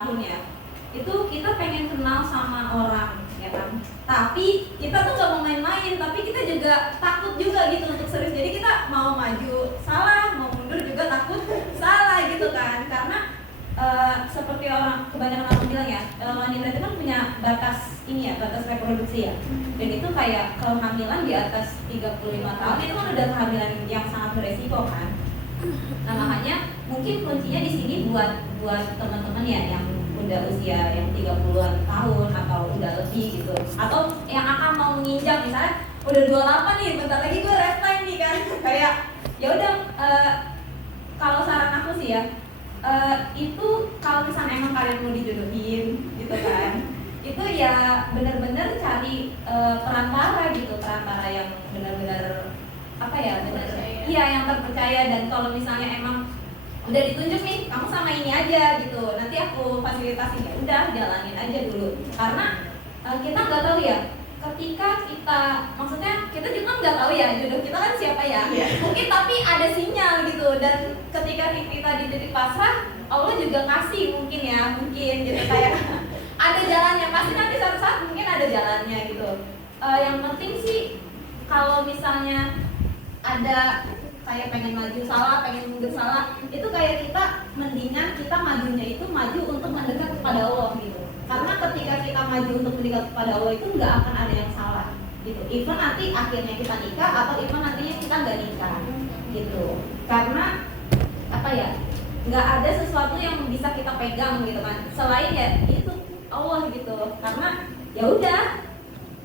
tahun ya, itu kita pengen kenal sama orang, ya kan? Tapi kita tuh gak mau main-main, tapi kita juga takut juga gitu untuk serius. Jadi kita mau maju salah, mau mundur juga takut salah gitu kan? Karena seperti kebanyakan orang bilang ya, wanita itu kan punya batas ini ya, batas reproduksi ya. Dan itu kayak kehamilan di atas 35 tahun itu kan udah kehamilan yang sangat beresiko kan. Nah makanya mungkin kuncinya di sini buat teman-teman ya yang udah usia yang 30-an tahun atau udah lebih gitu, atau yang akan mau menginjak, misalnya udah 28 nih, bentar lagi gue resign nih kan. Kayak ya udah, kalau saran aku sih ya, itu kalau misalnya emang kalian mau dijodohin gitu kan, itu ya benar-benar cari perantara gitu, perantara yang benar-benar apa ya, benar iya yang terpercaya. Dan kalau misalnya emang udah ditunjuk nih, kamu sama ini aja gitu, nanti aku fasilitasi, ya udah jalanin aja dulu. Karena kita nggak tahu ya, ketika kita, maksudnya kita juga nggak tahu ya jodoh kita kan siapa ya, mungkin tapi ada sinyal gitu. Dan ketika kita di titik pasrah, Allah juga kasih mungkin gitu, kayak ada jalannya, pasti nanti satu saat mungkin ada jalannya gitu. Yang penting sih kalau misalnya ada kayak pengen maju salah, pengen mundur salah, itu kayak kita mendingan kita majunya itu maju untuk mendekat kepada Allah gitu. Karena ketika kita maju untuk mendekat kepada Allah itu nggak akan ada yang salah gitu. Even nanti akhirnya kita nikah atau even nantinya kita nggak nikah gitu. Karena apa ya, nggak ada sesuatu yang bisa kita pegang gitu kan selain ya itu Allah gitu. Karena ya udah,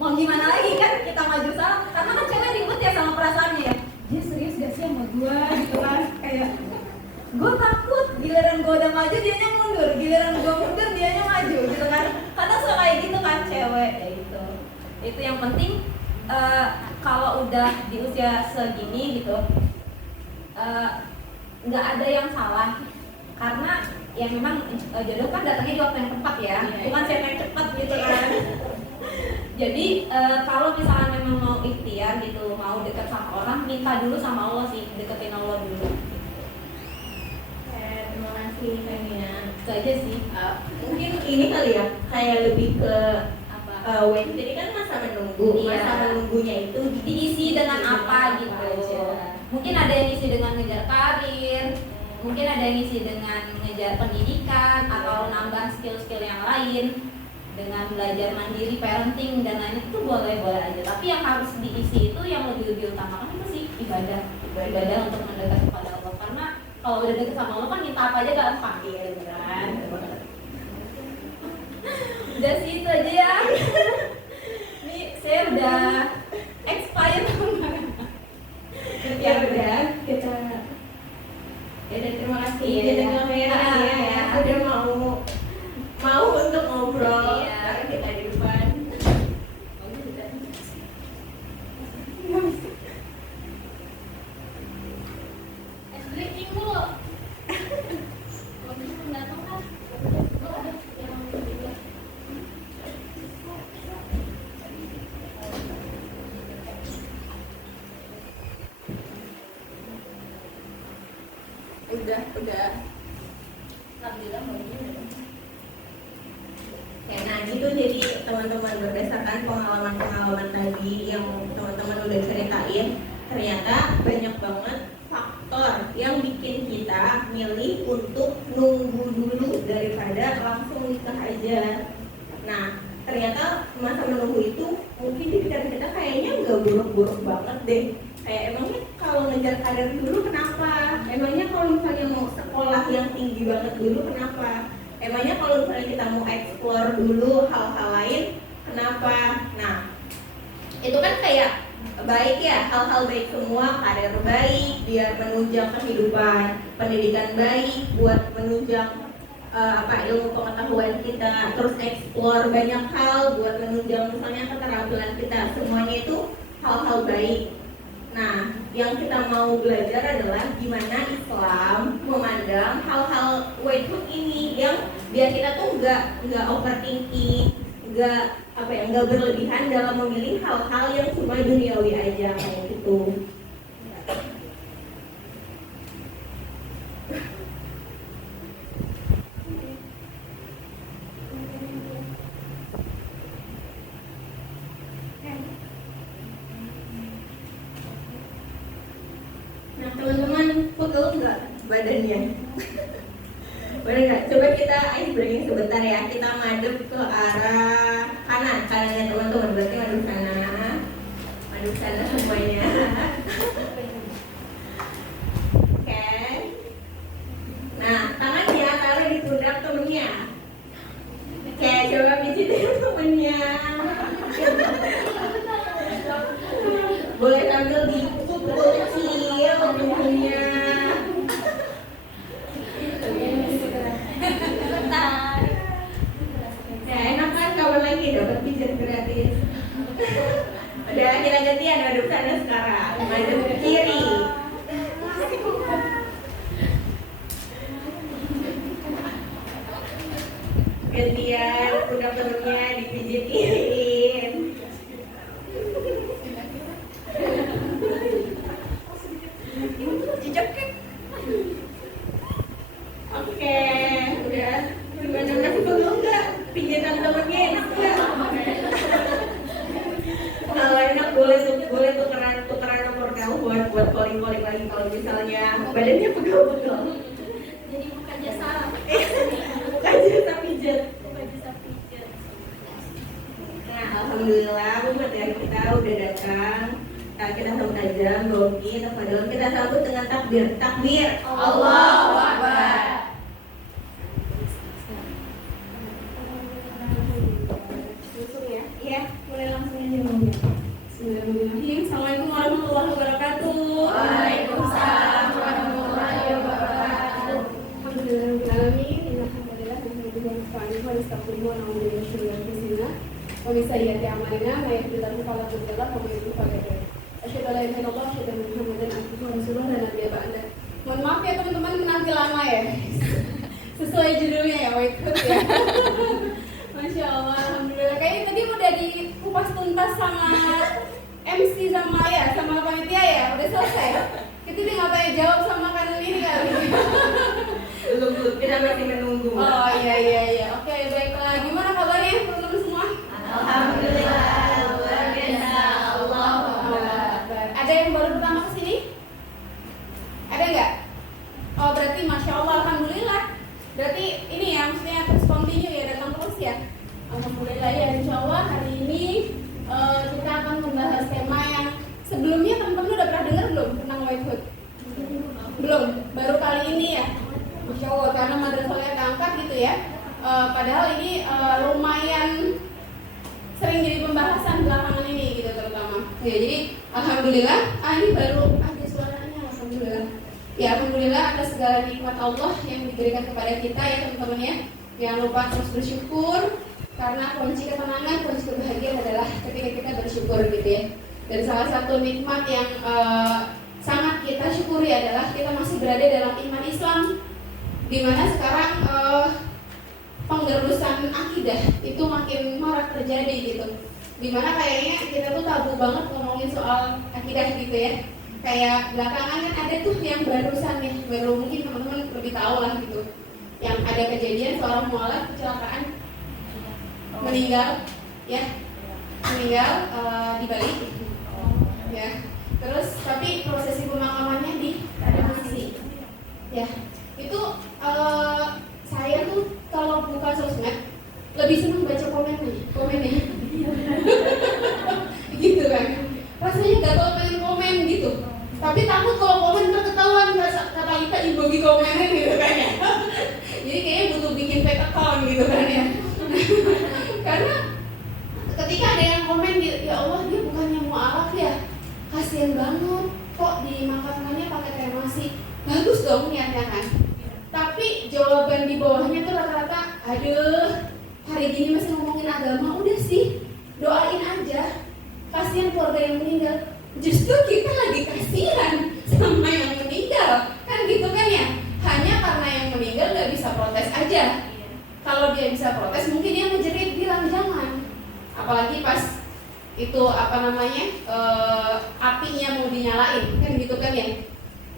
mau gimana lagi kan kita maju salah. Karena kan cewek ribet ya sama perasaannya ya, dia serius gak sih sama gue gitu kan. Kayak gue takut giliran gue udah maju dianya mundur, giliran gue mundur dianya maju gitu kan. Kadang suka kayak gitu kan cewek ya. Itu yang penting, kalau udah di usia segini gitu, nggak ada yang salah. Karena ya memang jodoh kan datangnya di waktu yang tepat ya, bukan saya yang cepat gitu kan. Jadi kalau misalnya memang mau ikhtiar gitu, mau dekat sama orang, minta dulu sama Allah sih, deketin Allah dulu. Terima kasih Femina. Itu aja sih. Mungkin ini kali ya, kayak lebih ke wait. Jadi kan masa menunggu, masa menunggunya itu diisi dengan apa gitu aja. Mungkin ada yang isi dengan ngejar karir, mungkin ada yang isi dengan ngejar pendidikan atau nambah skill-skill yang lain, dengan belajar mandiri, parenting dan lain-lain, itu boleh-boleh aja. Tapi yang harus diisi itu yang lebih utamakan itu sih ibadah untuk mendekat kepada Allah. Karena kalau udah dekat sama Allah kan minta apa aja gampang gitu kan. Udah sih itu aja ya. Nih saya udah expired. ya udah kita terima kasih ya udah mau untuk ngobrol bareng kita di depan. Breaking dulu. Udah. Alhamdulillah Ya, nah gitu. Jadi teman-teman, berdasarkan pengalaman tadi yang teman-teman udah ceritain, ternyata banyak banget faktor yang bikin kita milih untuk nunggu dulu daripada langsung nikah aja. Nah ternyata masa menunggu itu mungkin di pikiran kita kayaknya nggak buruk-buruk banget deh. Kayak emangnya kalau ngejar karir dulu kenapa? Emangnya kalau misalnya mau sekolah yang tinggi banget dulu kenapa? Emangnya kalau misalnya kita mau explore dulu hal-hal lain kenapa? Nah itu kan kayak baik ya, hal-hal baik semua, karir baik biar menunjang kehidupan, pendidikan baik buat menunjang ilmu pengetahuan kita, terus explore banyak hal buat menunjang misalnya keterampilan kita, semuanya itu hal-hal baik. Nah, yang kita mau belajar adalah gimana Islam memandang hal-hal waiting ini yang biar kita tuh nggak overthinking, nggak berlebihan dalam memilih hal-hal yang cuma duniawi aja kayak gitu. badannya. Boleh nggak? Coba kita ice breaking sebentar ya. Kita madep ke arah kanan, kanannya teman-teman. Berarti madep sana semuanya. Oke. Nah, tangannya taruh di pundak temennya. Oke, coba pijitin temennya. Boleh sambil dipukul kecil temennya. Ya enak kan kawan lagi dapat pijat gratis. Udah kita gantian madep sana sekarang. Madep ke kiri. Gantian pundak temennya dipijitin. Oke, udah. Gimana, masih belum nggak? Pijitan temennya enak nggak? Kalau enak boleh tukeran nomor telepon buat calling lagi kalau misalnya badannya pegel-pegel. Jadi bukan jasa. Bukan jasa pijat. Nah, alhamdulillah materi kita udah datang. Nah, kita sambut aja, Goki, kita sambut dengan takbir. Takbir. Allahu Akbar. Iya, mulai langsung aja ngomongnya. Bismillahirrahmanirrahim. Assalamualaikum warahmatullahi wabarakatuh. Waalaikumsalam warahmatullahi wabarakatuh. Alhamdulillahirrahmanirrahim. Innalhamdulillah nahmaduhu wa nasta'inuhu wa nastaghfiruhu wa na'udzu billahi min shururi anfusina wa min sayyiati a'malina may yahdihillahu fala mudilla lahu wa may yudlil fala hadiya lahu. Asyhadu an la ilaha illallah wa asyhadu anna Muhammadan abduhu wa rasuluh la nabiyya ba'da. Mohon maaf ya teman-teman menanti lama ya. Sesuai judulnya ya, wait ya. Masya Allah, alhamdulillah. Kayaknya tadi udah dikupas tuntas sama MC sama panitia ya, udah selesai. Kita udah nggak tanya jawab sama kanal ini kali. Belum, kita masih menunggu. Oh iya. Oke, baiklah. Gimana kabarnya teman-teman semua? Alhamdulillah, luar biasa. Allahu Akbar. Ada yang baru pertama kesini? Ada nggak? Oh berarti Masya Allah, alhamdulillah. Berarti ini ya, maksudnya terus continue ya, datang terus ya. Alhamdulillah ya, insya Allah hari ini kita akan membahas tema yang sebelumnya teman-teman udah pernah dengar belum tentang Whitehood? Belum, baru kali ini ya. Masya Allah, karena madrasahnya keangkat gitu ya. Padahal ini lumayan sering jadi pembahasan belakangan ini gitu terutama. Ya, jadi alhamdulillah, ini baru ada suaranya, alhamdulillah. Ya alhamdulillah atas segala nikmat Allah yang diberikan kepada kita ya teman-teman ya. Jangan lupa terus bersyukur karena kunci ketenangan, kunci kebahagiaan adalah ketika kita bersyukur gitu ya. Dan salah satu nikmat yang sangat kita syukuri adalah kita masih berada dalam iman Islam, dimana sekarang penggerusan akidah itu makin marak terjadi gitu. Dimana kayaknya kita tuh tabu banget ngomongin soal akidah gitu ya. Kayak belakangan kan ada tuh yang barusan ya, baru mungkin teman-teman lebih tahu lah gitu. Yang ada kejadian seorang mualaf kecelakaan meninggal di Bali ya. Terus tapi prosesi pemakamannya di Masih ya. Itu saya tuh kalau buka sosmed lebih senang baca komennya gitu kan. Rasanya gatel pengen komen gitu. Tapi takut kalau komen ntar ketahuan kata kita dibagi komennya gitu kan ya. Jadi kayaknya butuh bikin fake account gitu kan ya. Karena ketika ada yang komen ya Allah dia bukannya mualaf ya, kasihan banget kok dimakamkannya pakai kremasi. Bagus dong niatnya kan. Tapi jawaban di bawahnya tuh rata-rata, aduh hari gini masih ngomongin agama, udah sih doain aja. Kasihan keluarga yang meninggal. Justru kita lagi kasihan sama yang meninggal, kan gitu kan ya. Hanya karena yang meninggal nggak bisa protes aja. Kalau dia bisa protes, mungkin dia menjerit bilang jangan. Apalagi pas itu apinya mau dinyalain, kan gitu kan ya.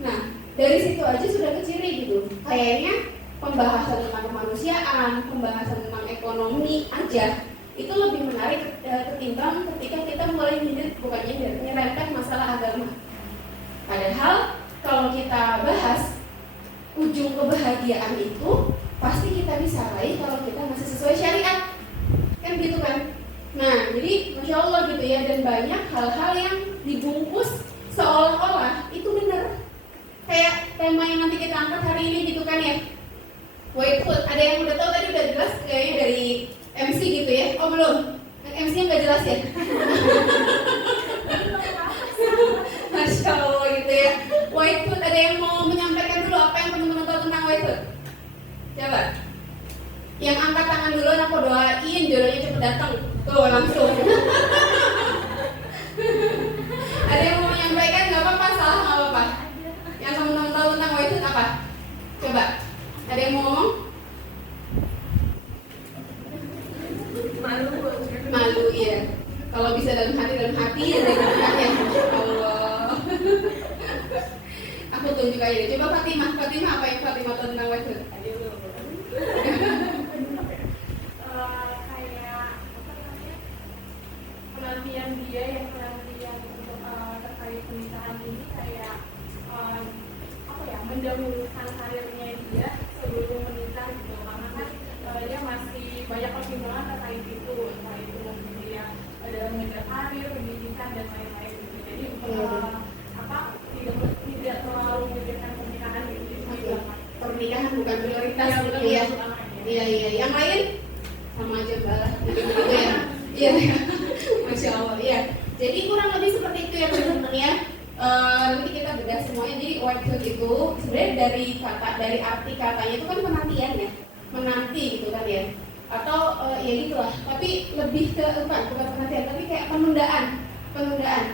Nah dari situ aja sudah keciri gitu. Kayaknya pembahasan tentang kemanusiaan, pembahasan tentang ekonomi aja itu lebih menarik ketimbang ketika kita mulai nyerempet masalah agama. Padahal kalau kita bahas ujung kebahagiaan itu pasti kita bisa raih kalau kita masih sesuai syariat, kan gitu kan. Nah jadi Masya Allah gitu ya, dan banyak hal-hal yang dibungkus seolah-olah itu benar. Kayak tema yang nanti kita angkat hari ini gitu kan ya, white food. Ada yang udah tahu tadi, udah jelas kayaknya dari MC gitu ya. Oh belum, MC-nya nggak jelas ya. Masya Allah gitu ya. White food, ada yang mau menyampaikan dulu apa yang teman-teman tahu tentang white food? Coba. Yang angkat tangan duluan aku doain jodohnya cepet datang. Tuh langsung. Ada yang mau menyampaikan? Nggak apa-apa, salah nggak apa-apa. Yang teman-teman tahu tentang white food apa? Coba. Ada yang mau ngomong? Malu ya. Kalau bisa dalam hati ya dalam hati ya. Masya Allah. Aku tunjuk aja. Coba Fatimah apa yang Fatimah tahu tentang white food? Kayak penantian dia yang penantian untuk terkait pernikahan ini kayak mendahulukan karirnya dia sebelum menikah gitu, karena kan dia masih banyak pertimbangan terkait itu, entah itu mungkin dia dalam mengejar karir, pendidikan dan lain-lain gitu. Jadi tidak terlalu memikirkan pernikahan gitu. Pernikahan bukan prioritas gitu ya. Iya. Yang lain sama aja balas gitu ya. Iya. Masya Allah. Iya. Jadi kurang lebih seperti itu ya teman-teman ya. Nanti kita bedah semuanya. Jadi white food itu sebenarnya dari arti katanya itu kan penantian ya, menanti gitu kan ya, atau ya gitulah. Tapi lebih ke bukan penantian, tapi kayak penundaan.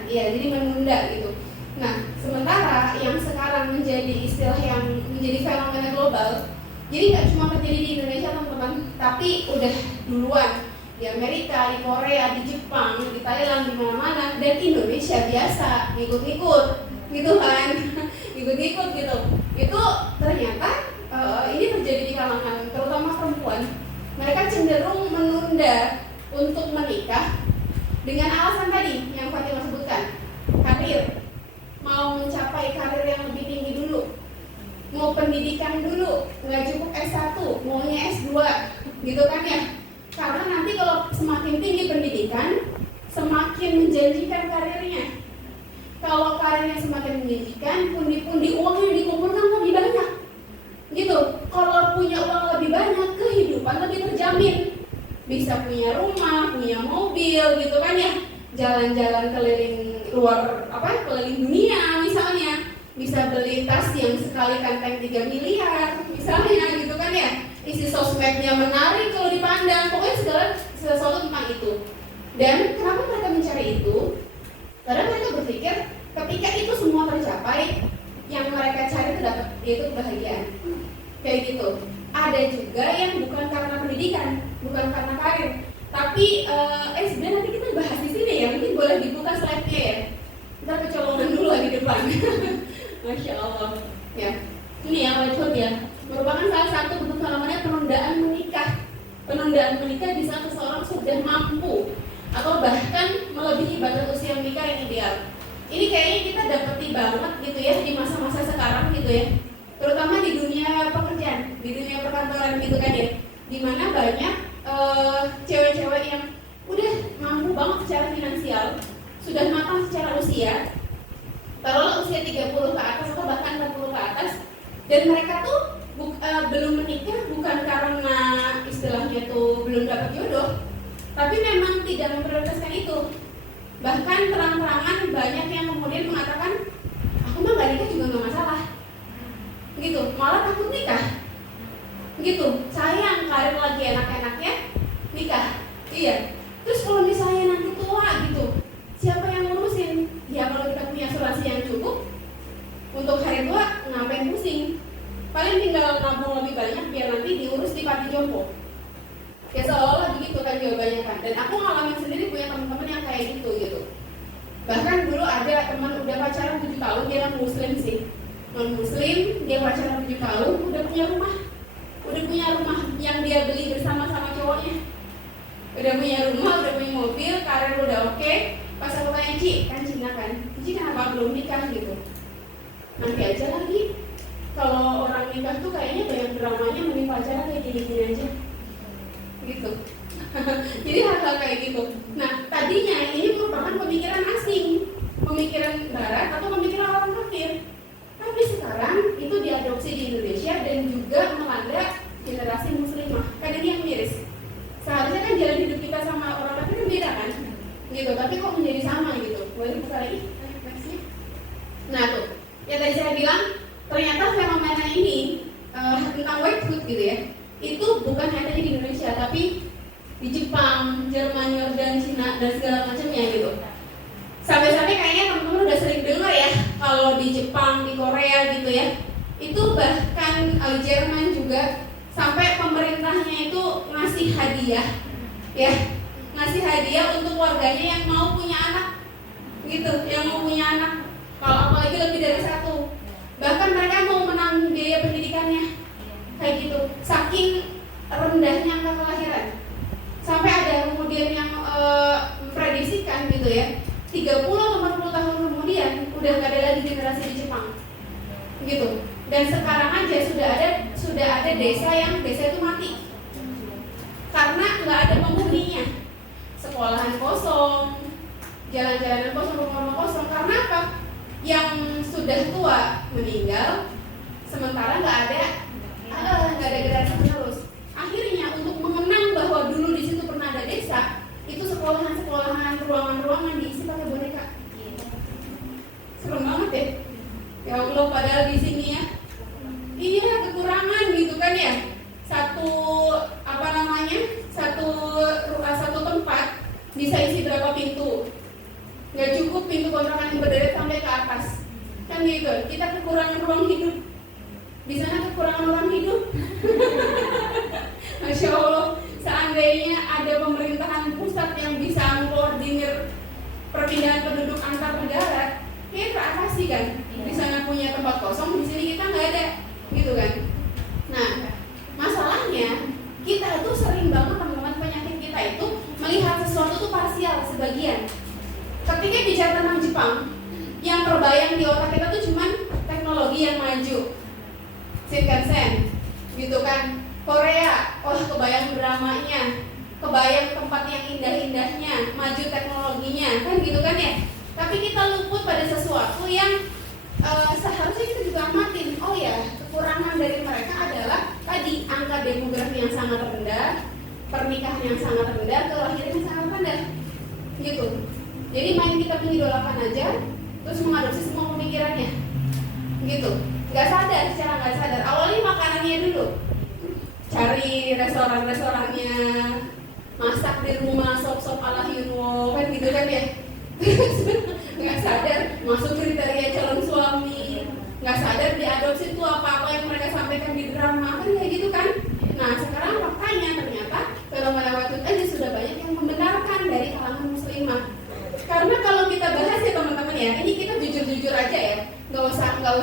Iya, jadi menunda gitu. Nah, sementara yang sekarang menjadi istilah yang menjadi fenomena global, jadi nggak cuma terjadi di Indonesia teman-teman, tapi udah duluan di Amerika, di Korea, di Jepang, di Thailand, di mana-mana, dan Indonesia biasa ngikut-ngikut gitu kan. Ngikut-ngikut gitu. Itu ternyata ini terjadi di kalangan terutama perempuan. Mereka cenderung menunda untuk menikah dengan alasan tadi yang Fatimah sebutkan, karir. Mau mencapai karir yang lebih tinggi dulu, mau pendidikan dulu, nggak cukup S1, maunya S2 gitu kan ya. Karena nanti kalau semakin tinggi pendidikan, semakin menjanjikan karirnya. Kalau karirnya semakin menjanjikan, pundi-pundi uang yang dikumpulkan lebih banyak gitu. Kalau punya uang lebih banyak, kehidupan lebih terjamin. Bisa punya rumah, punya mobil gitu kan ya. Jalan-jalan keliling keliling dunia misalnya. Bisa beli tas yang sekali kanteng 3 miliar misalnya gitu kan ya. Isi sosmednya menarik kalau dipandang, pokoknya segala sesuatu tentang itu. Dan kenapa mereka mencari itu? Karena mereka berpikir ketika itu semua tercapai, yang mereka cari itu dapat, yaitu kebahagiaan. Kayak gitu. Ada juga yang bukan karena pendidikan, bukan karena karir, tapi sebenarnya nanti kita bahas di sini ya. Mungkin boleh dibuka slide-nya ya. Kita kecolongan dulu di depan. Masya Allah. Ya, ini ya white food ya. Merupakan salah satu bentuk namanya penundaan menikah. Penundaan menikah di saat seseorang sudah mampu atau bahkan melebihi batas usia menikah yang ideal. Ini kayaknya kita dapati banget gitu ya di masa-masa sekarang gitu ya. Terutama di dunia pekerjaan, di dunia perkantoran gitu kan ya. Dimana banyak cewek-cewek yang udah mampu banget secara finansial, sudah matang secara usia, taruhlah usia 30 ke atas atau bahkan 40 ke atas, dan mereka tuh belum menikah bukan karena istilahnya tuh belum dapat jodoh, tapi memang tidak memprioritaskan itu. Bahkan terang-terangan banyak yang kemudian mengatakan, aku mah gak nikah juga gak masalah gitu, malah takut nikah gitu, sayang karir lagi enak-enaknya nikah. Iya, terus kalau misalnya nanti tua gitu, siapa yang ngurusin? Ya kalau kita punya asuransi yang cukup untuk hari tua, ngapain pusing? Paling tinggal nabung lebih banyak biar nanti diurus di panti jompo. Ya seolah begitu kan jawabannya kan. Dan aku ngalamin sendiri, punya teman-teman yang kayak gitu. Bahkan dulu ada teman udah pacaran 7 tahun, dia non muslim sih. Non muslim, dia pacaran 7 tahun, udah punya rumah yang dia beli bersama sama cowoknya. Udah punya rumah, udah punya mobil, karir udah oke. Pas aku tanya, Ci, kan Cina kan, Ci kenapa belum nikah gitu? Nanti aja lagi. kalau orang nikah tuh kayaknya banyak dramanya mending pacaran kayak gini-gini aja gitu. Jadi hal-hal kayak gitu. Nah tadinya ini merupakan pemikiran asing, pemikiran barat atau pemikiran orang kafir. Tapi sekarang itu diadopsi di Indonesia dan juga melanda generasi muslimah. Kan ini yang miris. Seharusnya kan jalan hidup kita sama orang kafir kan beda kan? Gitu, tapi kok menjadi sama gitu. Boleh buka lagi? Nah tuh, yang tadi saya bilang ternyata fenomena ini tentang whitehood gitu ya, itu bukan hanya di Indonesia, tapi di Jepang, Jerman, Yordan, Cina dan segala macamnya gitu. Sampai-sampai kayaknya teman-teman udah sering dengar ya, kalau di Jepang, di Korea gitu ya, itu bahkan Jerman juga sampai pemerintahnya itu ngasih hadiah, ya, ngasih hadiah untuk warganya yang mau punya anak, gitu, yang mau punya anak. Kalau apalagi lebih dari satu, bahkan mereka mau menanggung biaya pendidikannya, kayak gitu. Saking rendahnya angka kelahiran, sampai ada kemudian yang memprediksikan gitu ya, 30 atau 40 tahun kemudian udah nggak ada lagi generasi di Jepang, gitu. Dan sekarang aja sudah ada desa yang desa itu mati karena nggak ada penghuninya, sekolahan kosong, jalan-jalanan kosong, rumah-rumah kosong. Karena apa? Yang sudah tua meninggal, sementara nggak ada generasi penerus. Akhirnya untuk mengenang bahwa dulu di situ pernah ada desa, itu sekolahan, ruangan-ruangan diisi pakai boneka. Serem banget ya. Ya Allah, padahal di sini ya, iya kekurangan gitu kan ya. Satu tempat bisa isi berapa pintu? Nggak cukup pintu kontrakan yang berderet sampai ke atas, kan gitu. Kita kekurangan ruang hidup. Di sana kekurangan ruang hidup. Masya Allah, seandainya ada pemerintahan pusat yang bisa mengkoordinir perpindahan penduduk antar negara, kayak teratasi kan. Di sana punya tempat kosong, di sini kita nggak ada, gitu kan. Nah, masalahnya kita tuh sering banget teman-teman, penyakit kita itu melihat sesuatu tuh parsial, sebagian. Ketika bicara tentang Jepang, yang terbayang di otak kita tuh cuman teknologi yang maju, Shinkansen, gitu kan. Korea, kebayang dramanya, kebayang tempat yang indah-indahnya, maju teknologinya, kan gitu kan ya. Tapi kita luput pada sesuatu yang seharusnya kita juga amatin. Oh ya, kekurangan dari mereka adalah tadi angka demografi yang sangat rendah, pernikahan yang sangat rendah, kelahiran yang sangat rendah, gitu. Jadi main kita mengidolakan aja, terus mengadopsi semua pemikirannya, gitu. Nggak sadar, secara nggak sadar. Awalnya makanannya dulu, cari restoran-restorannya, masak di rumah, sop-sop ala Yunwo, kan gitu kan ya. Nggak sadar masuk kriteria calon suami, nggak sadar diadopsi itu apa-apa yang mereka sampaikan di drama, kan kayak gitu kan. Nah sekarang faktanya ternyata fenomena whitehood aja sudah banyak yang membenarkan dari kalangan muslimah. Karena kalau kita bahas ya teman-teman ya, ini kita jujur-jujur aja ya, nggak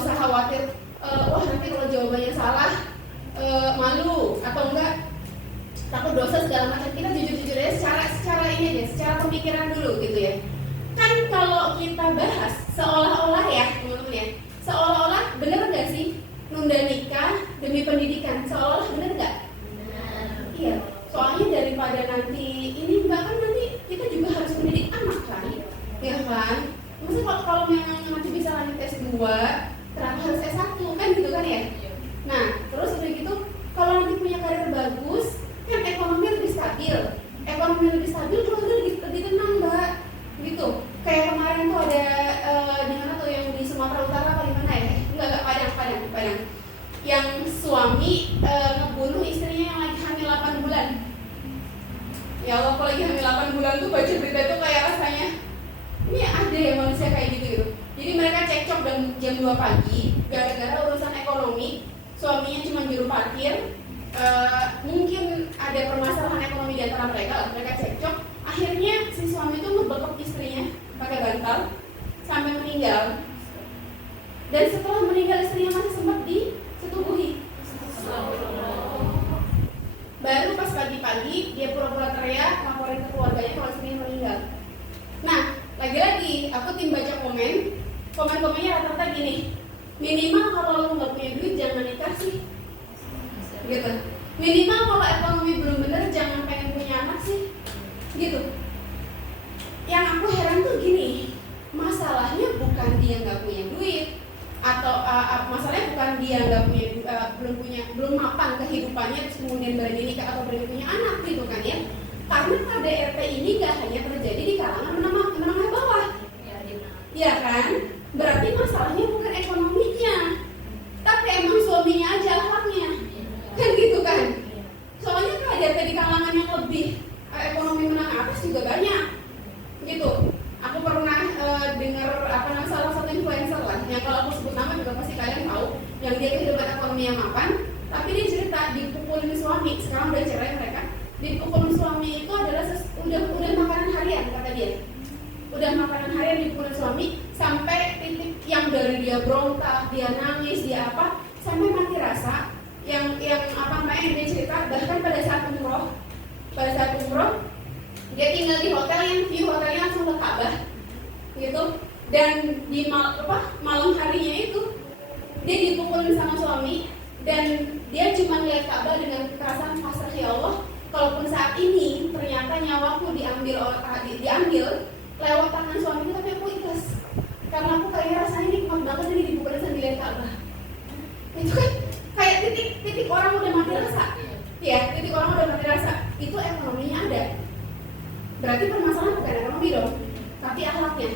usah khawatir. Wah nanti kalau jawabannya salah malu atau enggak takut dosa segala macam. Kita jujur-jujur aja secara ini aja, secara pemikiran dulu gitu ya. Kan kalau kita bahas seolah-olah ya teman-teman ya, seolah-olah bener nggak sih nunda nikah demi pendidikan? Seolah-olah bener nggak? Iya. Soalnya daripada nanti ini bahkan nanti kita juga harus mendidik anak kan, ya kan? Maksudnya kalau memang nanti bisa lanjut S2, kenapa harus S1 kan gitu kan ya? Nah terus udah gitu, kalau nanti punya karir bagus, kan ekonomi lebih stabil, keluarga lebih tenang mbak, gitu. Kayak kemarin tuh ada di mana tuh yang di Sumatera Utara apa di mana ya? Enggak Padang. Yang suami ngebunuh istrinya yang lagi hamil 8 bulan. Ya Allah, kalau lagi hamil 8 bulan tuh baca berita tuh kayak rasanya ini ada ya manusia kayak gitu. Jadi mereka cekcok jam 2 pagi gara-gara urusan ekonomi. Suaminya cuma juru parkir. Mungkin ada permasalahan ekonomi di antara mereka cekcok. Akhirnya si suami itu ngebekap istrinya pakai bantal sampai meninggal. Dan setelah meninggal istrinya masih sempat disetubuhi. Baru pas pagi-pagi dia pura-pura teriak laporin ke keluarganya kalau istrinya meninggal. Nah, lagi-lagi aku tim baca komennya rata-rata gini. Minimal kalau lo nggak punya duit jangan nikah sih, gitu. Minimal kalau ekonomi belum bener jangan pengen punya anak sih, gitu. Yang aku heran tuh gini, masalahnya bukan dia nggak punya duit atau masalahnya bukan dia nggak punya belum mapan kehidupannya terus kemudian berani nikah atau berani punya anak, gitu kan ya. Karena KDRT ini nggak hanya terjadi di kalangan menengah bawah, ya kan? Berarti masalahnya bukan ekonominya, tapi emang suaminya aja akhlaknya, kan gitu kan? Soalnya KDRT di kalangan yang lebih ekonomi menengah atas juga banyak, gitu. Aku pernah dengar salah satu influencer lah, yang kalau aku sebut nama juga pasti kalian tahu, yang dia kehidupan ekonomi yang mapan, tapi dia cerita dipukulin suami, sekarang udah cerai mereka. Dipukulin suami itu adalah udah makanan harian kata dia. Udah makanan harian dipukulin suami sampai titik yang dari dia berontak, dia nangis, dia apa, sampai mati rasa. Yang dia cerita bahkan pada saat umroh dia tinggal di hotel yang view hotelnya langsung ke Ka'bah, gitu. Dan di malam harinya itu dia dipukulin sama suami dan dia cuma lihat Ka'bah dengan kekerasan, pasrah ya Allah. Kalaupun saat ini ternyata nyawaku diambil lewat tangan suamiku, tapi aku ikhlas karena aku kayak rasanya nikmat banget jadi dipukulin sambil lihat Ka'bah. Itu kan kayak titik orang udah mati rasa, ya titik orang udah mati rasa. Itu ekonominya ada. Berarti permasalahan bukan ekonomi dong, tapi akhlaknya.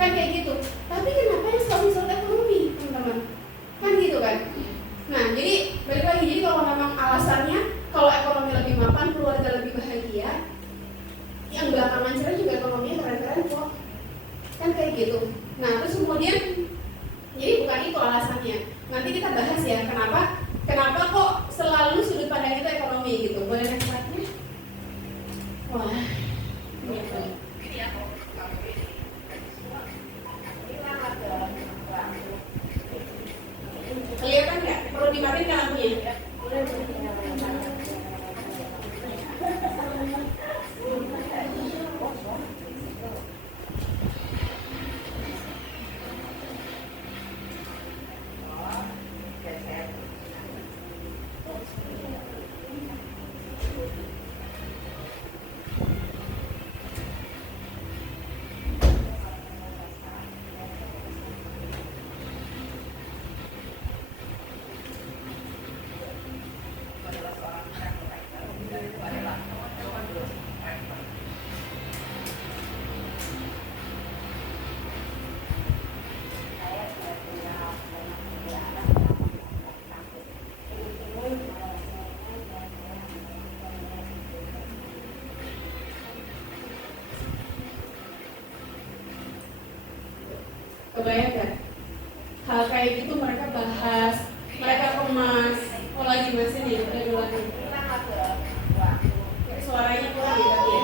Kan kayak gitu. Tapi kenapa yang selalu ekonomi, teman-teman? Kan gitu kan? Nah, jadi balik lagi, jadi kalau memang alasannya kalau ekonomi lebih mapan, keluarga lebih bahagia, yang belakangan cerai juga ekonominya keren-keren kok. Kan kayak gitu. Nah, terus kemudian jadi bukan itu alasannya. Nanti kita bahas ya, kenapa kok selalu sudut pandang itu ekonomi gitu. Boleh next slide-nya? Wah. Kelihatan nggak? Perlu dimatiin kan lampunya? Kebayang kan? Hal kayak gitu mereka bahas, mereka kemas. Oh lagi mas ini ya, udah lagi. Suaranya kurang ya tadi ya.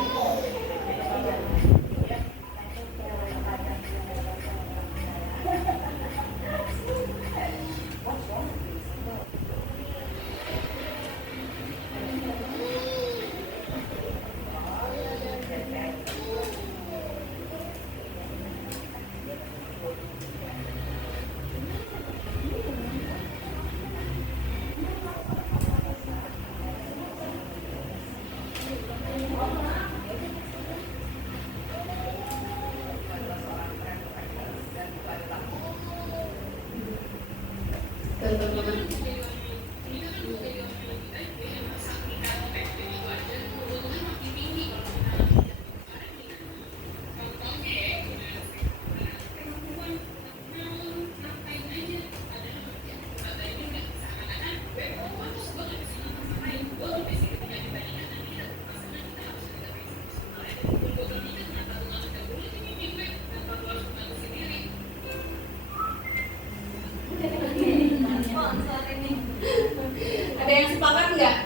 Ada yang sepakat nggak?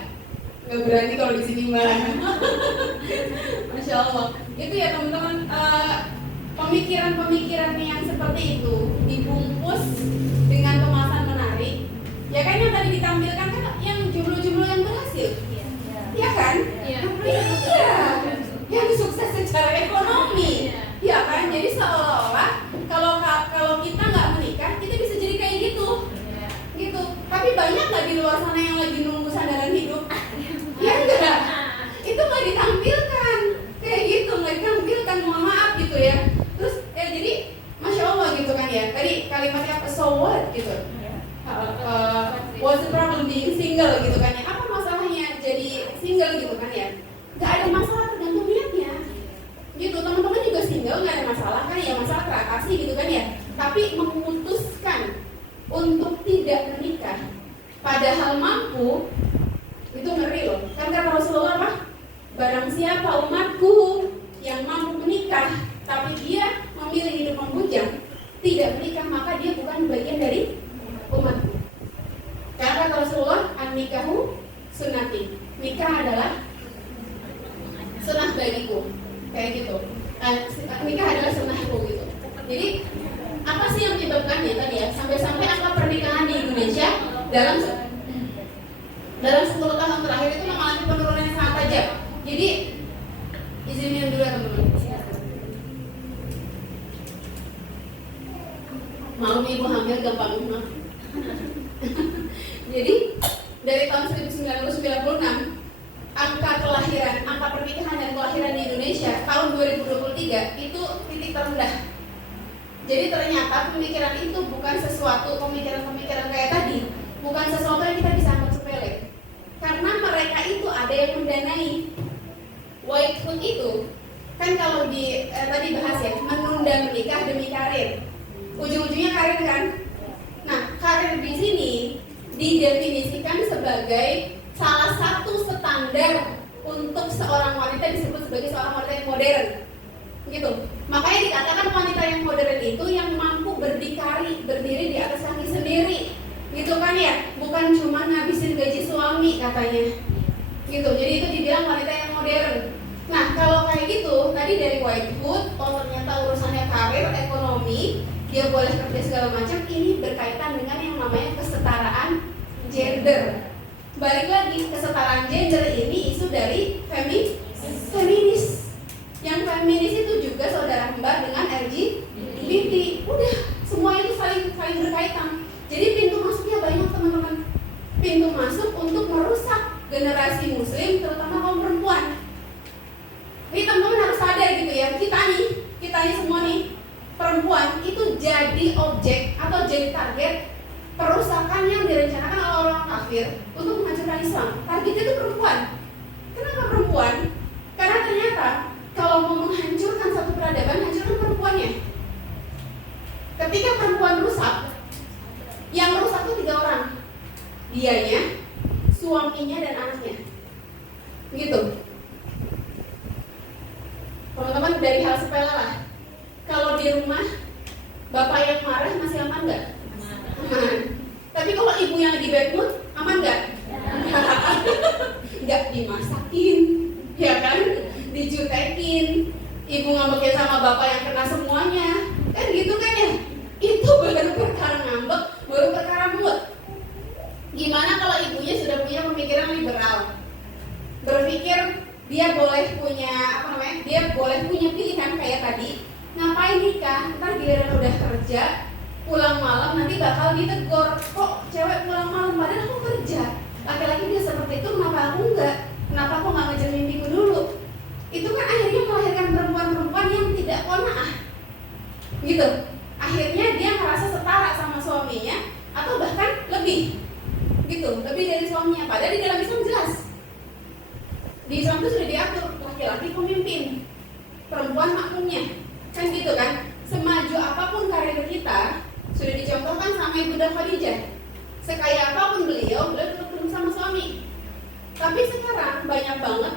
Nggak berani kalau di sini mbak. Masya Allah. Itu ya teman-teman, pemikiran-pemikiran yang seperti itu dibungkus dengan kemasan menarik. Ya kan yang tadi ditampilkan kan yang jumlah-jumlah yang berhasil. Iya kan? Iya. Yang sukses secara ekonomi. Iya kan? Jadi seolah-olah kalau kita nggak menikah, kita bisa jadi kayak gitu. ya, nggak ada masalah tergantung niatnya. Gitu, teman-teman juga single nggak ada masalah kan ya, masalah teratasi gitu kan ya. Tapi memutuskan untuk tidak menikah padahal mampu, itu ngeri loh. Kan kata Rasulullah apa? Barang siapa umatku yang mampu menikah tapi dia memilih hidup membujang, tidak menikah, maka dia bukan bagian dari umatku. Karena kata Rasulullah, an-nikahu sunnati, nikah adalah sunnah bagiku, kayak gitu. Nikah adalah sunnahku gitu. Jadi apa sih yang menyebabkannya tadi ya? Sampai-sampai angka pernikahan di Indonesia dalam 10 tahun terakhir itu mengalami penurunan yang sangat tajam. Jadi izinin dulu ya teman-teman. Malu nih ibu hamil gampang banget. Jadi dari tahun 1996 angka kelahiran, angka pernikahan dan kelahiran di Indonesia tahun 2023 itu titik terendah. Jadi ternyata pemikiran itu bukan sesuatu pemikiran-pemikiran kayak tadi, bukan sesuatu yang kita bisa anggap sepele. Karena mereka itu ada yang mendanai. Whitefoot itu kan kalau tadi bahas ya, menunda menikah demi karir. Ujung-ujungnya karir kan? Nah, karir di sini didefinisikan sebagai salah satu standar untuk seorang wanita disebut sebagai seorang wanita yang modern. Gitu. Makanya dikatakan wanita yang modern itu yang mampu berdiri di atas kaki sendiri. Gitu kan ya? Bukan cuma ngabisin gaji suami katanya. Gitu. Jadi itu dibilang wanita yang modern. Nah, kalau kayak gitu, tadi dari Whitefoot, ternyata urusannya karir, ekonomi, dia boleh kerja segala macam, ini berkaitan dengan yang namanya kesetaraan gender. Balik lagi, kesetaraan gender ini isu dari feminis. Yang feminis itu juga saudara kembar dengan LGBT. Udah, semua itu saling berkaitan. Jadi pintu masuknya banyak teman-teman. Pintu masuk untuk merusak generasi muslim, terutama kaum perempuan. Ini teman-teman harus sadar gitu ya, kita nih semua nih perempuan itu jadi objek atau jadi target perusakan yang direncanakan oleh orang kafir untuk menghancurkan Islam. Targetnya itu perempuan. Kenapa perempuan? Karena ternyata kalau mau menghancurkan satu peradaban, hancurkan perempuannya. Ketika perempuan rusak, yang rusak itu 3 orang, dianya, suaminya dan anaknya. Gitu. Teman-teman, dari hal sepele lah. Kalau di rumah bapak yang marah masih aman nggak? Aman. Tapi kalau ibu yang lagi bad mood, aman nggak? Nggak dimasakin, ya kan? Dijutekin. Ibu ngambekin sama bapak yang kena semuanya, kan gitu kan ya? Itu baru perkara ngambek, baru perkara mood. Gimana kalau ibunya sudah punya pemikiran liberal, berpikir dia boleh punya dia boleh punya pilihan kayak tadi, ngapain nikah, ntar giliran udah kerja pulang malam nanti bakal ditegur, kok cewek pulang malam padahal aku kerja, laki-laki dia seperti itu, kenapa aku enggak, kenapa aku nggak ngejar mimpiku dulu. Itu kan akhirnya melahirkan perempuan-perempuan yang tidak qanaah gitu. Akhirnya dia merasa setara sama suaminya atau bahkan lebih gitu, lebih dari suaminya. Padahal di dalam Islam jelas, di Islam itu sudah diatur laki-laki pemimpin, perempuan makmumnya, kan gitu kan. Semaju apapun karir kita sudah dicontohkan sama Ibunda Khadijah. Sekaya apapun beliau tetap sama suami. Tapi sekarang banyak banget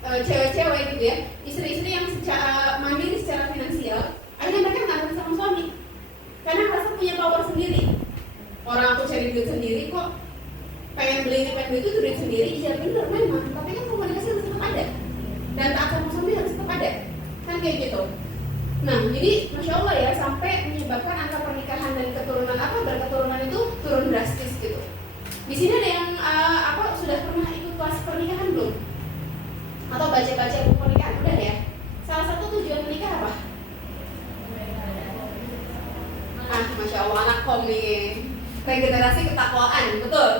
cewek-cewek gitu ya, istri-istri yang secara mandiri secara finansial, akhirnya mereka nggak sama suami karena merasa punya power sendiri. Orang aku cari duit sendiri kok, pengen beli ini, pengen beli itu duit sendiri, iya bener memang, tapi kan komunikasi harus tetap ada dan taat sama suami harus tetap ada, kan kayak gitu. Nah, jadi Masya Allah ya, sampai menyebabkan angka pernikahan dan berketurunan itu turun drastis gitu. Di sini ada yang sudah pernah ikut kelas pernikahan belum? Atau baca-baca buku pernikahan? Udah ya? Salah satu tujuan menikah apa? Masya Allah, anak kom nih. Regenerasi ketakwaan, betul.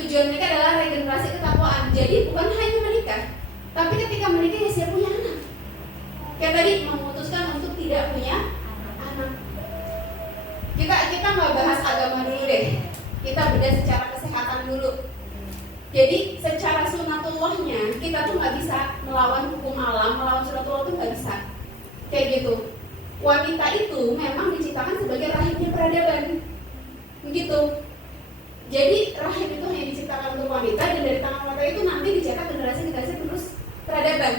Tujuan menikah adalah regenerasi ketakwaan. Jadi bukan hanya menikah, tapi ketika menikah ya siap punya anak. Kayak tadi memutuskan untuk tidak punya anak. Kita nggak bahas agama dulu deh. Kita bedah secara kesehatan dulu. Jadi secara sunatullahnya kita tuh nggak bisa melawan hukum alam, melawan suratullah itu nggak bisa. Kayak gitu. Wanita itu memang diciptakan sebagai rahimnya peradaban. Begitu. Jadi rahim itu hanya diciptakan untuk wanita, dan dari tangan wanita itu nanti dicetak generasi-generasi terus peradaban.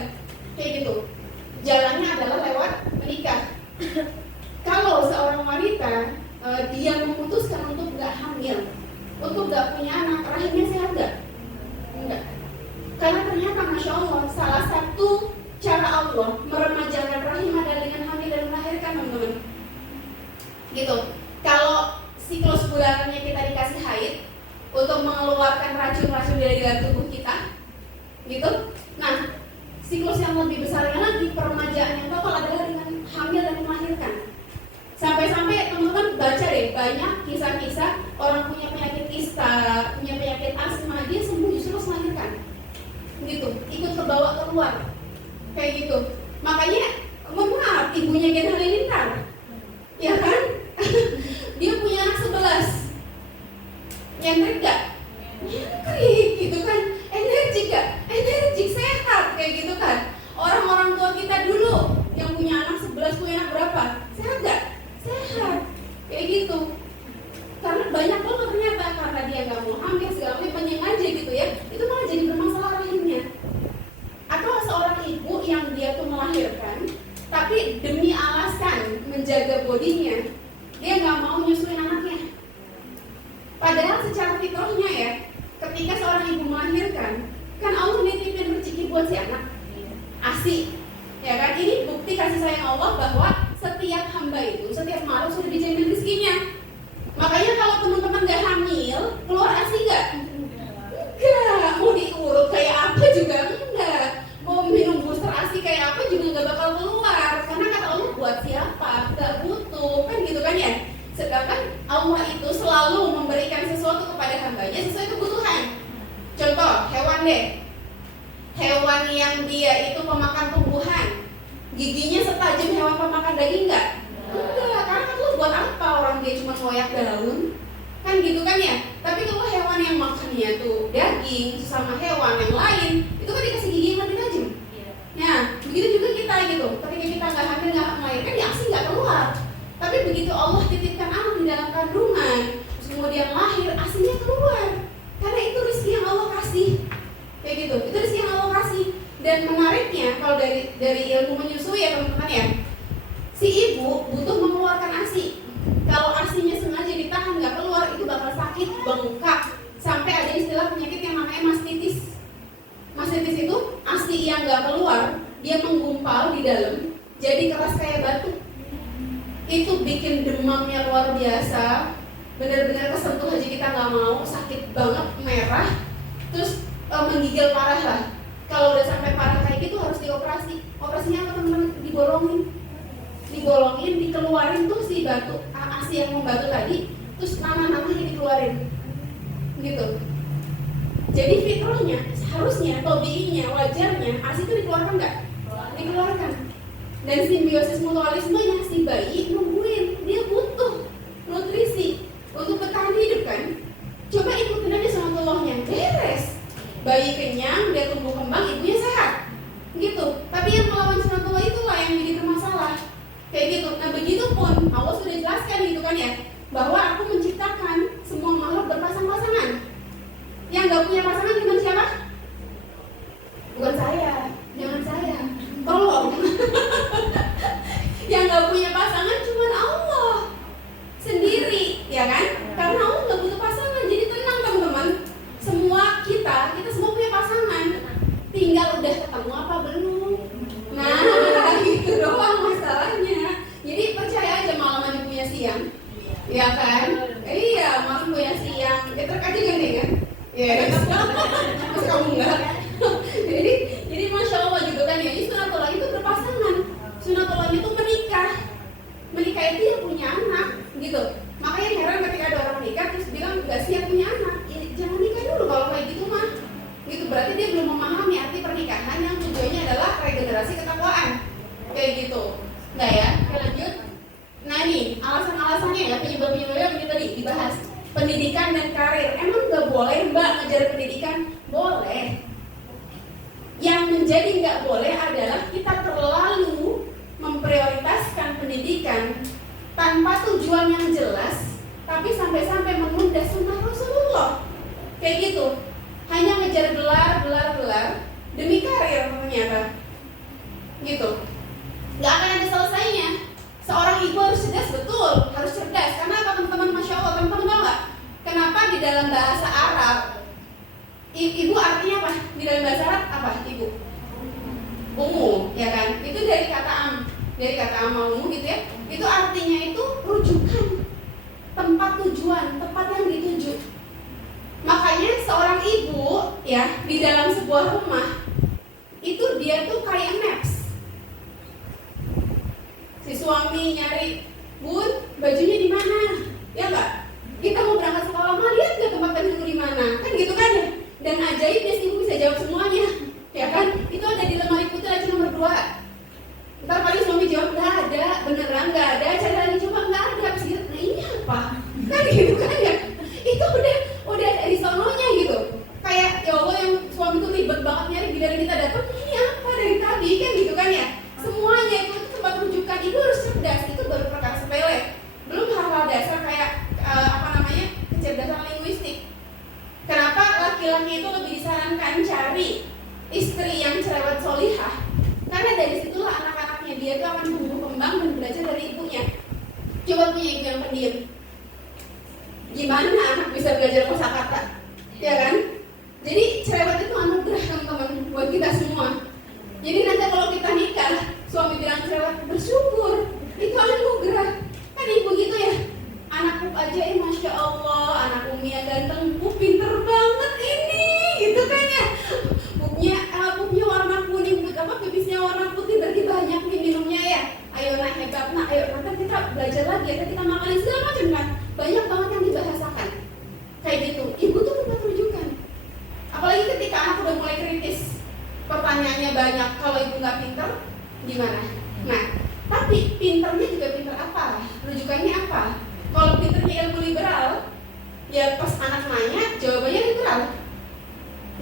Kayak gitu. Jalannya adalah lewat menikah. Kalau seorang wanita dia memutuskan untuk nggak hamil, untuk nggak punya anak, rahimnya sehat nggak? Enggak. Karena ternyata Masya Allah, salah satu cara Allah meremajakan rahim adalah dengan hamil dan melahirkan, teman-teman. Gitu. Kalau siklus bulanannya kita dikasih haid untuk mengeluarkan racun-racun dari dalam tubuh kita, gitu. Nah, siklus yang lebih besarnya lagi, peremajaan yang total adalah dengan hamil dan melahirkan. Sampai-sampai teman-teman baca deh, banyak kisah-kisah orang punya penyakit kista, punya penyakit asma, dia sembuh justru melahirkan. Gitu, ikut kebawa keluar. Kayak gitu. Makanya, mohon maaf, ibunya Gen Halilintar, ya kan? Dia punya anak 11. Nyentrik gak? Nyentrik, gitu kan? Energik gak? Energik, sehat, kayak gitu kan? Orang-orang tua kita dulu yang punya anak 11, punya anak berapa? Sehat gak? Sehat, kayak gitu. Karena banyak banget ternyata, karena dia nggak mau hamil segala macam, aja gitu ya, itu malah jadi bermasalah rahimnya. Atau seorang ibu yang dia tuh melahirkan, tapi demi alasan menjaga bodinya, dia nggak mau nyusuin anaknya. Padahal secara fitrahnya ya, ketika seorang ibu melahirkan, kan Allah nitipin rezeki buat si anak, ASI, ya kan? Ini bukti kasih sayang Allah bahwa setiap hamba itu, setiap makhluk sudah dijamin rezekinya. Makanya kalau teman-teman gak hamil, keluar ASI gak? Enggak. Mau diurut kayak apa juga enggak. Mau minum booster ASI kayak apa juga gak bakal keluar. Karena kata Allah buat siapa? Gak butuh, kan gitu kan ya. Sedangkan Allah itu selalu memberikan sesuatu kepada hambanya sesuai kebutuhan. Contoh, hewan deh. Hewan yang dia itu pemakan tumbuhan, giginya setajam hewan pemakan daging nggak? Enggak, karena kan lu buat apa orang dia cuma ngoyak daun? Kan gitu kan ya? Tapi kalau hewan yang makannya tuh daging sama hewan yang lain, itu kan dikasih gigi yang lebih tajam. Nah, begitu juga kita gitu. Ketika kita nggak hamil, nggak melahirkan, ya ASI nggak keluar. Tapi begitu Allah titipkan anak di dalam kandungan, terus kemudian lahir, ASInya keluar. Karena itu rezeki yang Allah kasih. Kayak gitu, itu rezeki yang Allah kasih. Dan menariknya, kalau dari ilmu menyusui ya teman-teman ya, si ibu butuh mengeluarkan ASI. Kalau ASInya sengaja ditahan nggak keluar, itu bakal sakit, bengkak, sampai ada istilah penyakit yang namanya mastitis. Mastitis itu ASI yang nggak keluar, dia menggumpal di dalam, jadi keras kayak batu. Itu bikin demamnya luar biasa, benar-benar kesentuh aja kita nggak mau, sakit banget, merah, terus menggigil parah lah. Kalau udah sampai parah kayak gitu harus dioperasi. Operasinya apa teman-teman? Dibolongin, dikeluarin tuh si batu ASI yang membatu tadi, terus nanah-nanahnya dikeluarin. Gitu. Jadi fitrahnya, seharusnya, tabiinya, wajarnya ASI itu dikeluarkan nggak? Dikeluarkan. Dan simbiosis mutualismenya si bayi nungguin, dia butuh nutrisi untuk bertahan hidup kan? Coba ikutin aja sunatullahnya, beres. Bayi kenyang, dia tumbuh kembang, ibunya sehat, gitu. Tapi yang melawan sunatullah itulah yang jadi bermasalah, kayak gitu. Nah begitupun Allah sudah jelaskan gitu kan ya, bahwa aku menciptakan semua makhluk berpasang-pasangan. Yang nggak punya pasangan cuma siapa? Bukan saya, jangan saya, tolong. Yang nggak punya pasangan cuma Allah sendiri, ya kan? Karena Allah nggak butuh pasangan, jadi tenang teman-teman. Semua kita semua punya pasangan, tinggal udah ketemu apa belum. Nah gitu doang masalahnya. Jadi percaya aja malam aja punya siang, ya kan? Iya, malam punya siang, ya terkadang gini kan? Ya, terus kamu enggak. jadi masya Allah gitu kan ya. Ini sunatullah itu berpasangan, sunatullah itu menikah itu yang punya anak, gitu. Makanya heran ketika ada orang nikah terus bilang nggak siap punya anak, ya, jangan nikah dulu kalau kayak gitu mah, gitu. Berarti dia belum memahami arti pernikahan yang tujuannya adalah regenerasi ketakwaan, kayak gitu. Nggak ya? Oke lanjut. Nah nih alasan-alasannya ya, penyebab-penyebabnya yang tadi dibahas. Pendidikan dan karir, emang nggak boleh mbak ngajar pendidikan? Boleh. Yang menjadi nggak boleh adalah kita terlalu memprioritaskan pendidikan tanpa tujuan yang jelas, tapi sampai-sampai menunda sunnah Rasulullah. Kayak gitu, hanya ngejar gelar demi karir ternyata. Gitu, nggak akan ada selesainya. Seorang ibu harus cerdas, betul, harus cerdas. Karena apa teman-teman, masya Allah, teman-teman tahu nggak? Kenapa di dalam bahasa Arab ibu artinya apa? Di dalam bahasa Arab apa? Ibu, umum, ya kan? Itu dari kata amamu gitu ya. Itu artinya itu rujukan, tempat tujuan, tempat yang dituju. Makanya seorang ibu ya di dalam sebuah rumah itu dia tuh kayak maps. Si suami nyari, Bun, bajunya di mana? Ya enggak? Kita mau berangkat sekolah, mah lihat nggak tempat bajuku di mana? Kan gitu kan ya? Dan ajaibnya si ibu bisa jawab semuanya, ya kan? Itu ada di lemari putih aja nomor 2. Ntar paling suami jawab, nggak ada, beneran nggak ada, cari lagi coba nggak ada. Habis gitu, nah ini apa? Kan gitu kan ya? Itu udah dari sononya gitu. Kayak ya Allah yang suami tuh ribet banget nyari giliran kita datang, ini apa dari tadi kan gitu kan ya? Semuanya itu tempat rujukan. Ibu harus cerdas, itu baru perkara sepele. Belum hal-hal dasar kayak kecerdasan linguistik. Kenapa laki-laki itu lebih disarankan cari istri yang cerewet solihah? Karena dari situlah anak-anaknya dia itu akan tumbuh kembang dan belajar dari ibunya. Coba punya ibu yang pendiam, gimana anak bisa belajar kosakata? Ya kan? Jadi cerewet itu anugerah teman-teman buat kita semua. Jadi nanti kalau kita nikah, suami bilang cerewet, bersyukur, itu anugerah. Kan ibu gitu ya, anakku aja masya Allah, anak Umi yang ganteng, pinter banget ini, gitu kan ya. Pupnya warna kuning, pipisnya warna putih, berarti banyak nih minumnya ya. Ayo nak hebat nak, ayo nanti kita belajar lagi, nanti kita makan segala macam kan. Banyak banget yang dibahasakan. Kayak gitu, ibu tuh tempat rujukan. Apalagi ketika anak udah mulai kritis, pertanyaannya banyak, kalau ibu nggak pinter, gimana? Nah, tapi pinternya juga pinter apa? Rujukannya apa? Kalau pinternya ilmu liberal, ya pas anak nanya, jawabannya liberal.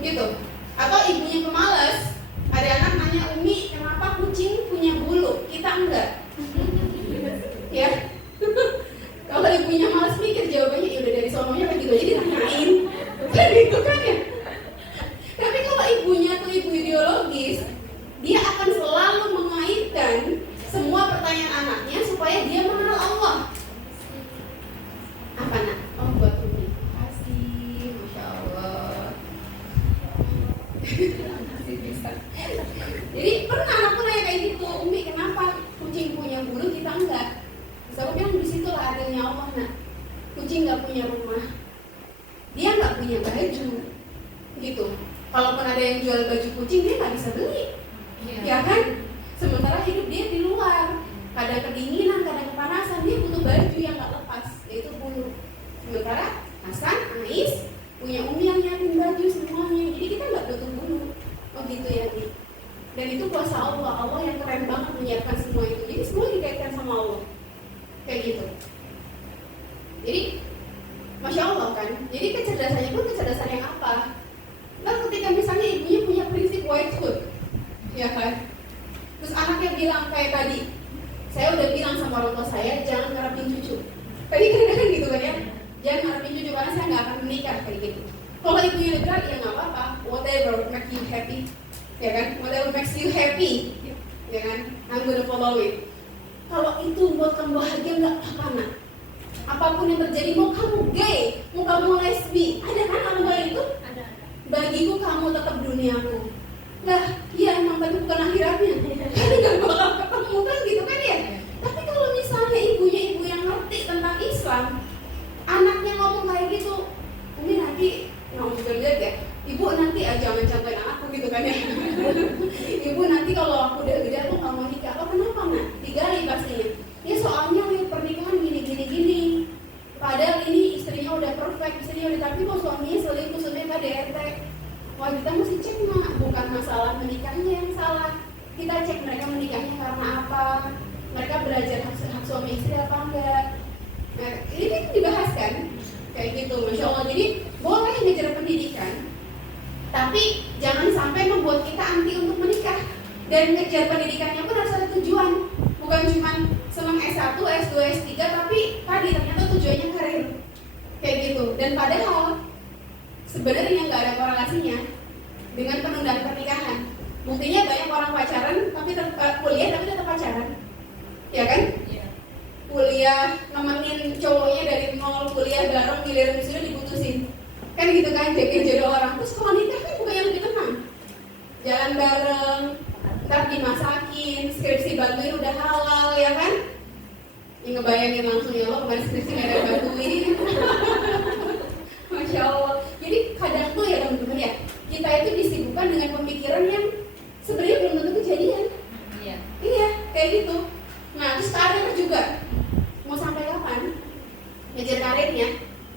Gitu. Atau ibunya pemalas, ada anak nanya, Umi, kenapa kucing punya bulu? Kita enggak. Ya. Kalau ibunya malas mikir, jawabannya ya udah dari sononya kayak gitu aja ditanyain. Kan gitu kan ya. Tapi kalau ibunya tuh ibu ideologis, dia akan selalu mengaitkan semua pertanyaan anaknya supaya dia mengenal Allah. Apa nak? Oh buat Umi. Kasih, masya Allah. Jadi pernah anakku nanya kayak gitu, Umi kenapa kucing punya bulu kita enggak? Terus aku bilang disitulah adanya Allah nak. Kucing nggak punya rumah, dia nggak punya baju, gitu. Kalaupun ada yang jual baju kucing dia nggak bisa beli, ya kan? Sementara hidup dia di luar, kadang kedinginan, kadang kepanasan, dia butuh baju yang nggak lepas, yaitu bulu. Sementara Hasan, Ais punya Umi yang nyiapin baju semuanya, jadi kita nggak butuh bulu. Oh gitu ya, Di. Dan itu kuasa Allah, Allah yang keren banget menyiapkan semua itu. Jadi semua dikaitkan sama Allah, kayak gitu. Jadi, masya Allah kan. Jadi kecerdasannya pun kecerdasan yang apa? Nah, ketika misalnya ibunya punya prinsip white hood, ya kan? Terus anaknya bilang kayak tadi, saya udah bilang sama orang tua saya jangan ngarepin cucu. Tadi kadang-kadang gitu kan ya, jangan ngarepin cucu karena saya nggak akan menikah kayak gitu. Kalau ibunya liberal ya nggak apa-apa, whatever makes you happy, ya kan? Whatever makes you happy, ya kan? I'm gonna follow it. Kalau itu buat kamu bahagia nggak apa-apa nak. Apapun yang terjadi, mau kamu gay, mau kamu lesbi, ada kan anugerah itu? Ada. Bagiku kamu tetap duniaku. Lah, iya emang tapi bukan akhiratnya. Kan nggak bakal ketemu kan gitu kan ya. Tapi kalau misalnya ibunya ibu yang ngerti tentang Islam, anaknya ngomong kayak gitu, Umi nanti ngomong juga ya. Ibu nanti jangan contohin anakku gitu kan ya. Ibu nanti kalau aku udah gede aku nggak mau nikah. Apa kenapa nak? Digali pastinya. Ya soalnya lihat pernikahan gini. Padahal ini istrinya udah perfect, istrinya udah, tapi kok suaminya selingkuh, suaminya KDRT. Wah kita mesti cek mak, bukan masalah menikahnya yang salah. Kita cek mereka menikahnya karena apa, mereka belajar hak suami istri apa enggak. Nah, ini dibahas kan, kayak gitu, masya Allah. Jadi boleh ngejar pendidikan, tapi jangan sampai membuat kita anti untuk menikah. Dan kejar pendidikannya pun harus ada tujuan, bukan cuma senang S1, S2, S3, tapi tadi ternyata tujuannya karir kayak gitu. Dan padahal sebenarnya nggak ada korelasinya dengan penundaan pernikahan. Buktinya banyak orang pacaran tapi kuliah tapi tetap pacaran, ya kan? Kuliah nemenin cowoknya dari nol, kuliah bareng, giliran wisuda diputusin, kan gitu kan? Jadi jodoh orang. Terus kalau nikah kan bukan yang lebih tenang, jalan bareng, ntar dimasakin, skripsi bantuin udah halal, ya kan? Yang ngebayangin langsung, ya Allah kemarin skripsi gak ada bantuin. Masya Allah. Jadi kadang tuh ya teman-teman ya, kita itu disibukkan dengan pemikiran yang sebenarnya belum tentu kejadian. Iya, kayak gitu. Nah, terus karir juga, mau sampai kapan ngejar karirnya?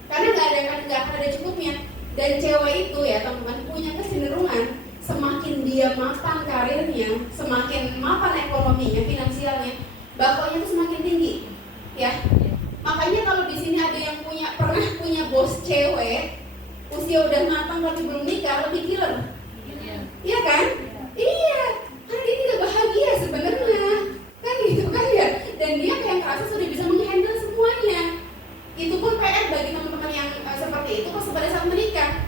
Karena nggak ada cukupnya. Dan cewek itu ya teman-teman punya kecenderungan semakin dia mapan karirnya, semakin mapan ekonominya, finansialnya, bakonya tuh semakin tinggi, ya. Makanya kalau di sini ada yang pernah punya bos cewek, usia udah matang tapi belum nikah, lebih killer, iya kan? Iya, kan dia tidak bahagia sebenarnya, kan gitu kan ya. Dan dia kayak kerasa sudah bisa menghandle semuanya. Itu pun PR bagi teman-teman yang seperti itu pas pada saat menikah.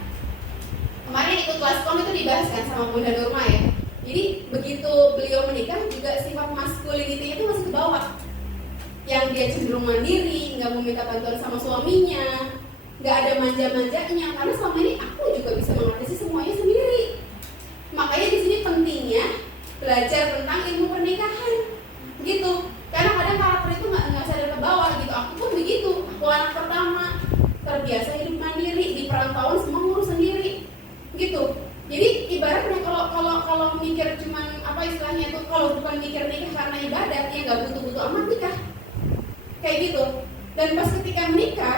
Kemarin ikut kelas kom itu dibahas kan sama Bunda Nurma ya. Jadi begitu beliau menikah juga sifat masculinity itu masih ke bawah. Yang dia cenderung mandiri, nggak mau minta bantuan sama suaminya, nggak ada manja-manjanya. Karena selama ini aku juga bisa mengatasi semuanya sendiri. Makanya di sini pentingnya belajar tentang ilmu pernikahan, gitu. Karena kadang karakter itu nggak sadar ke bawah gitu. Aku pun begitu. Aku anak pertama, terbiasa hidup mandiri, di perantauan semua ngurus sendiri, gitu. Jadi ibaratnya kalau mikir cuman apa istilahnya tuh, kalau bukan mikir nikah karena ibadat, ya nggak butuh amat nikah, kayak gitu. Dan pas ketika menikah,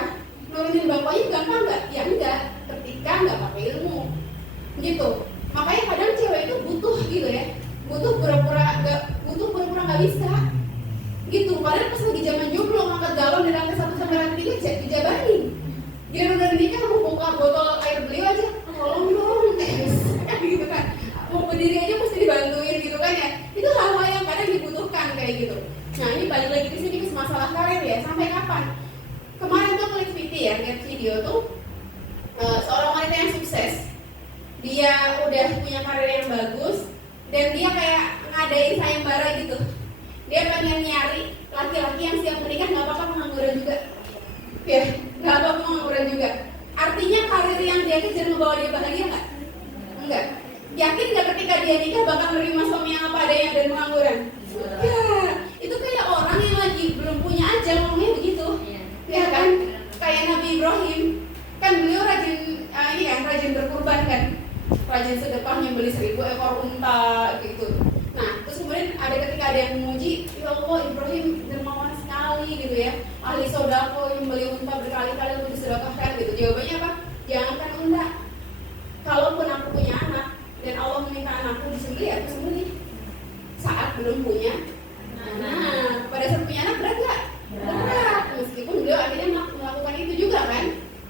nurunin bapaknya gampang nggak? Ya enggak, ketika nggak pakai ilmu, gitu. Makanya kadang cewek itu butuh gitu ya, butuh pura-pura nggak bisa, gitu. Padahal pas lagi zaman jomblo ngangkat galon dari lantai 1 sampai lantai 3 dijabarin. Dia udah nikah mau buka botol air beliau aja, tolong dong, gitu kan. Mau berdiri aja mesti dibantuin gitu kan ya. Itu hal-hal yang kadang dibutuhkan kayak gitu. Nah ini balik lagi ke sini ke masalah karir ya. Sampai kapan? Kemarin tuh lihat video tuh seorang wanita yang sukses. Dia udah punya karir yang bagus dan dia kayak ngadain sayembara gitu. Dia pengen nyari laki-laki yang siap menikah, nggak apa-apa pengangguran juga, ya nggak apa-apa pengangguran juga. Artinya karir yang dia kejar membawa dia bahagia nggak? Enggak. Yakin nggak ketika dia nikah bakal menerima suami yang apa adanya dan pengangguran? Ya, itu kayak orang yang lagi belum punya aja ngomongnya begitu, ya kan? Kayak Nabi Ibrahim, kan beliau rajin berkurban kan, rajin sedekah nyembeli 1000 ekor unta gitu. Nah, terus kemudian ketika ada yang memuji, ya Allah Ibrahim dermawan sekali gitu ya, ahli sodako yang beli unta berkali-kali untuk disedekahkan gitu. Jawabannya apa? Jangankan unta, kalaupun aku punya anak dan Allah meminta anakku disembelih, aku sembelih. Saat belum punya anak, pada saat punya anak berat gak? Berat, meskipun beliau akhirnya melakukan itu juga kan.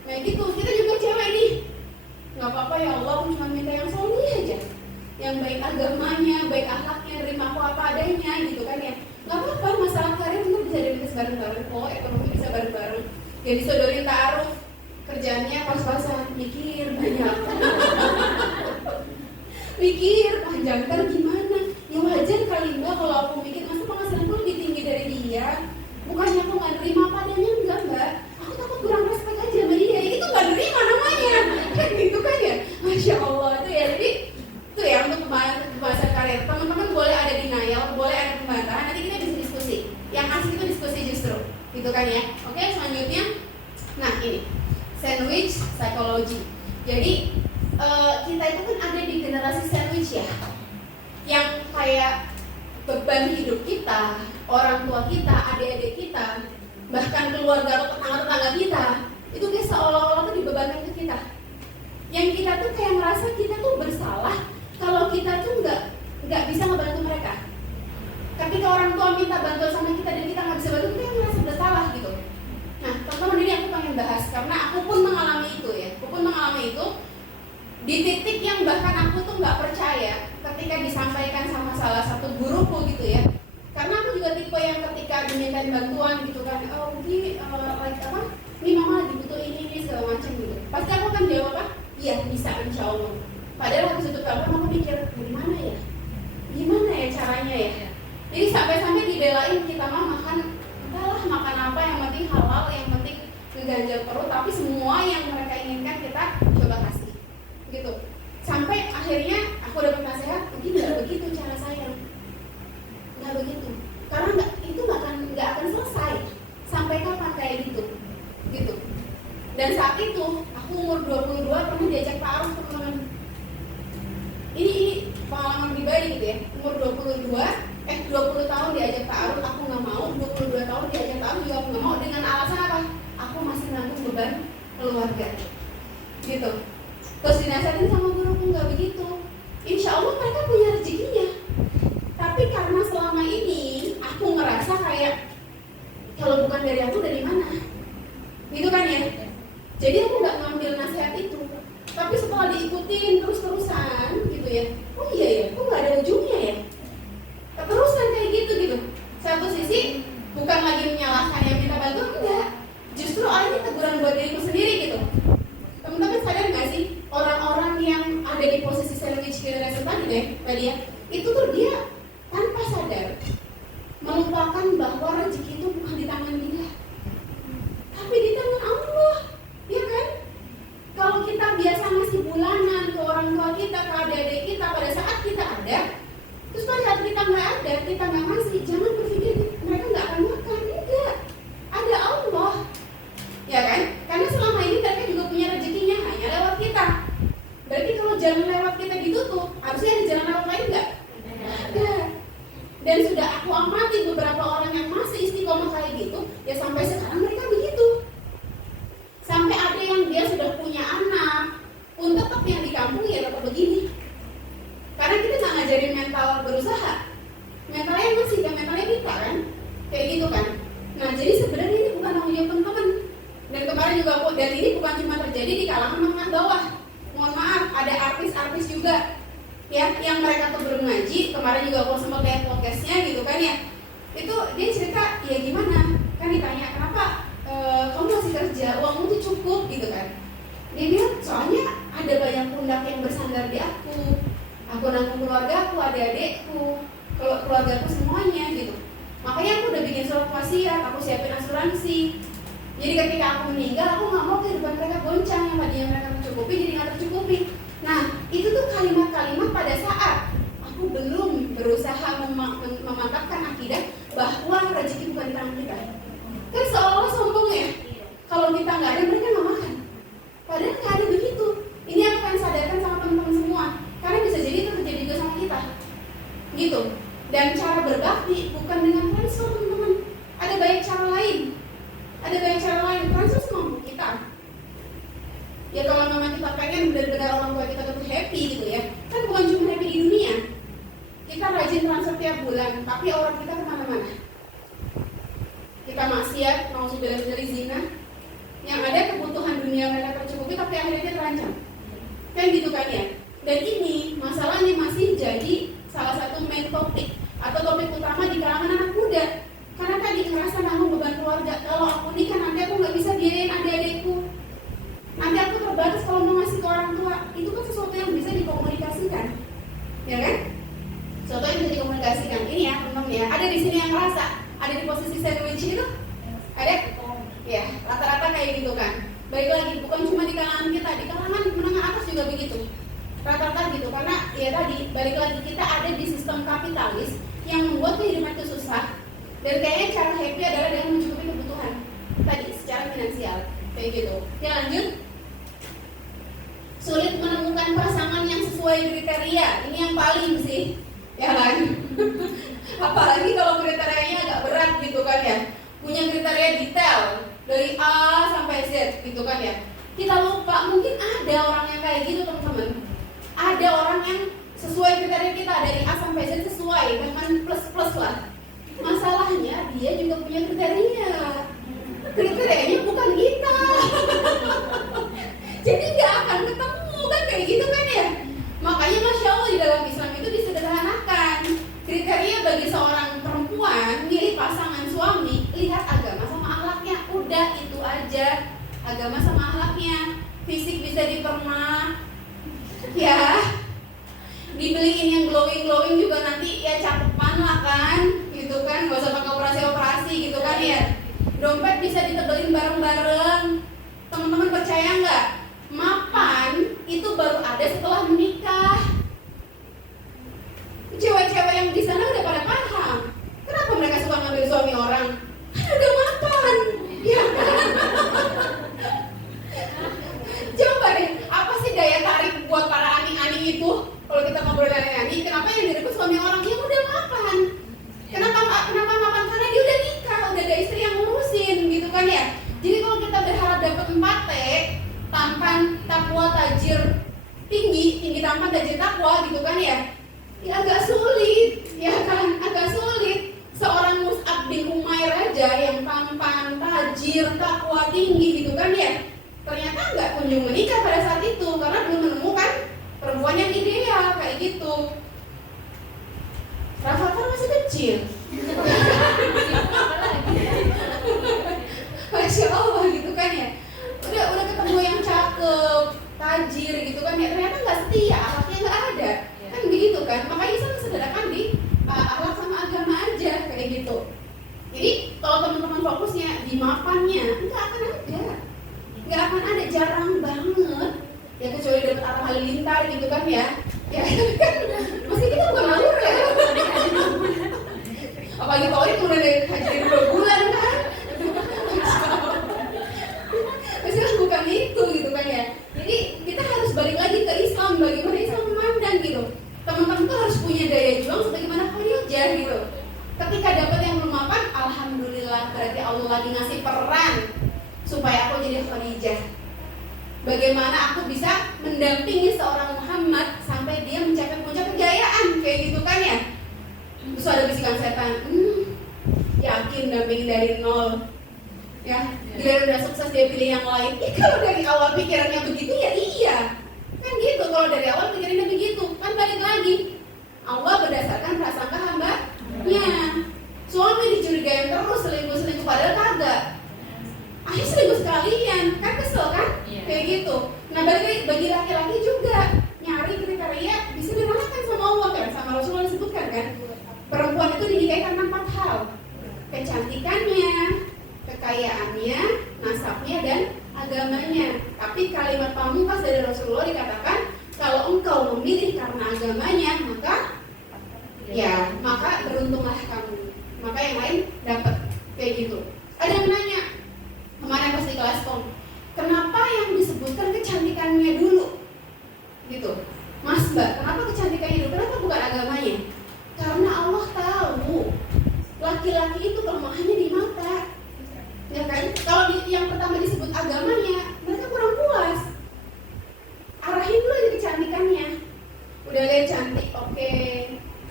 Nah gitu, kita juga cewek nih, gak apa-apa ya Allah, aku cuma minta yang soleh aja, yang baik agamanya, baik akhlaknya, terima aku apa adanya gitu kan ya. Gak apa-apa, masalah karir itu bisa dirintis bareng-bareng kok, ekonomi bisa bareng-bareng. Jadi disodorin ta'aruf, kerjaannya pas-pasan, mikir banyak. Mikir panjang, kan gimana? Ya wajar kali Mbak kalau aku mikir, masa penghasilanku lebih tinggi dari dia? Bukannya aku gak nerima padanya, enggak Mbak. Aku takut kurang respect aja sama dia, itu gak nerima namanya. Kan gitu kan ya? Masya Allah itu ya. Jadi itu ya untuk pembahasan karir. Teman-teman boleh ada denial, boleh ada pembantahan, nanti kita bisa diskusi. Yang asik itu diskusi justru, gitu kan ya. Oke, selanjutnya. Nah ini, sandwich psychology. Jadi kita itu kan ada di generasi sandwich ya, yang kayak beban hidup kita, orang tua kita, adik-adik kita, bahkan keluarga atau tetangga-tetangga kita, itu kayak seolah-olah tuh dibebankan ke kita. Yang kita tuh kayak merasa kita tuh bersalah kalau kita tuh nggak bisa ngebantu mereka. Ketika orang tua minta bantuan sama kita dan kita nggak bisa bantu, kita merasa bersalah gitu. Nah, teman-teman ini aku pengen bahas karena aku pun mengalami itu ya. Aku pun mengalami itu. Di titik yang bahkan aku tuh nggak percaya ketika disampaikan sama salah satu guruku gitu ya. Karena aku juga tipe yang ketika dimintain bantuan gitu kan, oh Ugi, like apa? Ini mama lagi butuh ini segala macam gitu. Pasti aku akan jawab apa? Iya bisa insya Allah. Padahal habis itu aku mikir, gimana ya? Gimana ya caranya ya? Jadi sampai-sampai dibelain kita mah makan, entahlah makan apa yang penting halal, yang penting ngeganjal perut, tapi semua yang mereka inginkan kita coba kasih. Gitu. Sampai akhirnya aku dapat nasihat, begini nggak begitu cara sayang. Nggak begitu. Karena itu nggak akan selesai. Sampai kapan kayak gitu. Gitu. Dan saat itu aku umur 22 pernah diajak taruh teman-teman. Ini pengalaman pribadi gitu ya. Umur 20 tahun diajak taruh, aku nggak mau. 22 tahun diajak taruh juga aku nggak mau. Dengan alasan apa? Aku masih nanggung beban keluarga. Gitu. Terus dinasihatin sama guruku nggak begitu. Insya Allah mereka punya rezekinya. Tapi karena selama ini aku ngerasa kayak kalau bukan dari aku dari mana? Gitu kan ya. Jadi aku nggak ngambil nasihat itu. Tapi setelah diikutin terus-terusan gitu ya. Oh iya ya, kok nggak ada ujungnya ya? Keterusan kayak gitu. Satu sisi bukan lagi menyalahkan yang minta bantuan, enggak. Justru ini teguran buat diriku sendiri gitu. Teman-teman sadar nggak sih orang-orang yang ada di posisi sandwich generation tadi ya, itu tuh dia tanpa sadar melupakan bahwa rezeki itu bukan di tangan dia, tapi di tangan Allah, ya kan? Kalau kita biasa ngasih bulanan ke orang tua kita, ke adik-adik kita pada saat kita ada, terus pada saat kita nggak ada, kita nggak ngasih, jangan berpikir mereka nggak akan makan, enggak. Ada Allah, ya kan? Karena selama ini mereka juga punya rezekinya hanya lewat kita. Berarti kalau jalan lewat kita ditutup, harusnya ada jalan lewat lain nggak? Ada. Dan sudah aku amati beberapa orang yang masih istiqomah kayak gitu, ya sampai sekarang mereka begitu. Sampai ada yang dia sudah punya anak, pun tetap yang di kampung ya tetap begini. Karena kita nggak ngajarin mental berusaha, mentalnya masih dan mentalnya kita kan, kayak gitu kan. Nah jadi sebenarnya ini bukan tanggung jawab teman-teman. Dan kemarin juga dan ini bukan cuma terjadi di kalangan menengah bawah. Mohon maaf, ada artis-artis juga ya yang mereka tuh belum ngaji. Kemarin juga aku sempat lihat podcastnya gitu kan ya. Itu dia cerita ya gimana? Kan ditanya kenapa kamu masih kerja, uangmu tuh cukup gitu kan. Dia bilang soalnya ada banyak pundak yang bersandar di aku nanggung keluarga aku, adik-adikku, keluarga aku semuanya gitu. Makanya aku udah bikin surat wasiat, aku siapin asuransi. Jadi ketika aku meninggal, aku nggak mau kehidupan mereka goncang yang tadinya mereka tercukupi jadi nggak tercukupi. Nah itu tuh kalimat-kalimat pada saat aku belum berusaha memantapkan akidah bahwa rezeki bukan di tangan kita. Kan seolah-olah sombong ya. Kalau kita nggak ada, mereka nggak makan. Padahal nggak ada begitu. Ini aku akan sadarkan sama teman-teman semua. Karena bisa jadi itu terjadi juga sama kita. Gitu. Dan cara berbakti bukan dengan transfer teman-teman. Ada banyak cara lain. Transfer semampu kita. Ya kalau memang kita pengen benar-benar orang tua kita tuh happy gitu ya. Kan bukan cuma happy di dunia. Kita rajin transfer tiap bulan, tapi orang kita kemana-mana. Kita maksiat, mau dari zina, yang ada kebutuhan dunia mereka tercukupi, tapi akhirnya dia terancam. Kan gitu kan ya. Dan ini masalahnya masih jadi salah satu main topik atau topik utama di kalangan anak muda. Karena tadi ngerasa nanggung beban keluarga. Kalau aku nikah nanti aku nggak bisa biayain adik-adikku. Nanti aku terbatas kalau mau ngasih ke orang tua. Itu kan sesuatu yang bisa dikomunikasikan, ya kan? Sesuatu yang bisa dikomunikasikan. Ini ya teman-teman ya. Ada di sini yang ngerasa ada di posisi sandwich itu? Ada? Ya, rata-rata kayak gitu kan. Baik lagi, bukan cuma di kalangan kita, di kalangan menengah atas juga begitu. Rata-rata gitu, karena ya tadi balik lagi kita ada di sistem kapitalis yang membuat kehidupan itu susah. Dan kayaknya cara happy adalah dengan mencukupi kebutuhan tadi secara finansial, kayak gitu. Ya lanjut. Sulit menemukan pasangan yang sesuai kriteria. Ini yang paling sih, ya kan? Apalagi kalau kriterianya agak berat gitu kan ya. Punya kriteria detail dari A sampai Z gitu kan ya. Kita lupa, mungkin ada orang yang kayak gitu teman-teman. Ada orang yang sesuai kriteria kita dari A sampai Z sesuai, bahkan plus lah. Masalahnya dia juga punya kriteria. Kriterianya bukan kita. Jadi nggak akan ketemu kan kayak gitu kan ya. Makanya Masya Allah di dalam Islam itu disederhanakan. Kriteria bagi seorang perempuan milih pasangan suami, lihat agama sama akhlaknya. Udah itu aja, agama sama akhlaknya. Fisik bisa dipermah, ya, dibeliin yang glowing juga nanti ya cakepan lah kan, gitu kan, gak usah pakai operasi gitu kan ya. Dompet bisa ditebelin bareng-bareng. Teman-teman percaya nggak? Mapan itu baru ada setelah menikah. Cewek-cewek yang di sana udah pada paham. Kenapa mereka suka ngambil suami orang? Kan udah mapan, ya kan? Coba deh, apa sih daya tarik buat para ani-ani itu? Kalau kita ngobrol ani-ani, kenapa yang direbut suami orang yang udah mapan? Kenapa mapan? Karena dia udah nikah, udah ada istri yang ngurusin, gitu kan ya? Jadi kalau kita berharap dapat 4T, tampan, takwa, tajir, tinggi tampan, tajir, takwa, gitu kan ya? Ya agak sulit, ya kan? Agak sulit. Seorang Mus'ab bin Umair aja yang tampan, tajir, takwa, tinggi, gitu kan ya? Ternyata nggak kunjung menikah pada saat itu karena belum menemukan perempuan yang ideal kayak gitu. Rafathar masih kecil. Masya Allah gitu kan ya. Udah ketemu yang cakep, tajir gitu kan ya. Ternyata nggak setia, akhlaknya nggak ada. Kan begitu kan. Makanya Islam sederhanakan di akhlak sama agama aja kayak gitu. Jadi kalau teman-teman fokusnya di mapannya, nggak akan ada. Nggak akan ada, jarang banget ya, kecuali dapat Atta Halilintar gitu kan ya. Ya kan masih kita bukan ngawur ya. Apalagi Tori tuh udah haji 2 bulan kan. Masih bukan itu gitu kan ya. Jadi kita harus balik lagi ke Islam, bagaimana Islam memandang gitu. Teman-teman tuh harus punya daya juang sebagaimana Khadijah gitu. Ketika dapat yang belum mapan, alhamdulillah berarti Allah lagi ngasih peran supaya aku jadi Khadijah. Bagaimana aku bisa mendampingi seorang Muhammad sampai dia mencapai puncak kejayaan kayak gitu kan ya. Terus ada bisikan setan, yakin dampingin dari nol ya, giliran udah sukses dia pilih yang lain. Kalau dari awal pikirannya begitu ya iya kan gitu. Kalau dari awal pikirannya begitu kan balik lagi Allah berdasarkan prasangka hambanya. Suami dicurigain terus selingkuh padahal kagak, akhirnya selingkuh sekalian, kan kesel kan? Kayak gitu. Nah bagi laki-laki juga nyari kriteria disederhanakan sama Allah kan, sama Rasulullah disebutkan kan, perempuan itu dinikahi karena 4 hal: kecantikannya, kekayaannya, nasabnya, dan agamanya. Tapi kalimat pamungkas dari Rasulullah dikatakan, kalau engkau memilih karena agamanya, maka beruntunglah kamu, maka yang lain dapat kayak gitu. Ada yang nanya kemarin pas di kelas kom, kenapa yang disebutkan kecantikannya dulu gitu, Mas Mbak, kenapa kecantikannya dulu, kenapa bukan agamanya? Karena Allah tahu laki-laki itu kelemahannya di mata, ya kan? Kalau yang pertama disebut agamanya, mereka kurang puas, arahin dulu aja kecantikannya. Udah lihat cantik, oke.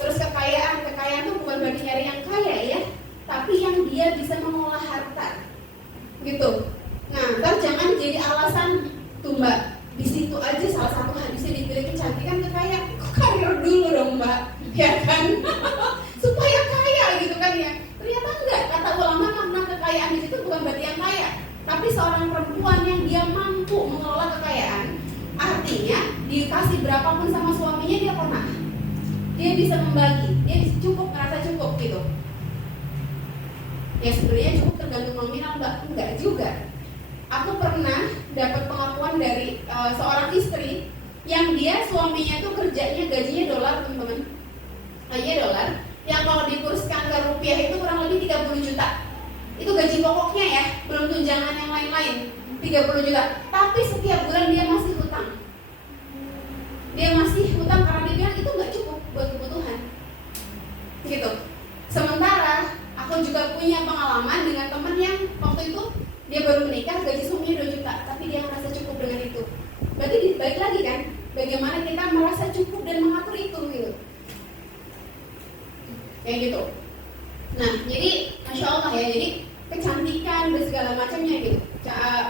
Terus kekayaan tuh bukan berarti nyari yang kaya ya, tapi yang dia bisa mengolah harta gitu. Nah, ntar jangan jadi alasan tuh Mbak, di situ aja salah satu hadisnya dipilih kecantikan kekayaan. Kok karir dulu dong Mbak, ya kan? Supaya kaya gitu kan ya. Ternyata enggak, kata ulama makna kekayaan di situ bukan berarti yang kaya, tapi seorang perempuan yang dia mampu mengelola kekayaan. Artinya dikasih berapapun sama suaminya dia pernah, dia bisa membagi, dia bisa cukup, merasa cukup gitu. Ya sebenarnya cukup tergantung nominal Mbak, enggak juga. Aku pernah dapat pengakuan dari seorang istri yang dia suaminya tuh kerjanya gajinya dolar teman-teman, gajinya dolar, yang kalau dikurskan ke rupiah itu kurang lebih 30 juta. Itu gaji pokoknya ya, belum tunjangan yang lain-lain, 30 juta. Tapi setiap bulan dia masih hutang. Dia masih hutang karena dia bilang itu nggak cukup buat kebutuhan gitu. Sementara aku juga punya pengalaman dengan teman yang waktu itu dia baru menikah, gaji suaminya 2 juta, tapi dia merasa cukup dengan itu. Berarti balik lagi kan, bagaimana kita merasa cukup dan mengatur itu gitu. Kayak gitu. Nah, jadi Masya Allah ya, jadi kecantikan dan segala macamnya gitu.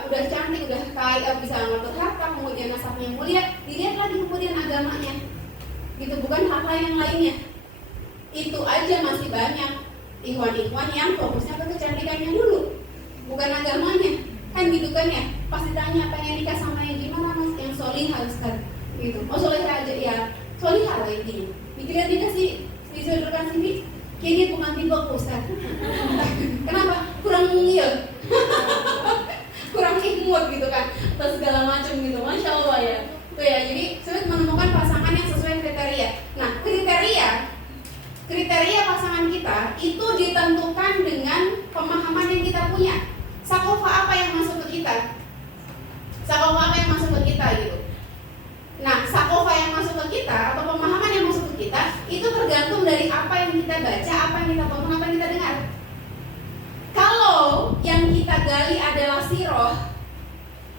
udah cantik, udah kaya, bisa ngatur harta, kemudian nasabnya mulia, dilihat lagi kemudian agamanya, gitu, bukan hal-hal yang lainnya. Itu aja masih banyak ikhwan-ikhwan yang fokusnya ke kecantikannya dulu, bukan agamanya, kan gitu kan ya. Pas ditanya pengen nikah sama yang gimana mas, yang solihah Ustaz, gitu. Oh solihah aja ya, solihah lah intinya. Dikira dikasih disodorkan CV, kayaknya bukan tipe aku Ustaz. Kenapa? Kurang mungil, kurang imut gitu kan, atau segala macam gitu. Masya Allah ya. Tuh ya, jadi sulit menemukan pasangan yang sesuai kriteria. Nah, kriteria pasangan kita itu ditentukan dengan pemahaman yang kita punya. Sakofa apa yang masuk ke kita? Sakofa apa yang masuk ke kita gitu. Nah, sakofa yang masuk ke kita atau pemahaman yang masuk ke kita itu tergantung dari apa yang kita baca, apa yang kita tonton, apa yang kita dengar. Kalau yang kita gali adalah sirah,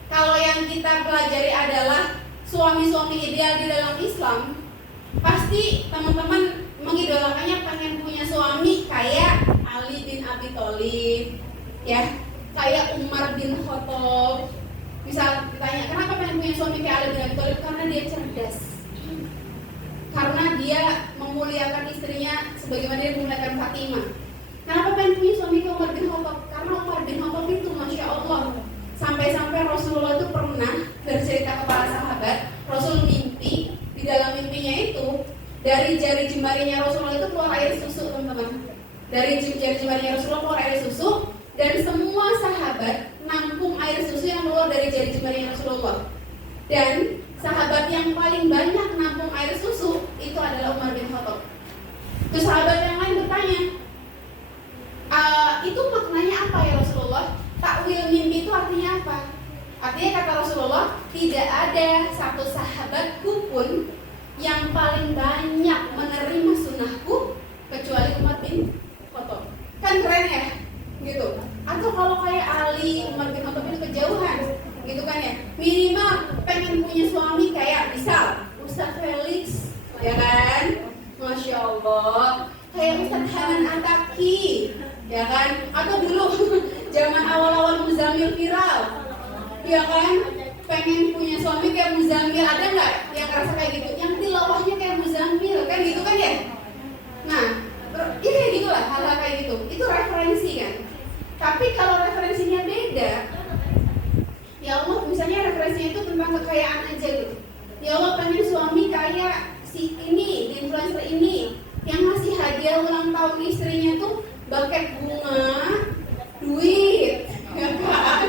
kalau yang kita pelajari adalah suami-suami ideal di dalam Islam, pasti teman-teman mengidolakannya pengen punya suami kayak Ali bin Abi Thalib, ya, kayak Umar bin Khattab. Bisa ditanya, kenapa pengen punya suami kayak Ali bin Abi Thalib? Karena dia cerdas, karena dia memuliakan istrinya sebagaimana dia memuliakan Fatimah. Kenapa pengen punya suami kayak Umar bin Khattab? Karena Umar bin Khattab itu Masya Allah, sampai-sampai Rasulullah itu pernah bercerita kepada sahabat, Rasul mimpi, di dalam mimpinya itu dari jari jemarinya Rasulullah itu keluar air susu, teman-teman. Dari jari jemarinya Rasulullah keluar air susu, dan semua sahabat nampung air susu yang keluar dari jari jemarinya Rasulullah. Dan sahabat yang paling banyak nampung air susu itu adalah Umar bin Khattab. Terus sahabat yang lain bertanya, itu maknanya apa ya Rasulullah? Takwil mimpi itu artinya apa? Artinya kata Rasulullah, tidak ada satu sahabatku pun yang paling banyak menerima sunnahku kecuali Umar bin Khattab. Kan keren ya? Gitu. Atau kalau kayak Ali, Umar bin Khattab itu kejauhan, gitu kan ya? Minimal pengen punya suami kayak misal Ustaz Felix, ya kan? Masya Allah. Kayak Ustaz Hanan Ataki, ya kan? Atau dulu zaman awal-awal Muzamil viral, ya kan? Pengen punya suami kayak Muzamil, ada nggak yang ngerasa kayak gitu? Yang tilawahnya kayak Muzamil, kan gitu kan ya? Nah, ya kayak gitulah, hal-hal kayak gitu. Itu referensi kan? Tapi kalau referensinya beda, ya Allah, misalnya referensinya itu tentang kekayaan aja gitu. Ya Allah, pengen suami kayak si ini, influencer ini, yang ngasih hadiah ulang tahun istrinya tuh buket bunga, duit, ya kan?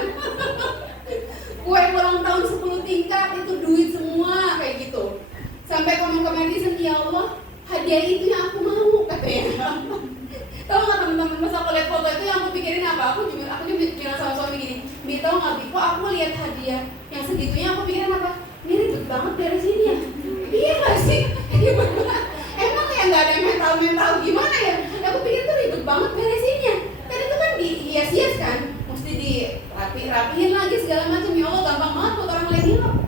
Kue ulang tahun 10 tingkat itu duit semua, kayak gitu. Sampai komen-komen di sini, ya Allah, hadiah itu yang aku mau, katanya. Tahu nggak teman-teman, pas aku lihat foto itu yang aku pikirin apa? Aku juga bilang sama suami gini, Bi, tau nggak Bi, kok aku lihat hadiah yang segitunya aku pikirin apa? Ini ribet banget dari sini ya. Iya nggak sih? Ribet banget. Emang ya nggak ada mental gimana ya? Aku pikir tuh ribet banget beresinnya. Kan itu kan dihias-hias kan, mesti dirapihin lagi segala macam. Ya Allah, gampang banget buat orang lain hilang.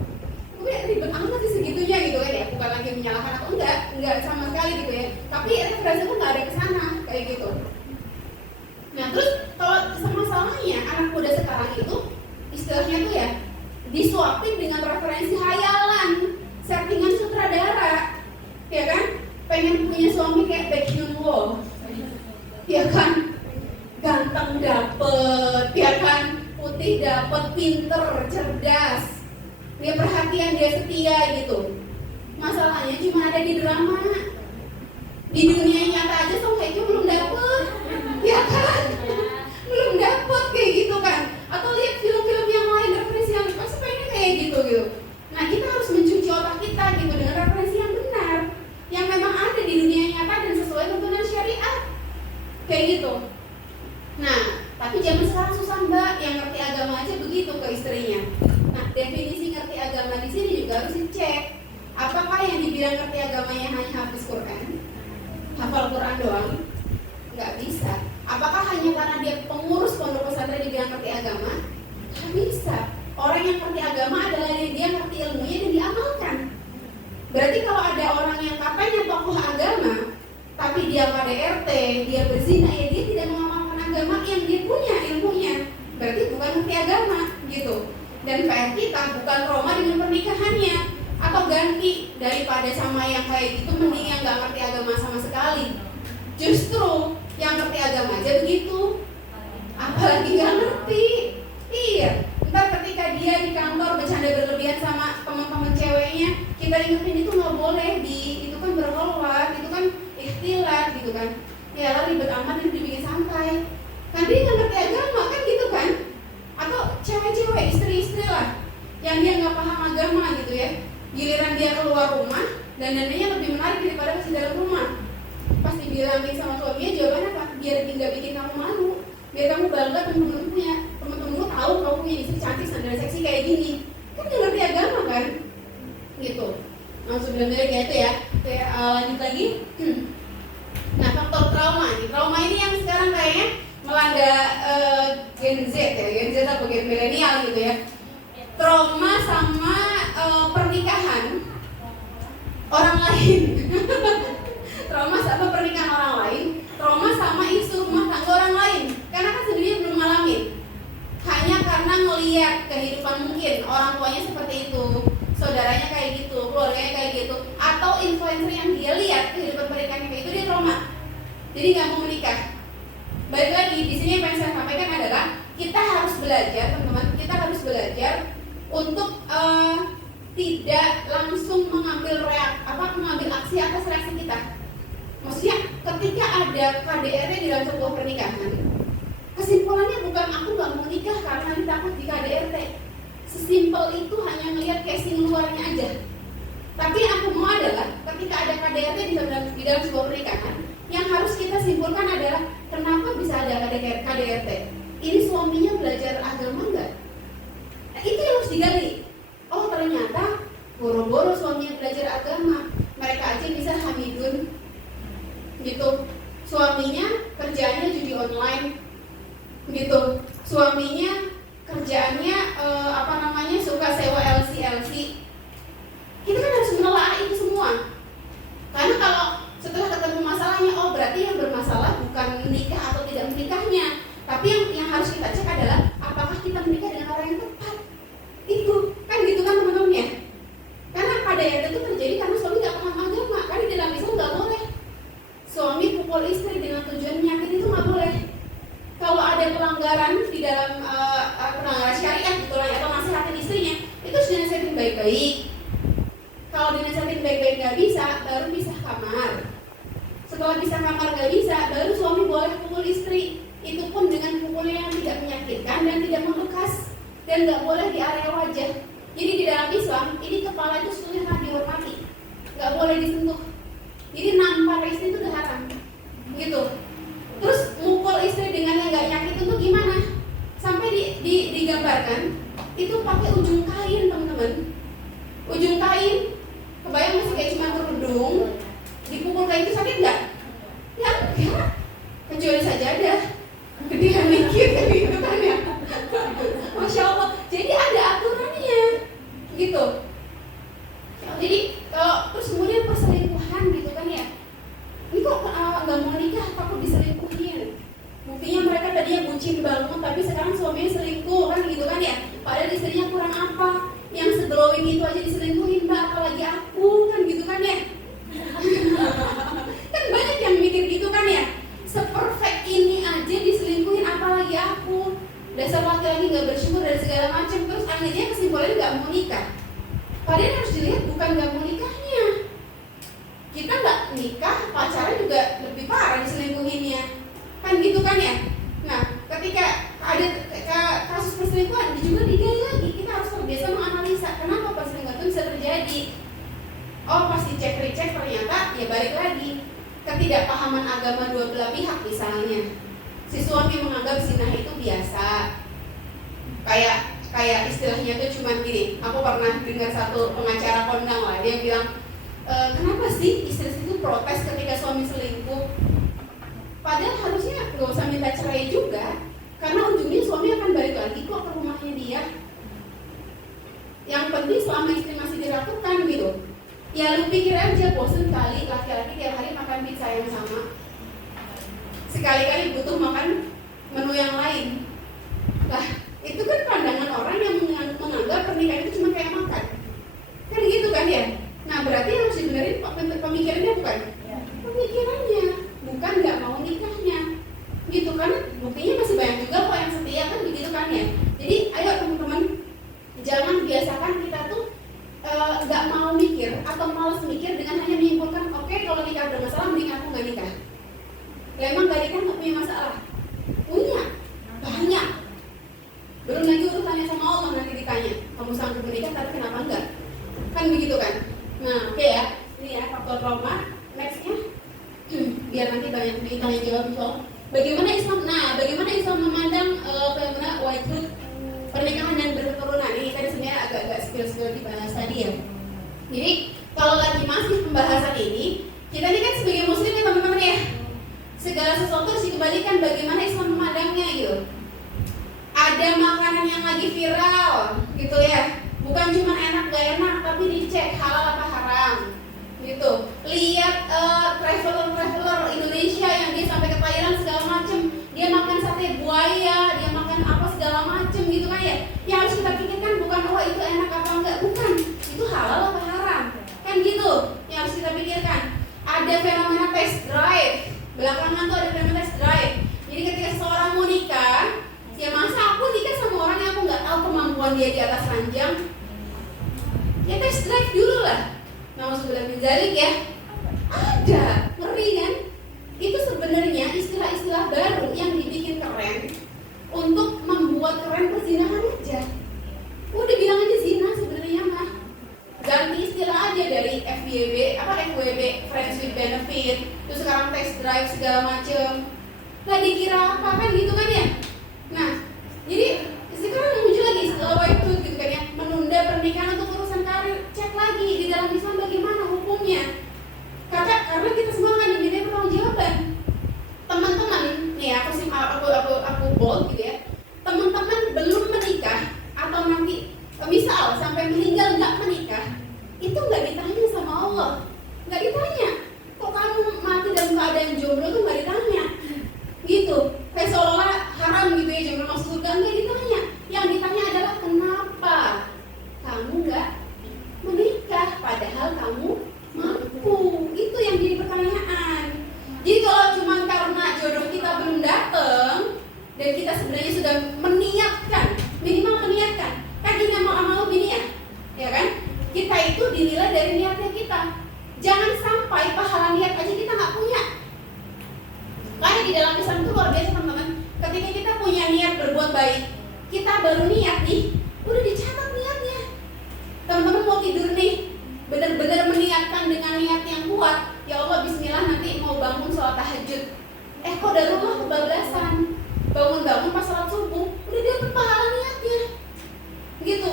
Gue ribet amat sih segitunya gitu kan ya. Bukan lagi menyalahkan atau enggak sama sekali gitu ya. Tapi referensi aku nggak ada kesana kayak gitu. Nah terus kalau masalahnya anak muda sekarang itu istilahnya tuh ya disuapin dengan referensi hayalan, settingan sutradara, ya kan? Pengen punya suami kayak Baekhyun Woo, ya kan? Ganteng dapet, ya kan? Putih dapet, pinter, cerdas, dia perhatian, dia setia gitu. Masalahnya cuma ada di drama, di dunia nyata aja Song Hye Kyo belum dapet, ya kan? Belum dapet kayak gitu kan? Atau lihat film-film yang lain referensi yang pasti pengen kayak gitu. Nah kita harus mencuci otak kita gitu dengan referensi yang benar, yang memang ada di dunia nyata dan sesuai tuntunan syariat kayak gitu. Nah tapi zaman sekarang susah mbak, yang ngerti agama aja begitu ke istrinya. Nah definisi ngerti agama di sini juga harus dicek. Apakah yang dibilang ngerti agamanya hanya hafiz Quran, hafal Quran doang? Nggak bisa. Apakah hanya karena dia pengurus pondok pesantren dibilang ngerti agama? Nggak bisa. Orang yang ngerti agama adalah dia ngerti ilmunya dan diamalkan. Berarti kalau ada orang yang katanya tokoh agama, tapi dia KDRT, dia berzina, ya dia tidak mengamalkan agama yang dia punya ilmunya. berarti bukan ngerti agama gitu. Dan PR kita bukan trauma dengan pernikahannya, atau ganti daripada sama yang kayak gitu mending yang nggak ngerti agama sama sekali. Justru yang ngerti agama aja begitu, apalagi nggak ngerti. Iya, ntar ketika dia di kantor bercanda berlebihan sama teman-teman ceweknya, kita ingetin itu nggak boleh, itu kan berholwat, itu kan ikhtilat gitu kan. Ya lah ribet amat, ini dibikin santai. Kan dia nggak ngerti agama kan gitu kan. Atau cewek-cewek, istri-istri lah yang dia nggak paham agama gitu ya. Giliran dia keluar rumah dan dananya lebih menarik daripada masih dalam rumah. Pasti bilangin sama suaminya, jawabannya apa? Biar nggak bikin kamu malu, biar kamu bangga temen-temenmu tahu kamu punya istri cantik dan seksi kayak gini. Kan nggak ngerti agama kan? Gitu. Langsung bilang-bilang kayak itu ya. Oke, lanjut lagi. Nah, faktor trauma nih. Trauma ini yang sekarang kayaknya melanda Gen Z ya, Gen Z atau Gen milenial gitu ya. Trauma sama pernikahan orang lain. Trauma sama pernikahan orang lain, trauma sama isu rumah tangga orang lain. Karena kan sendiri belum ngalamin. Hanya karena ngelihat kehidupan mungkin orang tuanya seperti itu, saudaranya kayak gitu, keluarganya kayak gitu, atau influencer yang dia lihat kehidupan pernikahannya kayak itu, dia trauma. Jadi nggak mau menikah. Balik lagi di sini yang pengen saya sampaikan adalah kita harus belajar, teman-teman. Kita harus belajar untuk tidak langsung mengambil aksi atas reaksi kita. Maksudnya ketika ada KDRT di dalam sebuah pernikahan, kesimpulannya bukan aku nggak mau nikah karena takut di KDRT. Sesimpel itu hanya melihat casing luarnya aja. Tapi yang aku mau adalah ketika ada KDRT di dalam sebuah pernikahan, yang harus kita simpulkan adalah kenapa bisa ada KDRT. Ini suaminya belajar agama nggak? Nah, itu yang harus digali. Oh ternyata boro-boro suaminya belajar agama, mereka aja bisa hamidun gitu. Suaminya kerjaannya judi online gitu. Suaminya kerjaannya suka sewa LC. Kita kan harus menelaah itu semua. Karena kalau setelah ketemu masalahnya, oh berarti yang bermasalah bukan menikah atau tidak menikahnya, tapi yang harus kita cek adalah apakah kita menikah dengan orang yang tepat. Itu kan gitu kan teman-teman ya. Karena KDRT itu terjadi karena suami nggak paham agama. Karena di dalam Islam nggak boleh suami pukul istri dengan tujuan menyakiti, itu nggak boleh. Kalau ada pelanggaran di dalam pelanggaran syariat gitu lah, atau nasihatin istrinya, itu harus dinasihatin baik-baik. Kalau dinasihatin baik-baik nggak bisa, baru pisah kamar. Setelah pisah kamar nggak bisa, baru suami boleh pukul istri. Itu pun dengan pukulnya yang tidak menyakitkan dan tidak membekas, dan nggak boleh di area wajah. Jadi di dalam Islam, ini kepala itu sangat dihormati, nggak boleh disentuh. Jadi nampar istri itu udah haram, gitu. Terus mukul istri dengan yang nggak nyakit itu gimana? Sampai digambarkan itu pakai ujung kain, teman-teman. Ujung kain, kebayang masih kayak cuma kerudung, dipukul kayak itu sakit nggak? Ya enggak, kecuali sajadah, gedean dikit gitu kan ya. Masya Allah. Jadi ada aturannya, gitu. Jadi kalau terus kemudian perselingkuhan gitu kan ya. Ini kok nggak mau nikah takut diselingkuhin. Buktinya mereka tadinya bucin banget, tapi sekarang suaminya selingkuh kan gitu kan ya. Padahal istrinya kurang apa, yang seglowing itu aja diselingkuhin, mbak apalagi aku kan gitu kan ya. Kan banyak yang mikir gitu kan ya. Seperfect ini aja diselingkuhin, apalagi aku. Dasar laki-laki nggak bersyukur dan segala macam. Terus akhirnya kesimpulannya nggak mau nikah. Padahal harus dilihat bukan nggak mau nikahnya. Kita nggak nikah, pacaran juga lebih parah diselingkuhinnya, kan gitu kan ya. Nah, ketika ada kasus perselingkuhan juga digali lagi, kita harus terbiasa menganalisa kenapa perselingkuhan itu bisa terjadi. Oh pas dicek recheck ternyata ya balik lagi ketidakpahaman agama dua belah pihak. Misalnya si suami menganggap zina itu biasa, kayak istilahnya tuh cuman gini. Aku pernah dengar satu pengacara kondang lah, dia bilang kenapa sih istri itu protes ketika suami selingkuh? Padahal harusnya nggak usah minta cerai juga, karena ujungnya suami akan balik lagi kok ke rumahnya dia. Yang penting selama istri masih dilakukan gitu. Ya lu pikir aja, bosen kali laki-laki tiap hari makan pizza yang sama. Sekali-kali butuh makan menu yang lain. Lah kan ya. Jadi ayo teman-teman, jangan biasakan kita tuh nggak mau mikir atau malas mikir dengan hanya menyimpulkan oke, kalau nikah bermasalah mending aku nggak nikah. Ya emang nggak nikah nggak punya masalah? Punya, banyak. Belum lagi urusannya sama Allah nanti ditanya, kamu sanggup menikah tapi kenapa enggak? Kan begitu kan? Nah oke ya, ini ya faktor trauma. Nextnya, biar nanti banyak ditanya jawab soal bagaimana Islam memandang fenomena wajib pernikahan dan berketurunan. Ini kan sebenarnya agak-agak skill dibahas tadi ya. Jadi kalau lagi masih pembahasan ini, kita ini kan sebagai muslim ya teman-teman ya, segala sesuatu harus dikembalikan bagaimana Islam memandangnya gitu. Ada makanan yang lagi viral gitu ya, bukan cuma enak gak enak tapi dicek halal apa haram gitu. Lihat traveler Indonesia yang dia sampai ke Thailand segala macem, dia makan sate buaya, dia makan apa segala macem gitu kan ya. Yang harus kita pikirkan bukan oh itu enak apa enggak, bukan, itu halal apa haram kan gitu yang harus kita pikirkan. Ada fenomena test drive, belakangan tuh ada fenomena test drive. Jadi ketika seseorang mau nikah, ya masa aku nikah sama orang yang aku nggak tahu kemampuan dia di atas ranjang? Ya test drive dulu lah. Nah, sebelah minzalik ya. Ada, ngeri kan? Itu sebenarnya istilah-istilah baru yang dibikin keren untuk membuat keren perzinahan aja. Udah bilang aja zina sebenarnya mah. Ganti istilah aja dari FWB, friends with benefit, terus sekarang test drive segala macem. Nggak dikira apa kan gitu kan ya? Nah, jadi sekarang muncul lagi istilah white gitu kan ya, menunda pernikahan untuk urusan karir. Cek lagi di dalam Islam bagaimana hukumnya. Karena kita semua kan diminta pertanggungjawaban. Teman-teman, nih aku bold gitu ya. Teman-teman belum menikah atau nanti misal sampai meninggal nggak menikah, itu nggak ditanya sama Allah, nggak ditanya. Kok kamu mati dalam keadaan jomblo tuh nggak ditanya, gitu. Kayak seolah-olah haram gitu ya jomblo masuk surga, nggak ditanya. Yang ditanya adalah kenapa kamu nggak menikah padahal kamu mampu. Itu yang jadi pertanyaan. Jadi kalau cuma karena jodoh kita belum datang dan kita sebenarnya sudah meniatkan, minimal meniatkan, kan ini mau niat, ya kan? Kita itu dinilai dari niatnya kita. Jangan sampai pahala niat aja kita nggak punya. Kayak di dalam Islam itu luar biasa teman-teman. Ketika kita punya niat berbuat baik, kita baru niat nih, udah dicatat niatnya. Teman-teman mau tidur nih, benar-benar meniatkan dengan niat yang kuat. Ya Allah, Bismillah nanti mau bangun sholat tahajud. Kok dari rumah kebablasan. Bangun-bangun pas sholat subuh, udah dapat pahala niatnya. Gitu.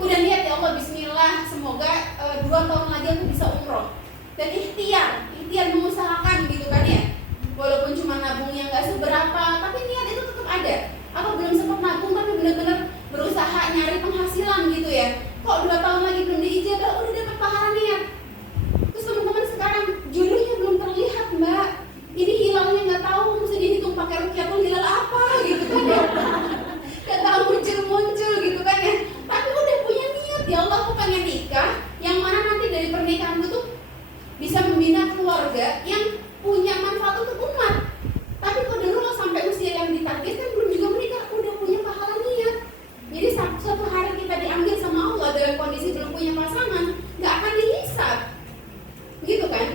Udah niat ya Allah, Bismillah, semoga 2 tahun lagi aku bisa umroh. Dan ikhtiar mengusahakan gitu kan ya. Walaupun cuma nabungnya nggak seberapa, tapi niat itu tetap ada. Atau belum sempat nabung tapi benar-benar berusaha nyari penghasilan gitu ya. Kok 2 tahun lagi belum diijabah, udah dapat pahala niat. Terus teman-teman sekarang jodohnya belum terlihat mbak. Ini hilalnya nggak tahu, mesti dihitung pakai rukyatul hilal apa gitu kan ya. Nggak tahu muncul gitu kan ya. Tapi udah punya niat, ya Allah aku pengen nikah, yang mana nanti dari pernikahanku tuh bisa membina keluarga yang punya manfaat untuk umat. Tapi kalau dulu sampai usia yang ditargetkan belum juga menikah, udah punya pahala niat. Jadi suatu hari kita diambil sama Allah dalam kondisi belum punya pasangan, nggak akan dihisab, gitu kan?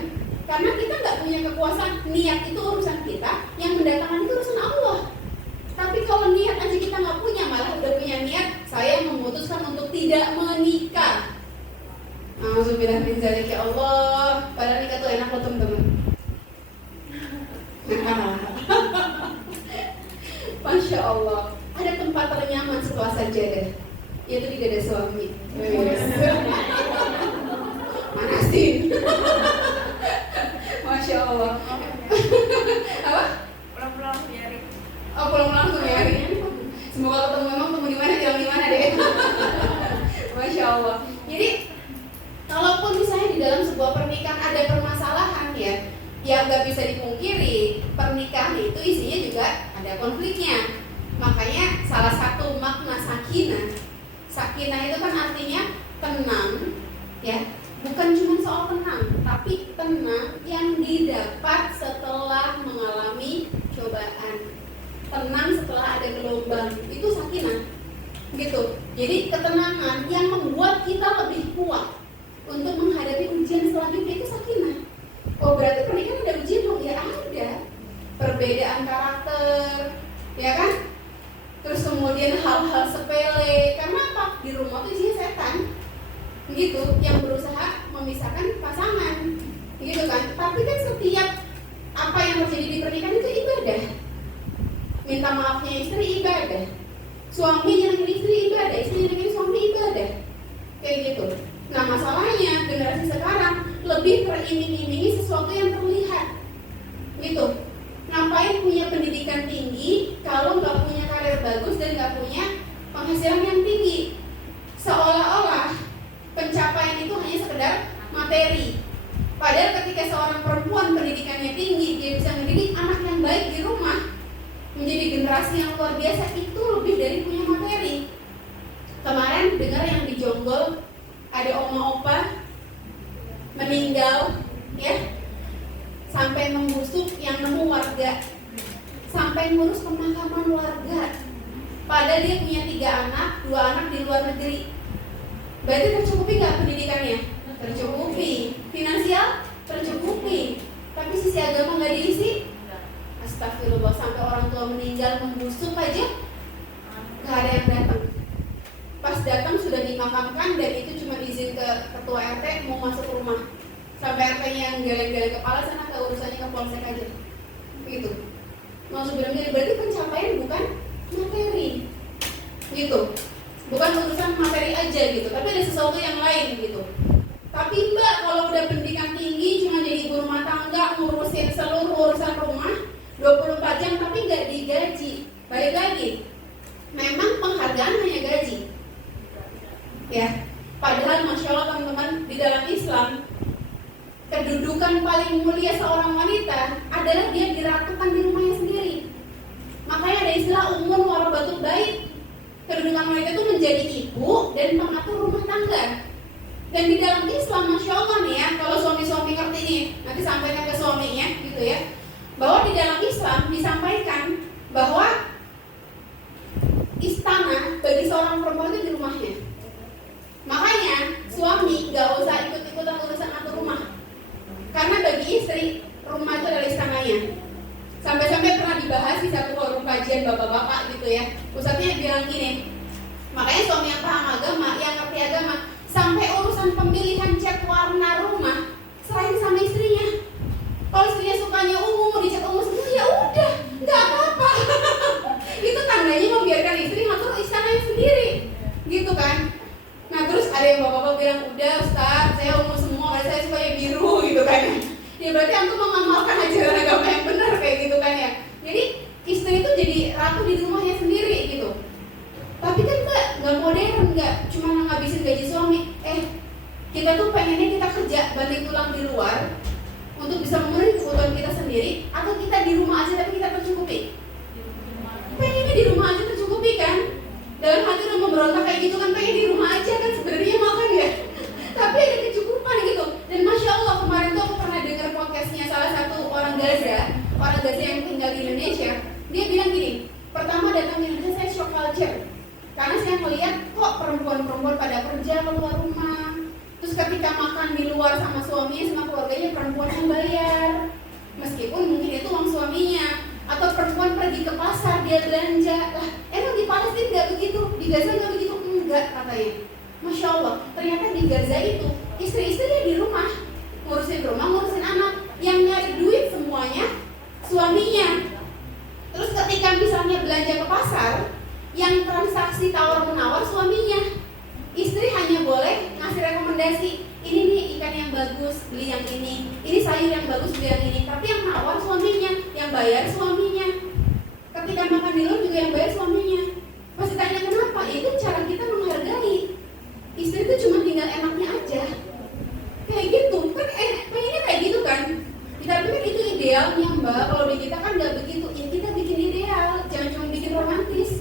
Karena kita nggak punya kekuasaan. Niat itu urusan kita, yang mendatangkan itu urusan Allah. Tapi kalau niat aja kita nggak punya, malah udah punya niat, saya memutuskan untuk tidak menikah. Alhamdulillah min zalik ya Allah. Padahal nikah tuh enak loh teman-teman. Masya Allah, ada tempat ternyaman setelah sajadah, yaitu di dada suami. Manasin. Masya Allah. Apa? Pulang-pulang nyari. Oh, pulang-pulang tuh nyari. Semoga ketemu, memang ketemu di mana, jalan di mana deh. Masya Allah. Jadi kalaupun misalnya di dalam sebuah pernikahan ada permasalahan ya, yang nggak bisa dipungkiri, pernikahan itu isinya juga ada konfliknya. Makanya salah satu makna sakinah itu kan artinya tenang ya, bukan cuma soal tenang, tapi tenang yang didapat setelah mengalami cobaan. Tenang setelah ada gelombang, itu sakinah. gitu. Jadi ketenangan yang membuat kita lebih kuat untuk menghadapi ujian selanjutnya itu sakinah. Oh berarti pernikahan ada ujian dong? Ya ada. Perbedaan karakter, ya kan? Terus kemudian hal-hal sepele. Karena apa? Di rumah tuh isinya setan, gitu, yang berusaha memisahkan pasangan, gitu kan? Tapi kan setiap apa yang terjadi di pernikahan itu ibadah. Minta maafnya istri ibadah, suami nyenengin istri ibadah, istri nyenengin suami ibadah, kayak gitu. Nah masalahnya generasi sekarang lebih teriming-imingi sesuatu yang terlihat, gitu. Ngapain punya pendidikan tinggi kalau nggak punya karir bagus dan nggak punya penghasilan yang tinggi? Seolah-olah pencapaian itu hanya sekedar materi. Padahal ketika seorang perempuan pendidikannya tinggi, dia bisa mendidik anak yang baik di rumah menjadi generasi yang luar biasa, itu lebih dari punya materi. Kemarin dengar yang di Jonggol ada oma opa meninggal, ya, sampai membusuk yang nemu warga, sampai ngurus pemakaman warga. Padahal dia punya 3 anak, 2 anak di luar negeri. Berarti tercukupi nggak pendidikannya? Tercukupi. Finansial? Tercukupi. Tapi sisi agama nggak diisi? Astagfirullah, sampai orang tua meninggal membusuk aja nggak ada yang datang. Pas datang sudah dimakamkan dan itu cuma izin ke ketua RT mau masuk rumah. Sampai RT-nya yang geleng-geleng kepala, sana ke urusannya ke polsek aja. Gitu. Maksud bilangnya berarti pencapaian bukan materi. Gitu. Bukan urusan materi aja gitu, tapi ada sesuatu yang lain gitu. Tapi mbak kalau udah pendidikan tinggi cuma jadi ibu rumah tangga, ngurusin seluruh urusan rumah 24 jam tapi nggak digaji. Balik lagi, memang penghargaan hanya gaji, ya. Padahal masya Allah teman-teman, di dalam Islam kedudukan paling mulia seorang wanita adalah dia diratukan di rumahnya sendiri. Makanya ada istilah ummun warabatul bait. Kedudukan wanita itu menjadi ibu dan pengatur rumah tangga. Dan di dalam Islam masya Allah nih ya, kalau suami-suami ngerti ini, nanti sampaikan ke suaminya gitu ya, bahwa di dalam Islam disampaikan bahwa istana bagi seorang perempuan itu di rumahnya. Makanya suami gak usah ikut-ikutan urusan atur rumah, karena bagi istri rumah itu adalah istananya. Sampai-sampai pernah dibahas di satu forum kajian bapak-bapak gitu ya, ustadznya bilang gini, makanya suami yang paham agama, yang ngerti agama, sampai urusan pemilihan cat warna rumah selain sama istrinya. Kalau istrinya sukanya ungu, mau dicat ungu semua, ya udah, nggak apa-apa. Itu tandanya membiarkan istri ngatur istananya sendiri, gitu kan? Nah terus ada yang bapak-bapak bilang, udah Ustaz, saya ungu semua, saya sukanya biru, gitu kan? Ya berarti antum mengamalkan ajaran agama yang benar kayak gitu kan ya. Jadi istri itu jadi ratu di rumahnya sendiri gitu. Tapi kan nggak modern, nggak cuma ngabisin gaji suami. Kita tuh pengennya kita kerja banting tulang di luar untuk bisa memenuhi kebutuhan kita sendiri, atau kita di rumah aja tapi kita tercukupi? Pengennya di rumah aja tercukupi kan? Dalam hati udah memberontak kayak gitu kan, pengen di rumah aja kan sebenarnya makan ya. Tapi ada kecukupan gitu. Dan masya Allah kemarin tuh aku pernah dengar podcastnya salah satu orang Gaza yang tinggal di Indonesia. Dia bilang gini, pertama datang ke Indonesia saya shock culture, karena saya melihat kok perempuan-perempuan pada kerja keluar rumah, terus ketika makan di luar sama suaminya sama keluarganya perempuan yang bayar, meskipun mungkin itu uang suaminya. Atau perempuan pergi ke pasar dia belanja, lah emang di Palestina nggak begitu, di Gaza nggak begitu, enggak katanya. Masya Allah, ternyata di Gaza itu istri-istrinya di rumah, ngurusin rumah, ngurusin anak, yang nyari duit semuanya suaminya. Terus ketika misalnya belanja ke pasar, yang transaksi tawar-menawar suaminya. Istri hanya boleh ngasih rekomendasi, ini nih ikan yang bagus, beli yang ini sayur yang bagus, beli yang ini. Tapi yang nawar suaminya, yang bayar suaminya. Ketika makan di luar juga yang bayar suaminya. Pas ditanya kenapa, itu cara kita menghargai. Istri itu cuma tinggal enaknya aja, kayak gitu kan, pengennya kayak gitu kan. Tapi kan itu idealnya mbak, kalau di kita kan nggak begitu. Ya kita bikin ideal, jangan cuma bikin romantis.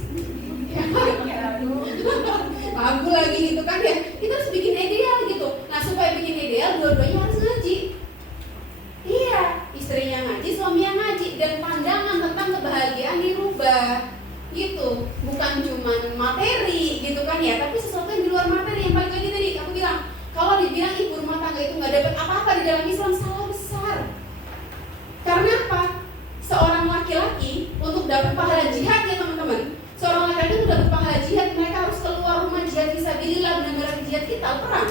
Aku lagi gitu kan ya, kita harus bikin ideal gitu. Nah supaya bikin ideal, dua-duanya harus ngaji. Iya, istrinya ngaji, suaminya ngaji, dan pandangan tentang kebahagiaan dirubah. gitu, bukan cuman materi gitu kan ya, tapi sesuatu yang di luar materi. Yang balik lagi tadi aku bilang, kalau dibilang ibu rumah tangga itu nggak dapat apa-apa di dalam Islam, salah besar. Karena apa? Seorang laki-laki untuk dapat pahala jihad ya teman-teman, seorang laki-laki untuk dapat pahala jihad, mereka harus keluar rumah jihad fisabilillah, benar-benar jihad kita perang.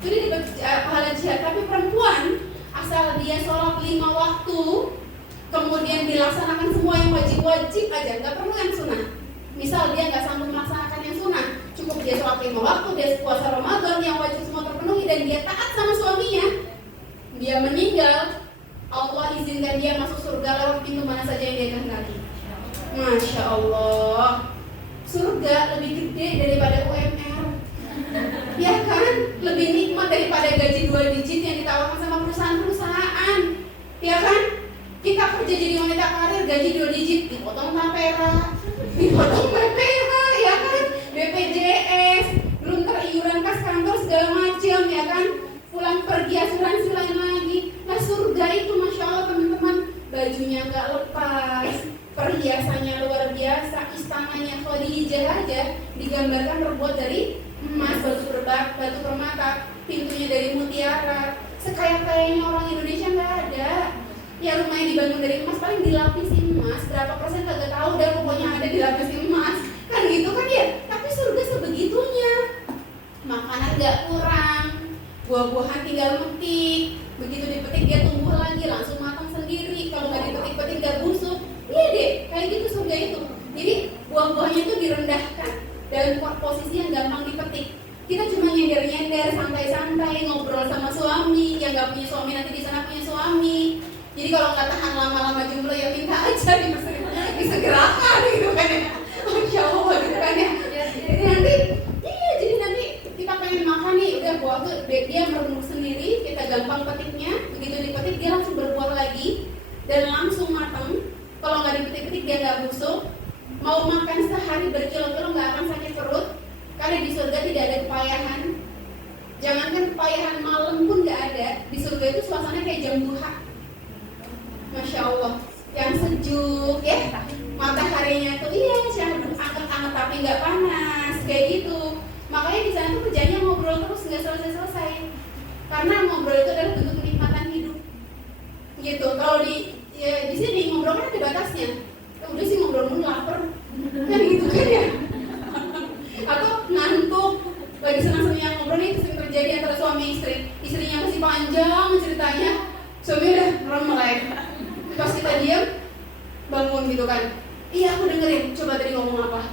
Jadi dapat pahala jihad. Tapi perempuan asal dia sholat 5 waktu, kemudian dilaksanakan semua yang wajib-wajib aja, nggak perlu yang sunnah. Misal dia nggak sanggup melaksanakan yang sunnah, cukup dia sholat 5 waktu, dia puasa Ramadan, yang wajib semua terpenuhi, dan dia taat sama suaminya, dia meninggal, Allah izinkan dia masuk surga lewat pintu mana saja yang dia kehendaki. Masya Allah, surga lebih gede daripada UMR, ya kan? Lebih nikmat daripada gaji 2 digit yang ditawarkan sama perusahaan-perusahaan, ya kan? Kita kerja jadi wanita karir, gaji 2 digit, dipotong tapera, dipotong BPH, ya kan? BPJS, belum teriuran kas kantor segala macam, ya kan? Pulang pergi asuransi lain lagi. Nah surga itu Masya Allah teman-teman, bajunya nggak lepas, perhiasannya luar biasa, istananya Khadijah aja digambarkan terbuat dari emas, batu permata, pintunya dari mutiara. Sekaya-kayanya orang Indonesia nggak ada. Ya rumahnya dibangun dari emas, paling dilapisi emas, berapa persen kagak tahu, dan pokoknya ada dilapisi emas, kan gitu kan ya. Tapi surga sebegitunya, makanan nggak kurang, buah-buahan tinggal metik, begitu dipetik dia tumbuh lagi langsung matang sendiri, kalau nggak dipetik-petik nggak busuk. Iya deh, kayak gitu surga itu. Jadi buah-buahnya itu direndahkan dalam posisi yang gampang dipetik. Kita cuma nyender-nyender, santai-santai, ngobrol sama suami, yang nggak punya suami nanti di sana punya suami. Jadi kalau nggak tahan lama-lama jomblo ya minta aja disegerakan gitu kan ya. Masya Allah gitu kan ya. Jadi nanti, iya jadi nanti kita pengen makan nih, udah buah tuh dia merenung sendiri, kita gampang petiknya, begitu dipetik dia langsung berbuah lagi dan langsung matang. Kalau nggak dipetik-petik dia nggak busuk. Mau makan sehari berkilo-kilo nggak akan sakit perut, karena di surga tidak ada kepayahan. Jangankan kepayahan malam pun nggak ada. Di surga itu suasananya kayak jam duha. Masya Allah, yang sejuk ya, mataharinya tuh iya syahdu anget-anget tapi nggak panas kayak gitu. Makanya di sana tuh kerjanya ngobrol terus nggak selesai-selesai, karena ngobrol itu adalah bentuk kenikmatan hidup gitu. Kalau di sini ngobrol kan ada batasnya, udah sih ngobrol mulu lapar kan gitu kan ya, atau ngantuk lagi senang-senangnya ngobrol. Itu sering terjadi antara suami istri, istrinya masih panjang ceritanya, suami udah melek. Pas kita diam, bangun gitu kan, iya aku dengerin, coba tadi ngomong apa.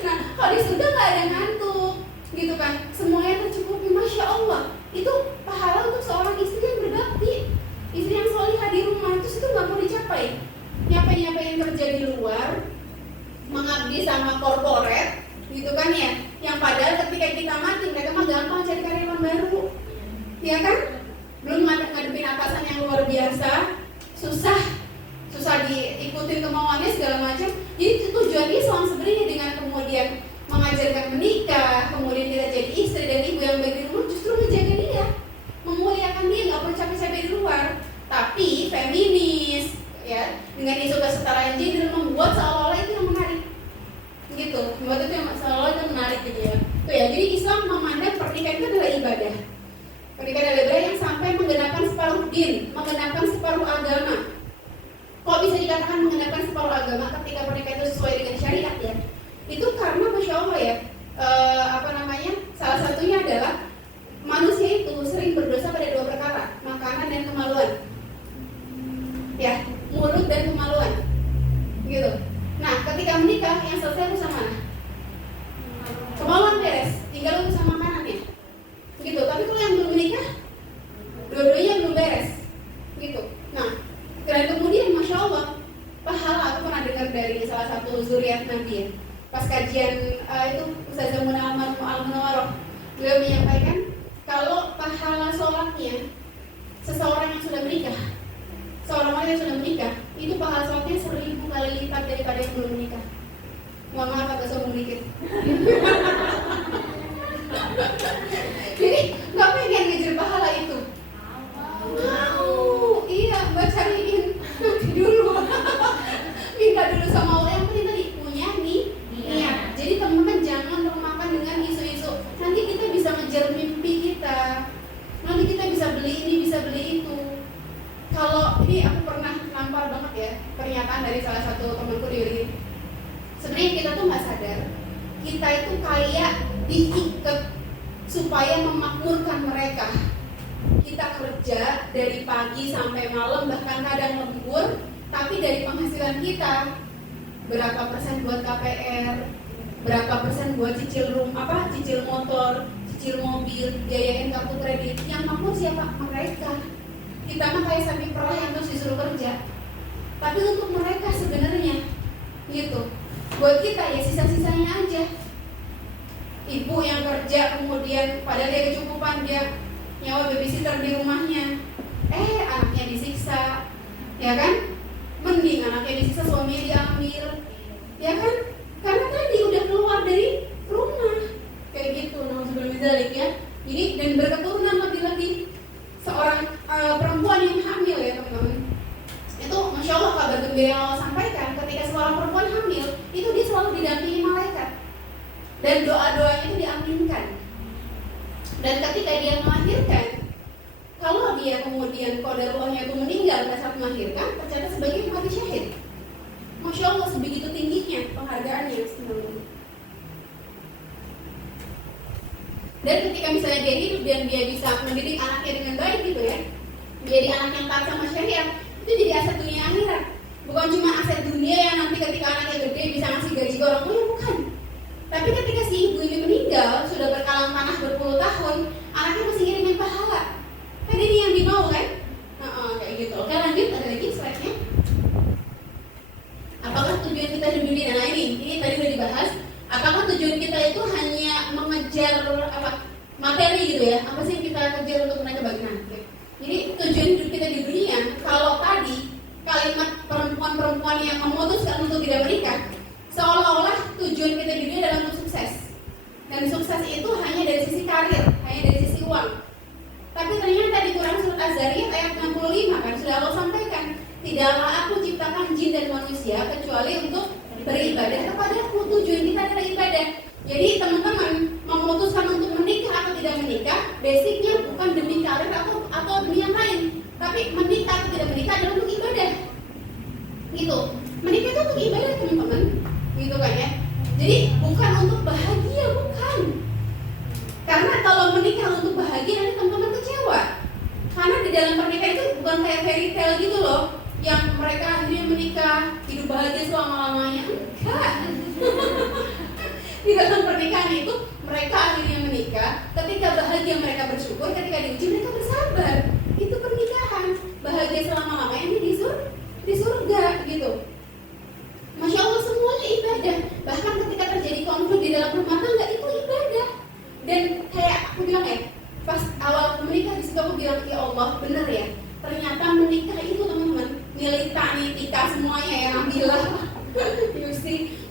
Nah kalau di surga nggak ada ngantuk gitu kan, semuanya tercukupi. Masya Allah, itu pahala untuk seorang istri yang berbakti, istri yang solihah di rumah. Itu nggak mau dicapai. Nyapain kerja di luar, mengabdi sama korporat gitu kan ya, yang padahal ketika kita mati mereka mah gampang cari karyawan baru, ya kan? Belum ngadepin atasan yang luar biasa, susah diikutin kemauannya segala macam. Jadi tujuan Islam sebenarnya dengan kemudian mengajarkan menikah, kemudian kita jadi istri dan ibu yang baik di rumah, justru menjaga dia, memuliakan dia, nggak perlu capek-capek di luar. Tapi feminis, ya, dengan isu kesetaraan gender membuat seolah-olah itu yang menarik, gitu. Membuat itu yang seolah-olah itu menarik gitu ya. Tuh ya, jadi Islam memandang pernikahan itu adalah ibadah. Pernikahan adalah ibadah yang sampai menggenapkan separuh din, menggenapkan separuh agama. Kok bisa dikatakan menggenapkan separuh agama ketika pernikahan itu sesuai dengan syariat ya? Itu karena Masya Allah ya, salah satunya adalah manusia itu sering berdosa pada 2 perkara, makanan dan kemaluan. Ya, mulut dan kemaluan. Gitu. Nah, ketika menikah yang selesai urusan mana? Kemaluan beres, tinggal urusan makanannya. Gitu. Tapi kalau yang belum menikah, dua-duanya belum beres. Gitu. Nah, dan kemudian Masya Allah, pahala aku pernah dengar dari salah satu zuriat Nabi ya. Pas kajian itu Ustazah Muna Al-Munawwaroh, beliau menyampaikan kalau pahala sholatnya seseorang yang sudah menikah, seorang wanita yang sudah menikah, itu pahala sholatnya 1000 kali lipat daripada yang belum menikah. Mohon maaf agak sombong dikit. Jadi nggak pengen ngejar pahala itu. Mau, iya, Mbak cariin nanti dulu. Minta dulu sama pernyataan dari salah satu temanku di Uri. Sebenarnya kita tuh nggak sadar, kita itu kayak diikat supaya memakmurkan mereka. Kita kerja dari pagi sampai malam, bahkan kadang lembur, tapi dari penghasilan kita berapa persen buat KPR, berapa persen buat cicil cicil motor, cicil mobil, biayain kartu kredit. Yang makmur siapa? Mereka. Kita mah kayak sapi perah yang terus disuruh kerja. Tapi untuk mereka sebenarnya gitu. Buat kita ya sisa-sisanya aja. Ibu yang kerja kemudian padahal dia kecukupan, dia nyawa babysitter di rumahnya, anaknya disiksa, ya kan? Mending anaknya disiksa, suaminya diambil, ya kan? Karena tadi udah keluar dari rumah, kayak gitu. Nah, sebelum dibalik ya. Jadi dan berketurunan lagi seorang perempuan yang hamil ya teman-teman. Itu masya Allah kabar gembira yang Allah sampaikan, ketika seorang perempuan hamil itu dia selalu didampingi malaikat dan doa-doanya itu diaminkan. Dan ketika dia melahirkan, kalau dia kemudian qadarullah-nya itu meninggal pada saat melahirkan, tercatat sebagai mati syahid. Masya Allah sebegitu tingginya penghargaannya sebenarnya. Dan ketika misalnya dia hidup dan dia bisa mendidik anaknya dengan baik gitu ya, jadi anak yang taat sama syariat, itu jadi aset dunia akhirat. Bukan cuma aset dunia yang nanti ketika anaknya gede bisa ngasih gaji ke orang tua, bukan. Tapi ketika si ibu ini meninggal, sudah berkalang tanah berpuluh tahun, anaknya masih ngirimin pahala. Kan ini yang dimau kan? Kayak gitu. Oke lanjut, ada lagi slide-nya. Apakah tujuan kita di dunia? Nah ini tadi sudah dibahas. Apakah tujuan kita itu hanya mengejar materi gitu ya? Apa sih yang kita kejar untuk naik ke bagian? Jadi tujuan hidup kita di dunia, kalau tadi kalimat perempuan-perempuan yang memutuskan untuk tidak menikah, seolah-olah tujuan kita di dunia adalah untuk sukses. Dan sukses itu hanya dari sisi karir, hanya dari sisi uang. Tapi ternyata di Quran surat Az-Zariyat ayat 65 kan sudah Allah sampaikan, tidaklah aku ciptakan jin dan manusia kecuali untuk beribadah kepadaku. Tujuan kita adalah ibadah. Jadi teman-teman memutuskan untuk menikah atau tidak menikah, basicnya bukan demi karir atau demi yang lain, tapi menikah atau tidak menikah adalah untuk ibadah. Gitu. Menikah itu untuk ibadah teman-teman, gitu kan ya. Jadi bukan untuk bahagia, bukan. Karena kalau menikah untuk bahagia nanti teman-teman kecewa. Karena di dalam pernikahan itu bukan kayak fairy tale gitu loh, yang mereka akhirnya menikah hidup bahagia selama-lamanya. Enggak. Di dalam pernikahan itu mereka akhirnya menikah, ketika bahagia mereka bersyukur, ketika diuji mereka bersabar. Itu pernikahan, bahagia selama-lamanya di surga gitu. Masya Allah semuanya ibadah. Bahkan ketika terjadi konflik di dalam rumah tangga itu ibadah. Dan kayak aku bilang ya, pas awal menikah di situ aku bilang, ya Allah bener ya, ternyata menikah itu teman-teman, nitika semuanya ya, ambillah.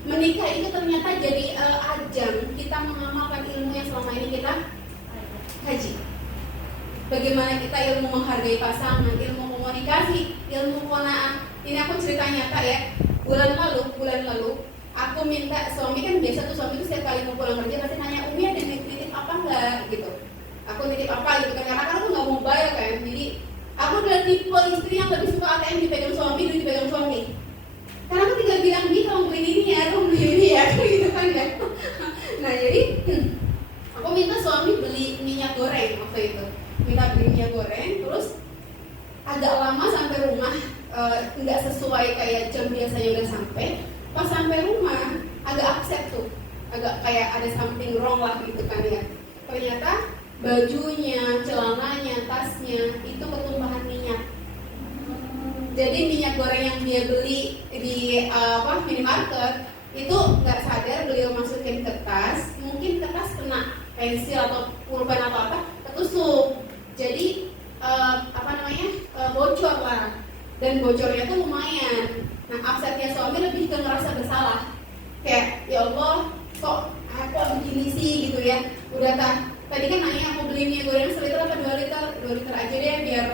Menikah itu ternyata jadi ajang kita mengamalkan ilmu yang selama ini kita kaji. Bagaimana kita ilmu menghargai pasangan, ilmu komunikasi, ilmu qanaah. Ini aku cerita nyata ya. Bulan lalu aku minta suami, kan biasa tuh suami itu setiap kali mau pulang kerja pasti nanya, Umi ada nitip apa enggak gitu. Aku nitip apa gitu kan, karena aku nggak mobile kan. Jadi aku adalah tipe istri yang lebih suka ATM dipegang suami, duit dipegang suami. Karena aku tinggal bilang, Bi kalau beli ini ya, aku beli ini ya, gitu kan ya. Nah jadi aku minta suami beli minyak goreng waktu itu. Minta beli minyak goreng, terus agak lama sampai rumah, nggak sesuai kayak jam biasanya udah sampai. Pas sampai rumah agak upset tuh, agak kayak ada something wrong lah gitu kan ya. Ternyata bajunya, celananya, tasnya itu ketumpahan minyak. Jadi minyak goreng yang dia beli di minimarket itu nggak sadar beliau masukin ke tas, mungkin ke tas kena pensil atau pulpen atau apa, ketusuk. Jadi bocor lah, dan bocornya tuh lumayan. Nah upsetnya suami lebih ke ngerasa bersalah, kayak ya Allah kok aku begini sih gitu ya. Udah tadi kan nanya aku beli minyak goreng 1 liter apa 2 liter aja deh biar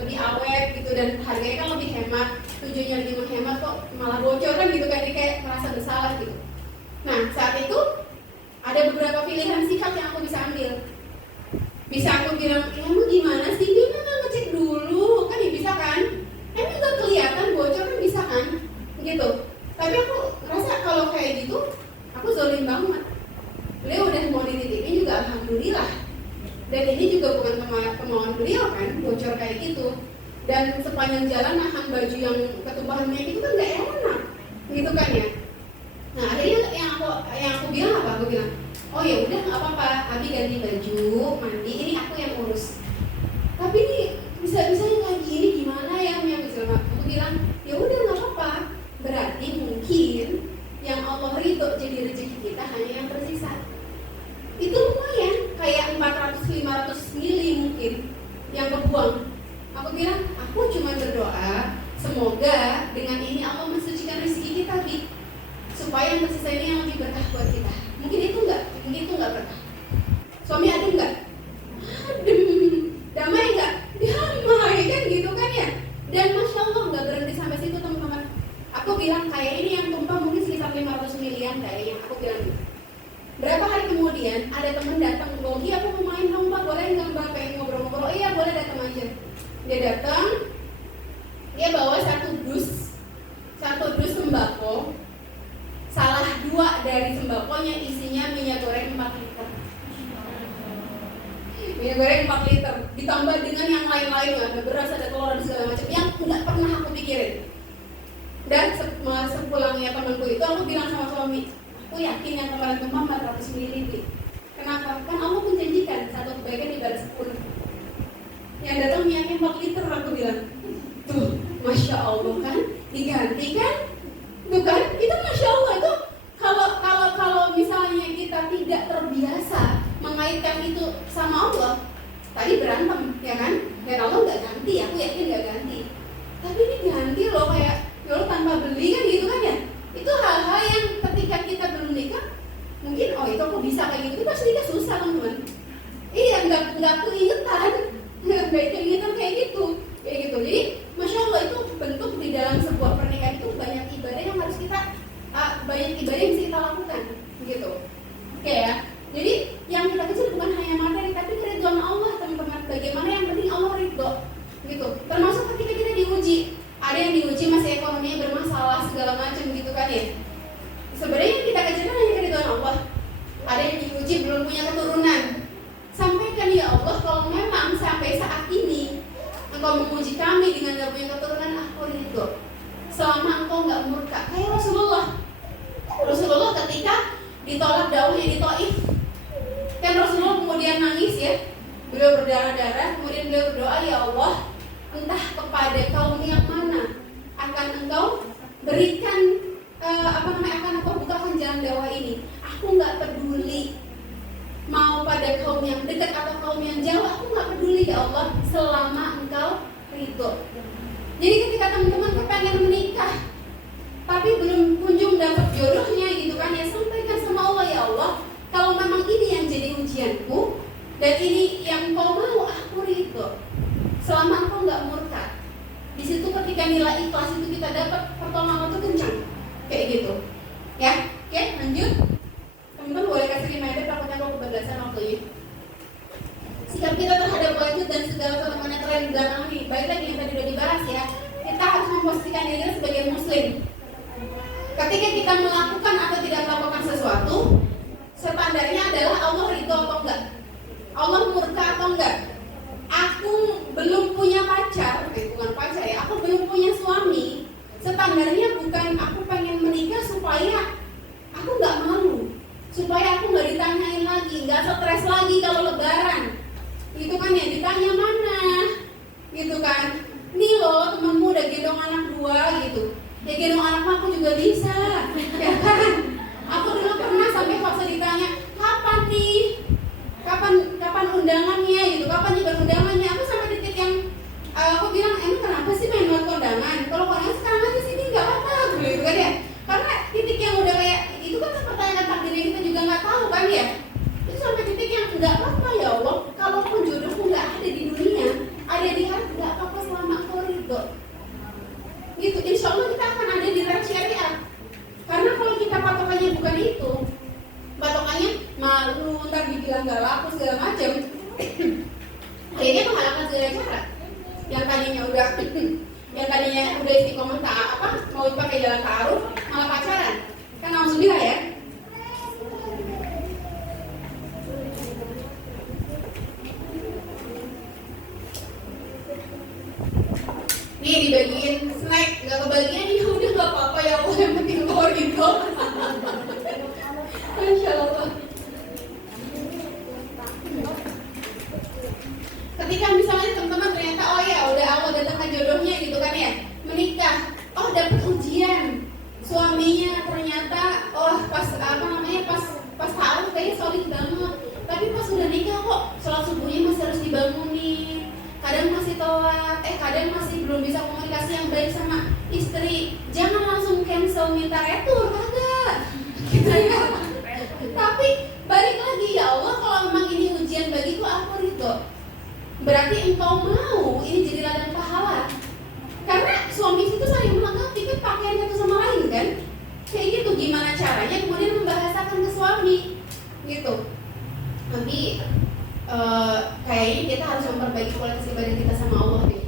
lebih awet gitu, dan harganya kan lebih hemat, tujuannya lebih menghemat kok malah bocor kan gitu kan, dia kayak merasa bersalah gitu. Nah saat itu ada beberapa pilihan sikap yang aku bisa ambil. Bisa aku bilang, kamu gimana sih, dia nggak ngecek dulu kan ya, bisa kan? Emang juga kelihatan bocor dan sepanjang jalan nahan baju yang ketumpahan minyak itu kan nggak enak, gitu kan ya. Nah akhirnya yang aku bilang apa? Aku bilang, oh ya udah nggak apa-apa, Abi ganti baju, mandi, ini aku yang urus. Tapi ini bisa-bisanya kayak gini gimana ya? Aku bilang, ya udah nggak apa-apa. Berarti mungkin yang Allah ridho jadi rezeki kita hanya yang tersisa. Itu lumayan, kayak 400-500 mili mungkin yang kebuang. Aku bilang, aku cuma berdoa semoga dengan ini Allah mensucikan rezeki kita, Bi, supaya yang tersisa ini yang lebih berkah buat kita. Mungkin itu enggak berkah. Suami adem enggak? Adem. Damai enggak? Damai, kan gitu kan ya. Dan Masya Allah enggak berhenti sampai situ teman-teman. Aku bilang kayak ini yang tumpah mungkin sekitar 500 milian kayaknya. Aku bilang gitu. Berapa hari kemudian ada teman datang, Bogi aku mau main dong Pak, boleh nggak Mbak, pengen ngobrol-ngobrol. Oh iya boleh, datang aja. Dia datang, dia bawa satu dus sembako. Salah 2 dari sembakonya isinya minyak goreng 4 liter. Minyak goreng 4 liter ditambah dengan yang lain-lain, ada beras, ada telur, ada segala macam yang nggak pernah aku pikirin. Dan sepulangnya temanku itu aku bilang sama suami, aku yakin yang kemarin tumpah 400 ml. Kenapa? Kan Allah menjanjikan satu kebaikan dibalas 10. Yang datang minyaknya 4 liter, aku bilang. Tuh, Masya Allah kan, diganti kan? Bukan? Itu Masya Allah itu kalau misalnya kita tidak terbiasa mengaitkan itu sama Allah, tadi berantem, ya kan? Dan Allah nggak ganti, aku yakin nggak ganti. Tapi ini ganti loh, kayak ya Allah tanpa beli kan gitu kan ya? Itu hal-hal yang ketika kita belum nikah, mungkin oh itu aku bisa kayak gitu, pas nikah susah teman-teman. Iya, nggak keingetan kayak gitu. Jadi Masya Allah itu bentuk di dalam sebuah pernikahan itu banyak ibadah yang harus kita kita lakukan gitu. Oke ya. Jadi yang kita kejar bukan hanya materi tapi keridhaan Allah teman-teman. Bagaimana yang penting Allah ridho gitu. Termasuk ketika kita diuji, ada yang diuji masih ekonominya bermasalah segala macam gitu kan ya. Sebenarnya yang kita kejar hanya keridhaan Allah. Ada yang diuji belum punya keturunan. Sampaikan ya Allah, kalau memang sampai saat ini Engkau memuji kami dengan gak punya keturunan, aku ridho selama Engkau gak murka. Kayak Rasulullah ketika ditolak dakwahnya di Taif, kan Rasulullah kemudian nangis ya, beliau berdarah-darah, kemudian beliau berdoa, ya Allah, entah kepada kaum yang mana akan Engkau berikan akan Engkau bukakan jalan dakwah ini. Aku gak peduli mau pada kaum yang dekat atau kaum yang jauh, aku nggak peduli ya Allah, selama Engkau ridho. Jadi ketika teman-teman kepengen menikah tapi belum kunjung dapat jodohnya gitu kan ya, sampaikan sama Allah, ya Allah, kalau memang ini yang jadi ujianku dan ini yang Kau mau, aku ridho selama Engkau nggak murka. Di situ ketika nilai ikhlas itu kita dapat, pertolongan itu kencang kayak gitu ya. Oke, lanjut. Teman-teman boleh kasih reminder, takutnya kalau kebablasan waktunya. Sikap kita terhadap wajib dan segala fenomena tren di belakang ini, baik lagi yang tadi sudah dibahas ya, kita harus memposisikan diri sebagai muslim. Ketika kita melakukan atau tidak melakukan sesuatu, standarnya adalah Allah ridho atau enggak, Allah murka atau enggak. Aku belum punya pacar, bukan pacar ya, aku belum punya suami, standarnya bukan aku pengen menikah supaya aku nggak malu, supaya aku nggak ditanyain lagi, nggak stres lagi kalau lebaran gitu kan ya, ditanya mana gitu kan, nih loh temenmu udah gendong anak 2 gitu ya, gendong anak aku juga bisa ya kan. Aku dulu pernah sampai waktu ditanya kapan nih, kapan undangannya gitu, kapan nyebar undangannya, aku sampai titik yang aku bilang emang kenapa sih main luar kondangan, kalau kondangan sekarang aja sini nggak apa-apa gitu kan ya, karena titik yang udah kayak itu kan pertanyaan takdirnya kita juga nggak tahu kan ya. Itu sampai titik yang nggak apa-apa ya Allah, kalaupun jodohku nggak ada di dunia, ada di hati, nggak apa-apa selama Kau ridho gitu. Insya Allah kita akan ada di ranah syariat. Karena kalau kita patokannya bukan itu, patokannya malu, ntar dibilang nggak laku segala macam, akhirnya menghalalkan segala cara. Yang tadinya udah istiqomah mau pakai jalan ta'aruf malah pacaran, kan alhamdulillah ya. ya Allah, yang penting power gitu. Masya Allah. Ketika misalnya teman-teman ternyata oh ya udah Allah datangkan jodohnya gitu kan ya, menikah, oh dapat ujian, suaminya ternyata pas tahu kayaknya solid banget, tapi pas udah nikah kok sholat subuhnya masih harus dibangunin, kadang masih telat, kadang masih belum bisa komunikasi yang baik sama istri. Jangan langsung cancel minta retur, kagak gitu ya. Tapi balik lagi, ya Allah kalau memang ini ujian bagiku, aku ridho. Berarti engkau mau ini jadi ladang pahala. Karena suami itu saling melengkapi kan, pakaian satu sama lain kan. Kayak gitu, gimana caranya kemudian membahasakan ke suami gitu. Tapi kayaknya kita harus memperbaiki kualitas ibadah kita sama Allah deh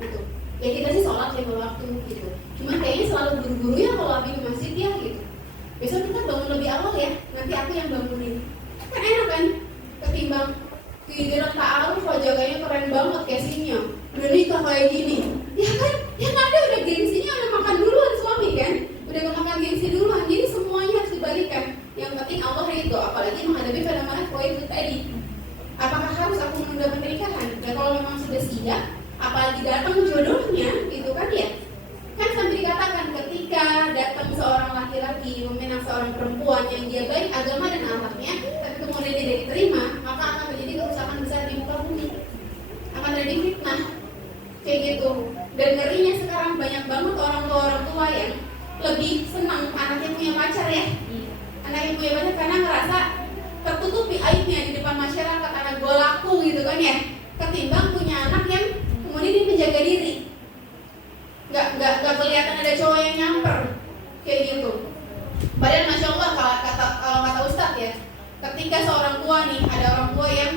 gitu. Ya kita sih sholat 5 waktu gitu, cuman kayaknya selalu buru-buru ya kalau habis ke masjid ya gitu. Besok kita bangun lebih awal ya, nanti aku yang bangunin. Kan enak kan, ketimbang giliran ta'aruf jaganya keren banget casingnya, udah nikah kayak gini ya kan, yang ada udah gengsinya udah makan duluan suami kan, udah makan gengsi duluan. Jadi semuanya harus dibalikan, yang penting Allah ridho. Apalagi menghadapi fenomena poin itu tadi, apakah harus aku menunda pernikahan? Dan kalau memang sudah siap, apalagi datang jodohnya gitu kan ya, kan sampai dikatakan ketika datang seorang laki-laki meminang seorang perempuan yang dia baik agama dan akhlaknya, tapi kemudian tidak diterima, maka akan terjadi kerusakan besar di muka bumi, akan terjadi fitnah kayak gitu. Dan ngerinya sekarang banyak banget orang tua yang lebih senang anaknya punya pacar ya, anaknya punya pacar karena ngerasa tertutupi aibnya di depan masyarakat, anak gue laku gitu kan ya, ketimbang punya anak yang kemudian dia menjaga diri, nggak kelihatan ada cowok yang nyamper kayak gitu. Padahal masya Allah kalau kata Ustadz ya, ketika seorang tua nih, ada orang tua yang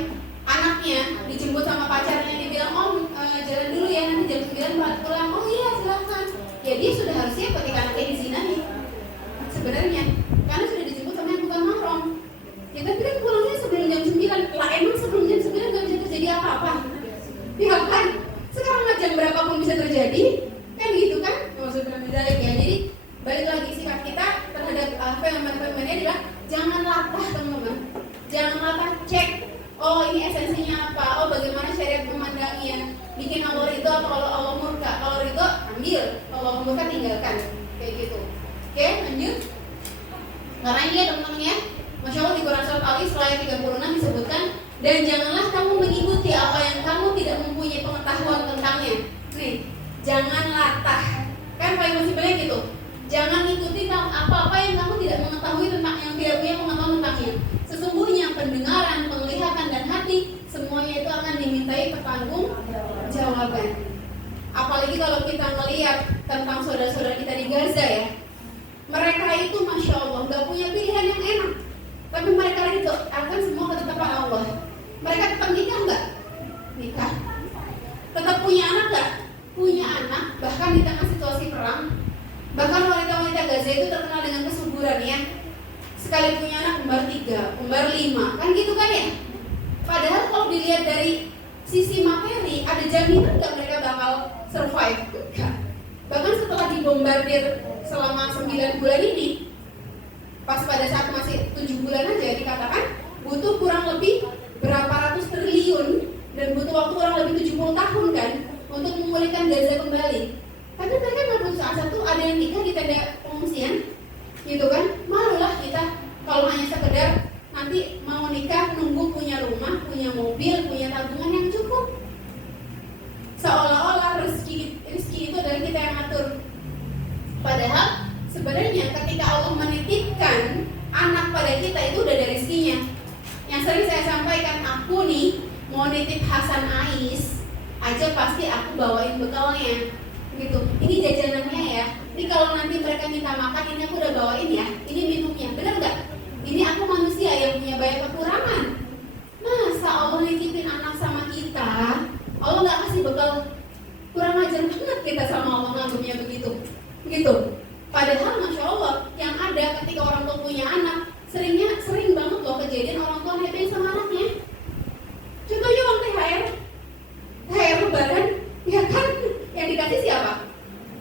anaknya dijemput sama pacarnya, dia bilang jalan dulu ya, nanti jam 9 balik pulang. Oh iya silahkan. Ya dia sudah harus siap ketika anaknya dizinahi sebenarnya, karena sudah dijemput sama yang bukan mahram. Ya tapi kan pulangnya sebelum jam 9. Lah emang sebelum jam 9 nggak bisa terjadi apa-apa? Ya kan? Sekarang jam berapapun bisa terjadi, kan gitu kan? Maksudnya misalnya ya. Jadi balik lagi sikap kita terhadap fenomena adalah jangan latah teman-teman, jangan latah, cek. Oh ini esensinya apa? Oh bagaimana syariat memandangnya? Bikin Allah ridho atau kalau Allah murka? Kalau ridho ambil, kalau Allah murka tinggalkan, kayak gitu. Oke, lanjut. Karena ini ya teman-teman ya, Masya Allah di Quran Surat Al-Isra ayat 36 disebutkan, dan janganlah kamu mengikuti apa yang kamu tidak mempunyai pengetahuan tentangnya. Nih, jangan latah. Kan paling masih banyak gitu. Jangan ikuti apa-apa yang kamu tidak mengetahui tentang, yang tidak punya pengetahuan tentangnya. Sesungguhnya pendengaran, penglihatan dan hati semuanya itu akan dimintai pertanggung jawaban. Apalagi kalau kita melihat tentang saudara-saudara kita di Gaza ya, mereka itu Masya Allah gak punya pilihan yang enak, tapi mereka itu akan semua ketetapan Allah. Mereka tetap nikah nggak? Nikah. Tetap punya anak nggak? Punya anak. Bahkan di tengah situasi perang, bahkan wanita-wanita Gaza itu terkenal dengan kesuburan ya. Sekali punya anak kembar 3, kembar 5, kan gitu kan ya. Padahal kalau dilihat dari sisi materi, ada jaminan nggak mereka bakal survive? Bahkan setelah dibombardir selama 9 bulan ini, pas pada saat masih 7 bulan aja dikatakan butuh kurang lebih berapa ratus triliun dan butuh waktu kurang lebih 70 tahun kan untuk memulihkan Gaza kembali. Tapi mereka nggak putus asa tuh, ada yang nikah di tenda pengungsian gitu kan. Malulah kita kalau hanya sekedar nanti mau nikah nunggu punya rumah, punya mobil, punya tabungan yang cukup, seolah-olah rezeki itu adalah kita yang atur. Padahal sebenarnya ketika Allah menitipkan anak pada kita itu udah ada rezekinya. Yang sering saya sampaikan, aku nih mau nitip Hasan Ais aja pasti aku bawain bekalnya gitu. Ini jajanannya ya, ini kalau nanti mereka minta makan, ini aku udah bawain ya, ini minumnya, bener nggak? Ini aku manusia yang punya banyak kekurangan. Masa Allah nitipin anak sama kita, Allah nggak kasih bekal? Kurang ajar banget kita sama Allah nganggapnya begitu gitu. Padahal Masya Allah yang ada ketika orang tua punya anak, sering banget loh kejadian orang tua nebeng sama anaknya. Contohnya uang THR lebaran, ya kan? Yang dikasih siapa?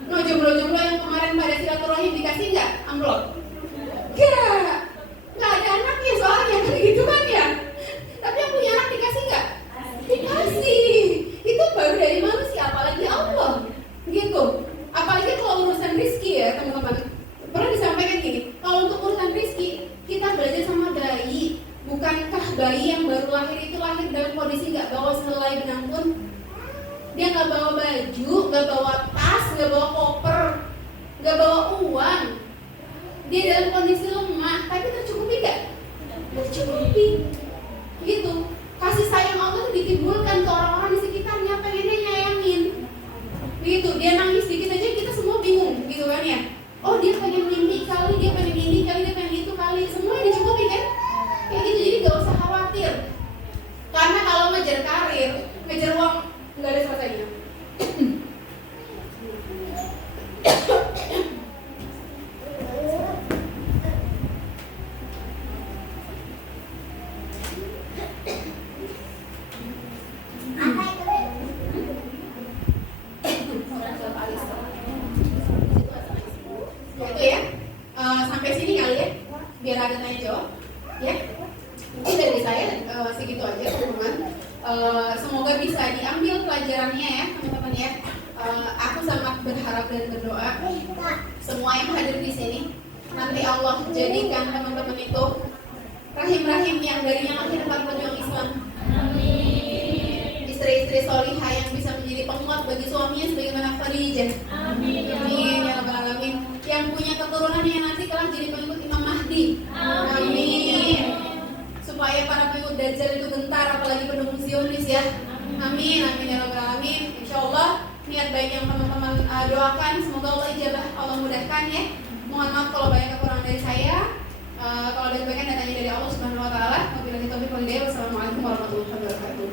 Jomblo-jomblo yang kemarin pada silaturahim rizki ya teman-teman, pernah disampaikan gini, kalau untuk urusan rizki kita belajar sama bayi. Bukankah bayi yang baru lahir itu lahir dalam kondisi nggak bawa selai benang pun? Dia nggak bawa baju, nggak bawa tas, nggak bawa koper, nggak bawa uang. Dia dalam kondisi lemah, tapi tercukupi nggak? Tercukupi. Gitu. Kasih sayang Allah itu ditimbulkan ke orang-orang di sekitarnya, pengennya nyayangin. Gitu. Dia nangis dikit aja kita semua bingung, gitu kan ya? Oh dia pengen mimpi kali, dia pengen ini kali, dia pengen itu kali, semuanya dicukupi kan? Kayak gitu, jadi gak usah khawatir. Karena kalau ngejar karir, ngejar uang nggak ada selesainya. Oke ya, sampai sini kali ya, biar ada tanya jawab, ya. Ini dari saya segitu aja teman-teman. Semoga bisa diambil pelajarannya ya teman-teman ya. Aku sangat berharap dan berdoa semua yang hadir di sini nanti Allah jadikan teman-teman itu rahim-rahim yang darinya lahir para pejuang Islam. Amin. Istri-istri solihah yang bisa menjadi penguat bagi suaminya sebagaimana Khadijah. Amin. Amin ya rabbal alamin. Yang punya keturunan yang nanti kelak jadi pengikut Imam Mahdi. Amin. Supaya para pengikut Dajjal itu gentar, apalagi pendukung Zionis ya. Amin, amin ya rabbal alamin. Insyaallah niat baik yang teman-teman doakan semoga Allah ijabah, Allah mudahkan ya. Mohon maaf kalau banyak kekurangan dari saya. Kalau ada kebaikan datangnya dari Allah Subhanahu wa taala. Wabillahi taufiq wal hidayah. Wassalamualaikum warahmatullahi wabarakatuh.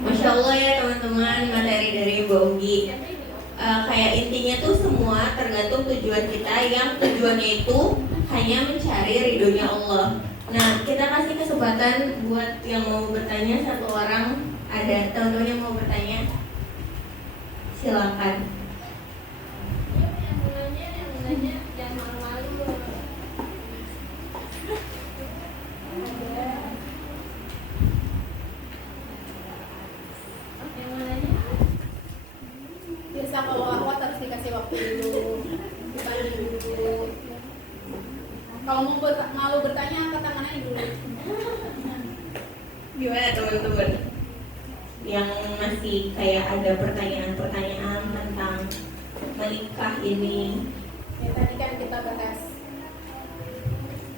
Masya Allah ya teman-teman, materi dari Mbak Ugi. Kayak intinya tuh semua tergantung tujuan kita, yang tujuannya itu hanya mencari ridhonya Allah. Nah, kita kasih kesempatan buat yang mau bertanya, satu orang. Ada teman-teman yang mau bertanya? Silakan. Jangan malu-malu. Biasa kalau akhwat harus dikasih waktu dulu, dipanggil dulu. Kalau mau malu bertanya, angkat tangannya dulu. Gimana teman-teman yang masih kayak ada pertanyaan-pertanyaan tentang menikah ini? Ya tadi kan kita bahas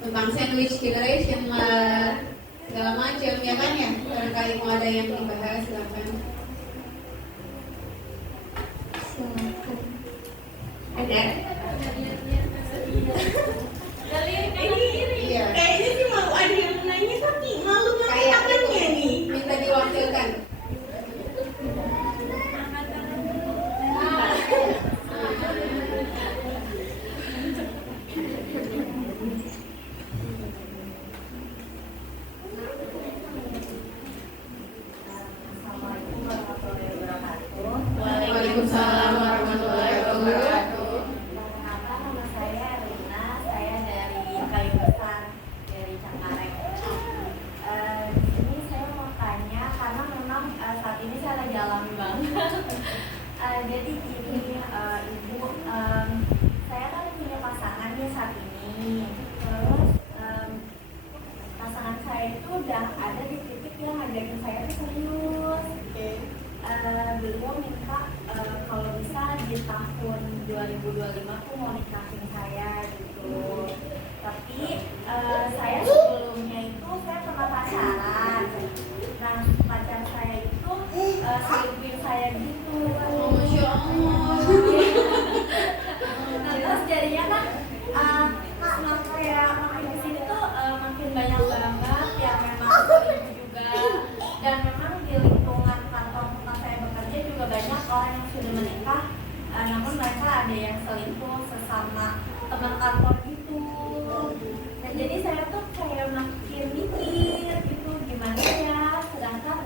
tentang sandwich generation lah, segala macam ya kan ya. Barangkali mau ada yang dibahas, silakan. Ada? Iya. Kayaknya sih mau ada yang nanya tapi malu Kayak tangannya nih. minta diwakilkan. Waalaikumsalam warahmatullahi wabarakatuh. Perkenalkan, nama saya Rina, saya dari Kalimantan, dari Cengkareng. Di sini saya mau tanya karena memang saat ini saya lagi alami banget. Jadi gini, Ibu, saya kan punya pasangan nih saat ini. Terus pasangan saya itu udah ada di titik yang ngajakin saya tuh serius. Beliau minta kalau bisa di tahun 2025 tuh mau nikahin saya gitu. Tapi saya sebelumnya itu saya pernah pacaran. Nah, pacar saya itu selingkuhin saya gitu. Oh, Masya Allah. Nah, terus jadinya kan setelah saya makin kesini tuh makin banyak banget yang memang selingkuh juga. Dan memang di lingkungan kantor tempat saya bekerja juga banyak orang yang sudah menikah, namun mereka ada yang selingkuh sesama teman kantor gitu. Nah, jadi saya tuh kayak makin mikir gitu gimana ya, sedangkan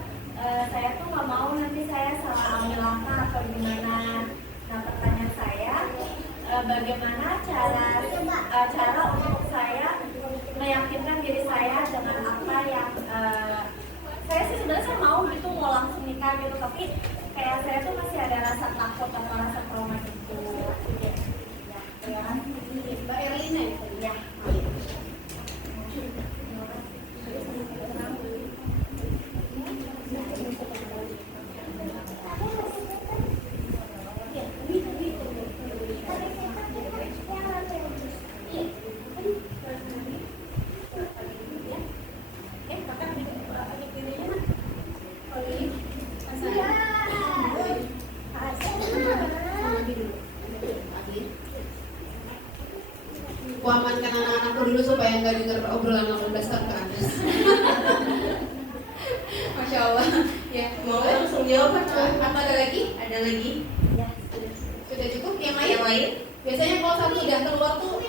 saya tuh nggak mau nanti saya salah ambil langkah atau gimana. Nah, pertanyaan saya, bagaimana cara untuk saya meyakinkan diri saya dengan apa yang tapi kayak saya tuh masih ada rasa takut atau rasa trauma gitu. Ya, terima kasih. Mbak Erlina ya. Aku amankan anak-anakku dulu supaya nggak dengar obrolan 18 tahun ke atas. Masya Allah. Ya, Mau langsung jawab apa ada lagi? Ada lagi? Ya, Sudah cukup? Yang lain? Yang lain? Biasanya kalau satu udah keluar tuh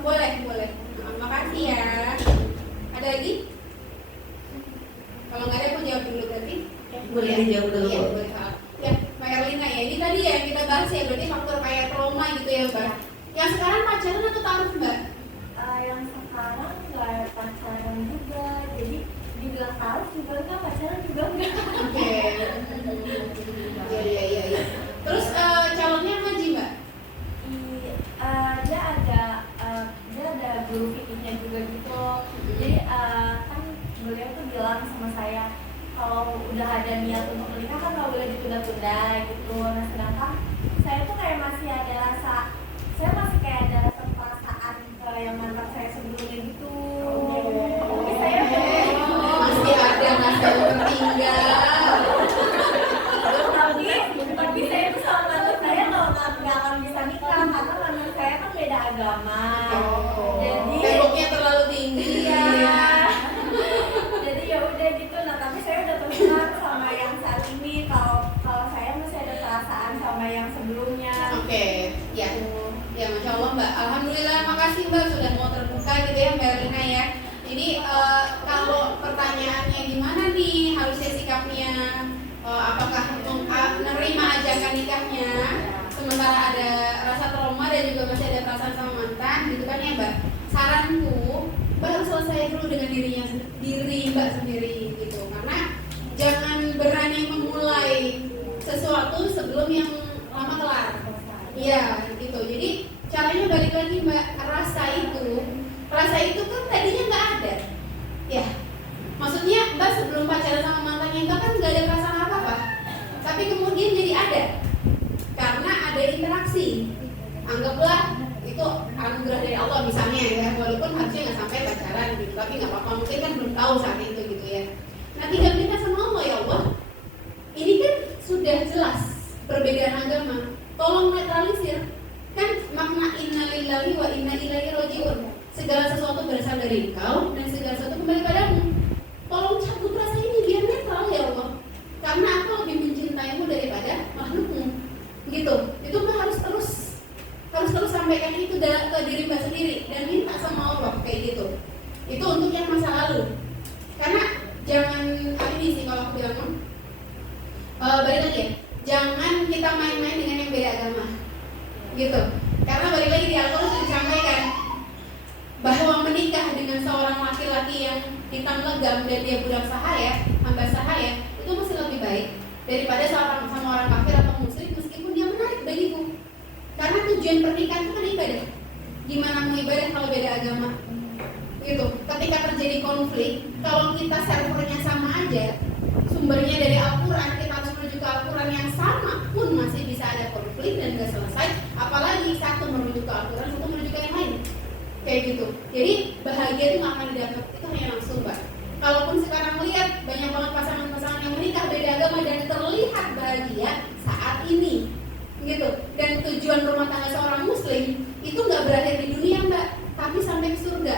boleh. Makasih ya. Ada lagi? Kalau nggak ada aku jawab dulu berarti. Boleh dijawab dulu. Iya, boleh. Ya, Mbak Erlina ya. Ini tadi ya yang kita bahas ya, berarti faktor kayak trauma gitu ya, Mbak. Yang sekarang pacaran atau taruh, Mbak? yang sekarang nggak pacaran juga, jadi dibilang taruh juga enggak, pacaran juga enggak. Oke. Iya. Terus calonnya ngaji, Mbak? Dia ada guru fikihnya juga gitu. Jadi kan beliau tuh bilang sama saya kalau udah ada niat untuk menikah kan nggak boleh ditunda-tunda gitu. Nah sedangkan saya tuh kayak masih ada rasa, saya masih kayak ada rasa perasaan ke yang mantan saya sebelumnya gitu. Tapi saya Masih ada rasa tertinggal. tapi saya tuh sama mantan saya nggak akan bisa nikah karena mantan saya kan beda agama. Jadi Temboknya terlalu tinggi. iya. Jadi ya udah gitu. Nah tapi saya udah terkenal sama yang saat ini. Kalau saya masih ada perasaan sama yang sebelumnya. Oke, ya. Ya, Masya Allah, Mbak. Alhamdulillah, makasih Mbak sudah mau terbuka gitu ya, Mbak Erlina ya. Jadi kalau pertanyaannya gimana nih harusnya sikapnya, apakah menerima ajakan nikahnya, sementara ada rasa trauma dan juga masih ada perasaan sama mantan, gitu kan ya Mbak. Saranku, Mbak harus selesai dulu dengan diri Mbak sendiri gitu, karena jangan berani memulai sesuatu sebelum yang lama kelar. Iya, gitu. Jadi caranya balik lagi Mbak, rasa itu kan tadinya nggak ada. Ya, maksudnya Mbak sebelum pacaran sama mantannya Mbak kan nggak ada perasaan apa-apa, tapi kemudian jadi ada karena ada interaksi. Anggaplah itu anugerah dari Allah misalnya ya, walaupun harusnya nggak sampai pacaran gitu, tapi nggak apa-apa, mungkin kan belum tahu saat itu gitu ya. Nah tinggal minta sama Allah, ya Allah, ini kan sudah jelas perbedaan agama, tolong netralisir. Kan makna inna lillahi wa inna ilaihi rajiun, segala sesuatu berasal dari Engkau dan segala sesuatu kembali padamu. Tolong cabut rasa ini biar netral ya Allah, karena aku lebih mencintaimu daripada makhlukmu. Gitu. Itu Mbak harus terus sampaikan itu ke diri Mbak sendiri dan minta sama Allah kayak gitu. Itu untuk yang masa lalu. Karena jangan ini sih kalau aku bilang balik lagi ya, jangan kita main-main dengan yang beda agama gitu. Karena balik lagi di Al-Quran sudah disampaikan bahwa menikah dengan seorang laki-laki yang hitam legam dan dia budak sahaya, hamba sahaya, itu masih lebih baik daripada sama orang kafir atau musyrik meskipun dia menarik bagiku. Karena tujuan pernikahan itu kan ibadah. Gimana mau ibadah kalau beda agama? Gitu. Ketika terjadi konflik, kalau kita servernya sama aja, sumbernya dari Al-Quran, kita harus merujuk ke Al-Quran yang sama pun masih bisa ada konflik dan gak selesai. Apalagi satu merujuk ke Al-Quran, satu merujuk ke yang lain. Kayak gitu. Jadi bahagia itu gak akan didapat, itu hanya langsung Mbak. Kalaupun sekarang lihat banyak banget pasangan-pasangan yang menikah beda agama dan terlihat bahagia saat ini, gitu. Dan tujuan rumah tangga seorang muslim itu nggak berakhir di dunia Mbak, tapi sampai ke surga,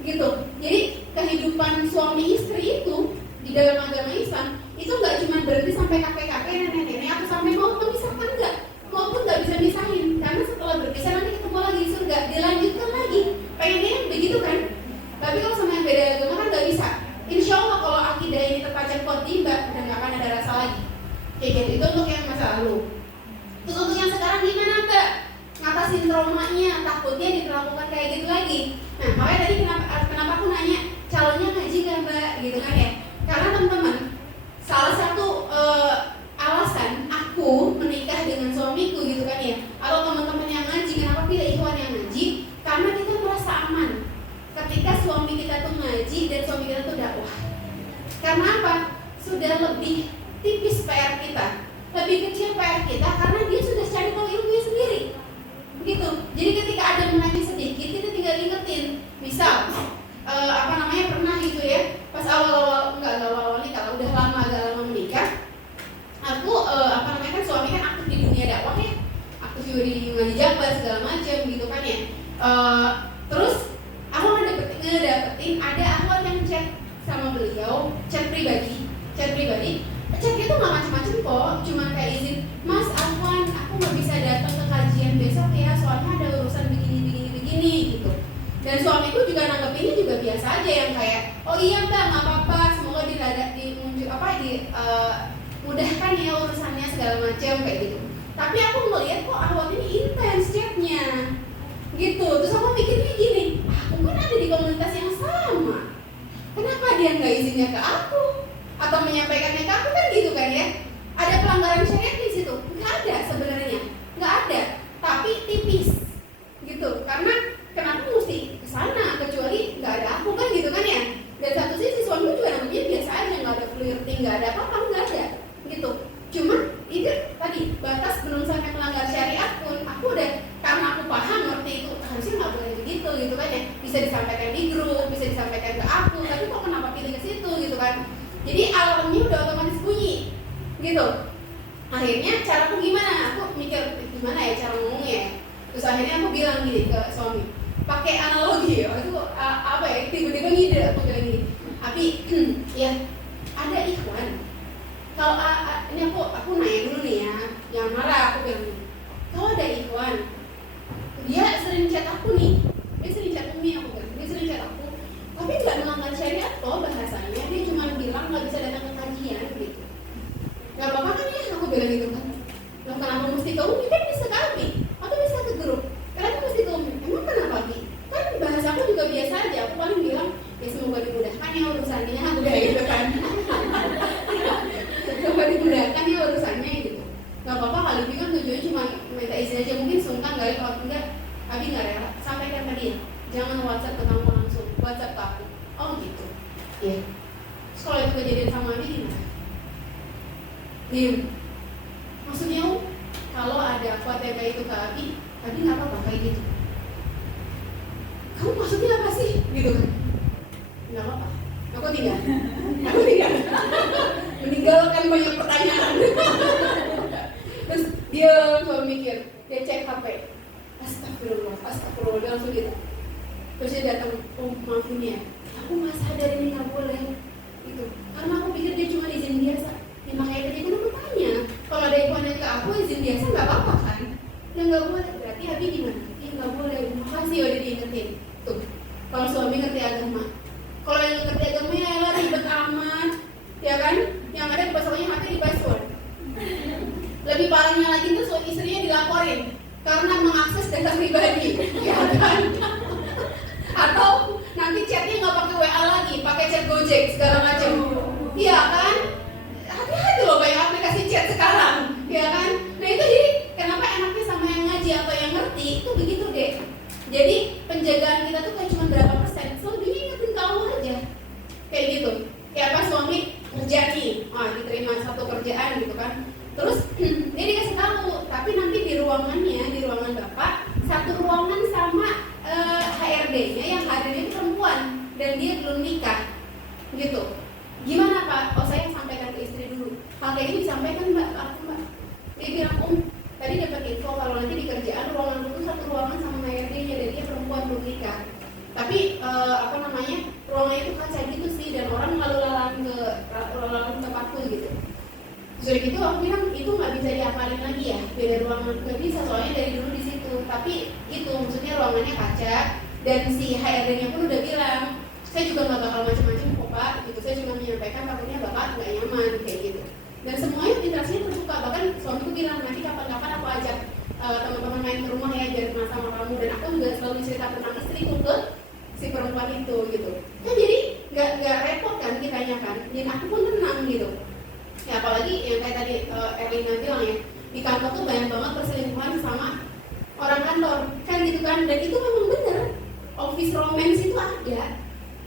gitu. Jadi kehidupan suami istri itu di dalam agama Islam itu nggak cuma berhenti sampai kakek-kakek, nenek-nenek, atau sampai mau memisahkan, enggak. Maupun nggak bisa misahin, karena setelah berpisah nanti ketemu lagi di surga, dilanjutkan lagi. Pengennya begitu kan? Tapi kalau sama yang beda agama kan nggak bisa. Insya Allah kalau akidah ini terpajang kuat di Mbak, udah nggak akan ada rasa lagi. Kayak gitu. Itu untuk yang masa lalu. Terus untuk yang sekarang gimana Mbak? Ngatasin traumanya, takutnya diperlakukan kayak gitu lagi. Nah makanya tadi kenapa aku nanya calonnya ngaji nggak Mbak? Gitu kan ya. Karena teman-teman, salah satu alasan aku menikah dengan suamiku gitu kan ya, atau teman-teman yang ngaji, kenapa pilih ikhwan yang ngaji? Karena kita merasa aman ketika suami kita tuh ngaji dan suami kita tuh dakwah. Karena apa? Sudah lebih tipis PR kita, lebih kecil PR kita, karena dia sudah cari tahu ilmunya sendiri. Begitu. Jadi ketika ada menanya sedikit, kita tinggal ingetin. Misal, pernah gitu ya, pas awal-awal nikah, udah lama agak lama menikah, aku kan suami kan aktif di dunia dakwah ya, aktif juga di ngaji Jabar segala macam gitu kan ya. Terus aku ngedapetin ada akhwat yang chat sama beliau, chat pribadi. Chatnya tuh nggak macam-macam kok, cuma kayak izin, Mas Afwan, aku nggak bisa datang ke kajian besok ya, soalnya ada urusan begini gitu. Dan suamiku juga nanggepinnya juga biasa aja, yang kayak, oh iya mbak, nggak apa-apa, semoga mudahkan ya urusannya segala macam kayak gitu. Tapi aku ngeliat kok Ahwat ini intens chatnya, gitu. Terus aku mikirnya gini, aku kan ada di komunitas yang sama, kenapa dia nggak izinnya ke aku atau menyampaikannya ke aku, kan gitu kan ya? Ada pelanggaran syariat di situ? Nggak ada sebenarnya, nggak ada. Tapi tipis, gitu. Karena kenapa mesti kesana kecuali nggak ada aku kan gitu kan ya? Dan satu sisi suami juga namanya biasa aja, nggak ada flirting, nggak ada apa-apa, nggak ada, gitu. Cuma itu tadi batas belum sampai melanggar syariat pun aku udah, karena aku paham ngerti itu harusnya nggak boleh begitu gitu kan ya. Bisa disampaikan di grup, bisa disampaikan ke aku, tapi kok kenapa pilih ke situ gitu kan? Jadi alarmnya udah otomatis bunyi, gitu. Akhirnya caraku gimana? Aku mikir gimana ya cara ngomongnya ya. Terus akhirnya aku bilang gini ke suami, pakai analogi ya, itu tiba-tiba ngide aku bilang gini, Abi, ya ada ikhwan. Kalau ini aku nanya dulu nih ya, jangan marah, aku bilang gini, kalau ada ikhwan, dia sering chat aku nih, dia sering chat Umi, aku bilang, dia sering chat aku, tapi nggak melanggar syariat kok bahasanya, dia cuma bilang nggak bisa datang ke kajian gitu. Nggak apa-apa kan ya, aku bilang gitu kan. Loh kenapa mesti ke Umi, kan bisa ke Abi, atau bisa ke grup. Kenapa mesti ke Umi? Emang kenapa Abi? Kan bahasa aku juga biasa aja, aku paling bilang ya semoga dimudahkan ya urusannya, aku kayak gitu kan. Semoga dimudahkan ya urusannya gitu. Nggak apa-apa kali ini kan tujuannya cuma minta izin aja, mungkin sungkan kali, kalau enggak Abi nggak rela. Sampaikan ke dia, jangan WhatsApp ke kamu langsung, WhatsApp ke aku. Oh gitu. Ya. Terus kalau itu kejadian sama Abi gimana? Diem. Maksudnya kalau ada kuat yang kayak itu ke Abi nggak apa-apa kayak gitu. Kamu maksudnya apa sih? Gitu kan? Nggak apa-apa. Aku tidak. Meninggalkan banyak pertanyaan. Terus dia langsung mikir, dia cek HP. Astagfirullah, dia langsung gitu. Terus dia datang, oh maaf ini ya, aku nggak sadar ini nggak boleh. Gitu. Karena aku pikir dia cuma izin biasa. Ya makanya tadi kan aku tanya, kalau ada ikhwan yang ke aku izin biasa nggak apa-apa kan? Ya nggak boleh, berarti Abi gimana? Ya nggak boleh, makasih udah diingetin. Tuh, kalau suami ngerti agama, kalau yang ngerti agama ya lah ribet amat, ya kan? Yang ada pasalnya HP di password. Lebih parahnya lagi tuh istrinya dilaporin karena mengakses data pribadi, ya kan? Atau nanti chatnya nggak pakai WA lagi, pakai chat Gojek segala macam, iya kan? Hati-hati loh banyak aplikasi chat sekarang, ya kan? Nah itu jadi kenapa enaknya sama yang ngaji atau yang ngerti itu begitu deh. Jadi penjagaan kita tuh kayak cuma berapa persen, selebihnya ingetin kamu aja, kayak gitu. Kayak pas suami kerja nih, diterima satu kerjaan gitu kan, terus dia dikasih tahu, tapi nanti di ruangan bapak satu ruangan sama HRD-nya yang hadirnya itu perempuan dan dia belum nikah, gitu. Gimana Pak? Oh saya sampaikan ke istri dulu. Hal kayak ini disampaikan Mbak. Dia bilang tadi dapat info kalau nanti di kerjaan ruangan itu satu ruangan sama HRD-nya dan dia perempuan belum nikah. Tapi ruangannya itu kaca gitu sih dan orang lalu lalang ke tempatku gitu. Terus gitu aku bilang itu nggak bisa diapalin lagi ya, beda ruangan nggak bisa soalnya dari dulu di situ. Tapi gitu maksudnya ruangannya kaca dan si HRD-nya pun udah bilang saya juga nggak bakal macam-macam kok Pak, gitu. Saya cuma menyampaikan takutnya Bapak nggak nyaman kayak gitu. Dan semuanya interaksinya terbuka, bahkan suamiku bilang nanti kapan-kapan aku ajak teman-teman main ke rumah ya biar kenal sama kamu, dan aku juga selalu cerita tentang istriku ke si perempuan itu gitu. Kan jadi nggak repot kan kitanya kan. dan aku pun tenang gitu. Ya apalagi yang kayak tadi Erlina bilang ya, di kantor tuh banyak banget perselingkuhan sama orang kantor kan gitu kan, dan itu memang bener, office romance itu ada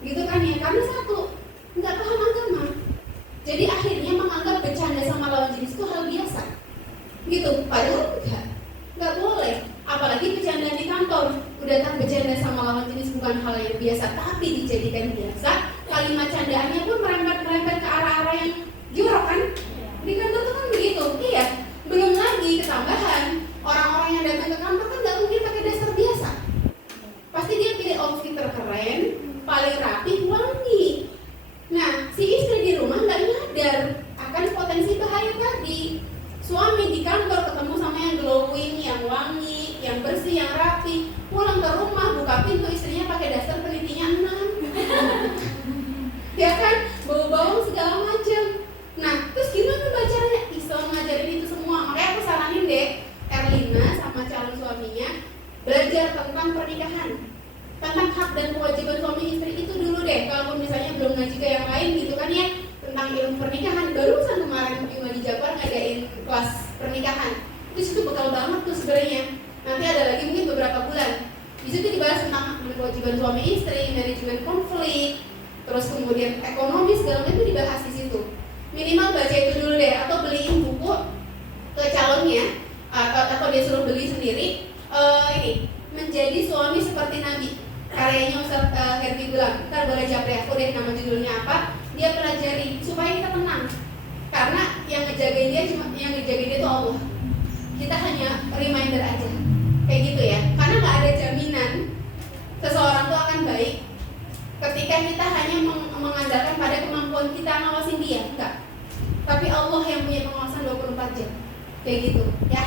gitu kan ya, karena satu nggak paham agama, jadi akhirnya menganggap bercanda sama lawan jenis itu hal biasa gitu, padahal nggak boleh. Apalagi bercanda di kantor, udah kan bercanda sama lawan jenis bukan hal yang biasa tapi dijadikan biasa, kalimat candaannya pun merembet ke arah-arah yang jorok kan. Di kantor tuh kan begitu, iya. Belum lagi ketambahan, orang-orang yang datang ke kantor kan nggak mungkin pakai dasar biasa, pasti dia pilih outfit terkeren, paling rapi, wangi. Nah, si istri di rumah nggak nyadar akan potensi bahaya tadi. Suami di kantor ketemu sama yang glowing, yang wangi, yang bersih, yang rapi, pulang ke rumah buka pintu istrinya pakai daster penitinya 6 ya kan, bau-bau segala macam. Nah, terus gimana bacanya? Islam ngajarin itu semua. Makanya aku saranin deh Erlina sama calon suaminya belajar tentang pernikahan, tentang hak dan kewajiban suami istri itu dulu deh. Kalaupun misalnya belum ngaji ke yang lain gitu kan ya, tentang ilmu pernikahan. Barusan kemarin Bima di Jabar ngadain kelas pernikahan. Itu situ bekal banget tuh sebenarnya. Nanti ada lagi mungkin beberapa bulan. Di situ dibahas tentang kewajiban suami istri, manajemen konflik, terus kemudian ekonomi segala macam itu dibahas di situ. Minimal baca itu dulu deh, atau beliin buku ke calonnya, atau dia suruh beli sendiri. Ini menjadi suami seperti Nabi, karyanya Ustaz Herbi bilang. Ntar boleh japri aku deh nama judulnya apa. Dia pelajari supaya kita tenang, karena yang ngejagain dia itu Allah. Kita hanya reminder aja, kayak gitu ya. Karena nggak ada jaminan seseorang tuh akan baik ketika kita hanya mengandalkan pada kemampuan kita ngawasin dia, enggak. Tapi Allah yang punya pengawasan 24 jam, kayak gitu ya.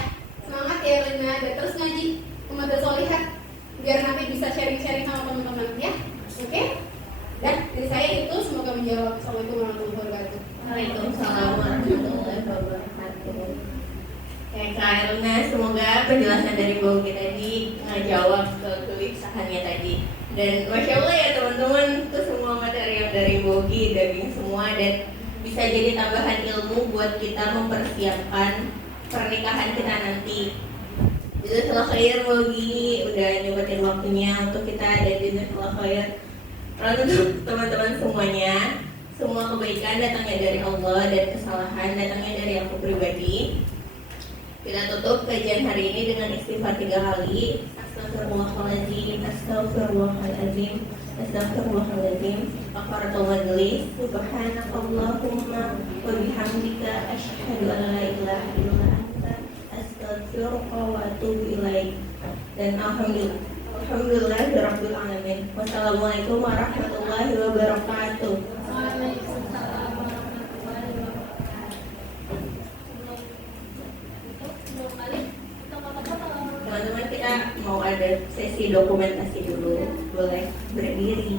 Semangat ya Lina, dan terus ngaji Umatul Solihat biar nanti bisa sharing-sharing sama teman-teman ya. Oke? Dan dari saya itu semoga menjawab. Assalamualaikum warahmatullahi wabarakatuh. Waalaikumsalam warahmatullahi wabarakatuh. Ya Kak Erlina, semoga penjelasan dari Bogi tadi ngejawab kegelisahannya tadi. Dan Masya Allah ya teman-teman, itu semua materi yang dari Bogi, daging semua, dan bisa jadi tambahan ilmu buat kita mempersiapkan pernikahan kita nanti. Jazakallah khair Bogi, udah nyebutin waktunya untuk kita, dan jazakallah khair untuk teman-teman semuanya. Semua kebaikan datangnya dari Allah dan kesalahan datangnya dari aku pribadi. Kita tutup kajian hari ini dengan istighfar 3 kali. Astagfirullahaladzim, astagfirullahaladzim, astagfirullahaladzim. Kafaratul majlis. Subhanakallahumma wa bihamdika asyhadu an la ilaha illa anta astaghfiruka wa atubu ilaik. Dan alhamdulillahirabbil alamin. Wassalamualaikum warahmatullahi wabarakatuh. Teman-teman, kita mau ada sesi dokumentasi dulu, boleh berdiri.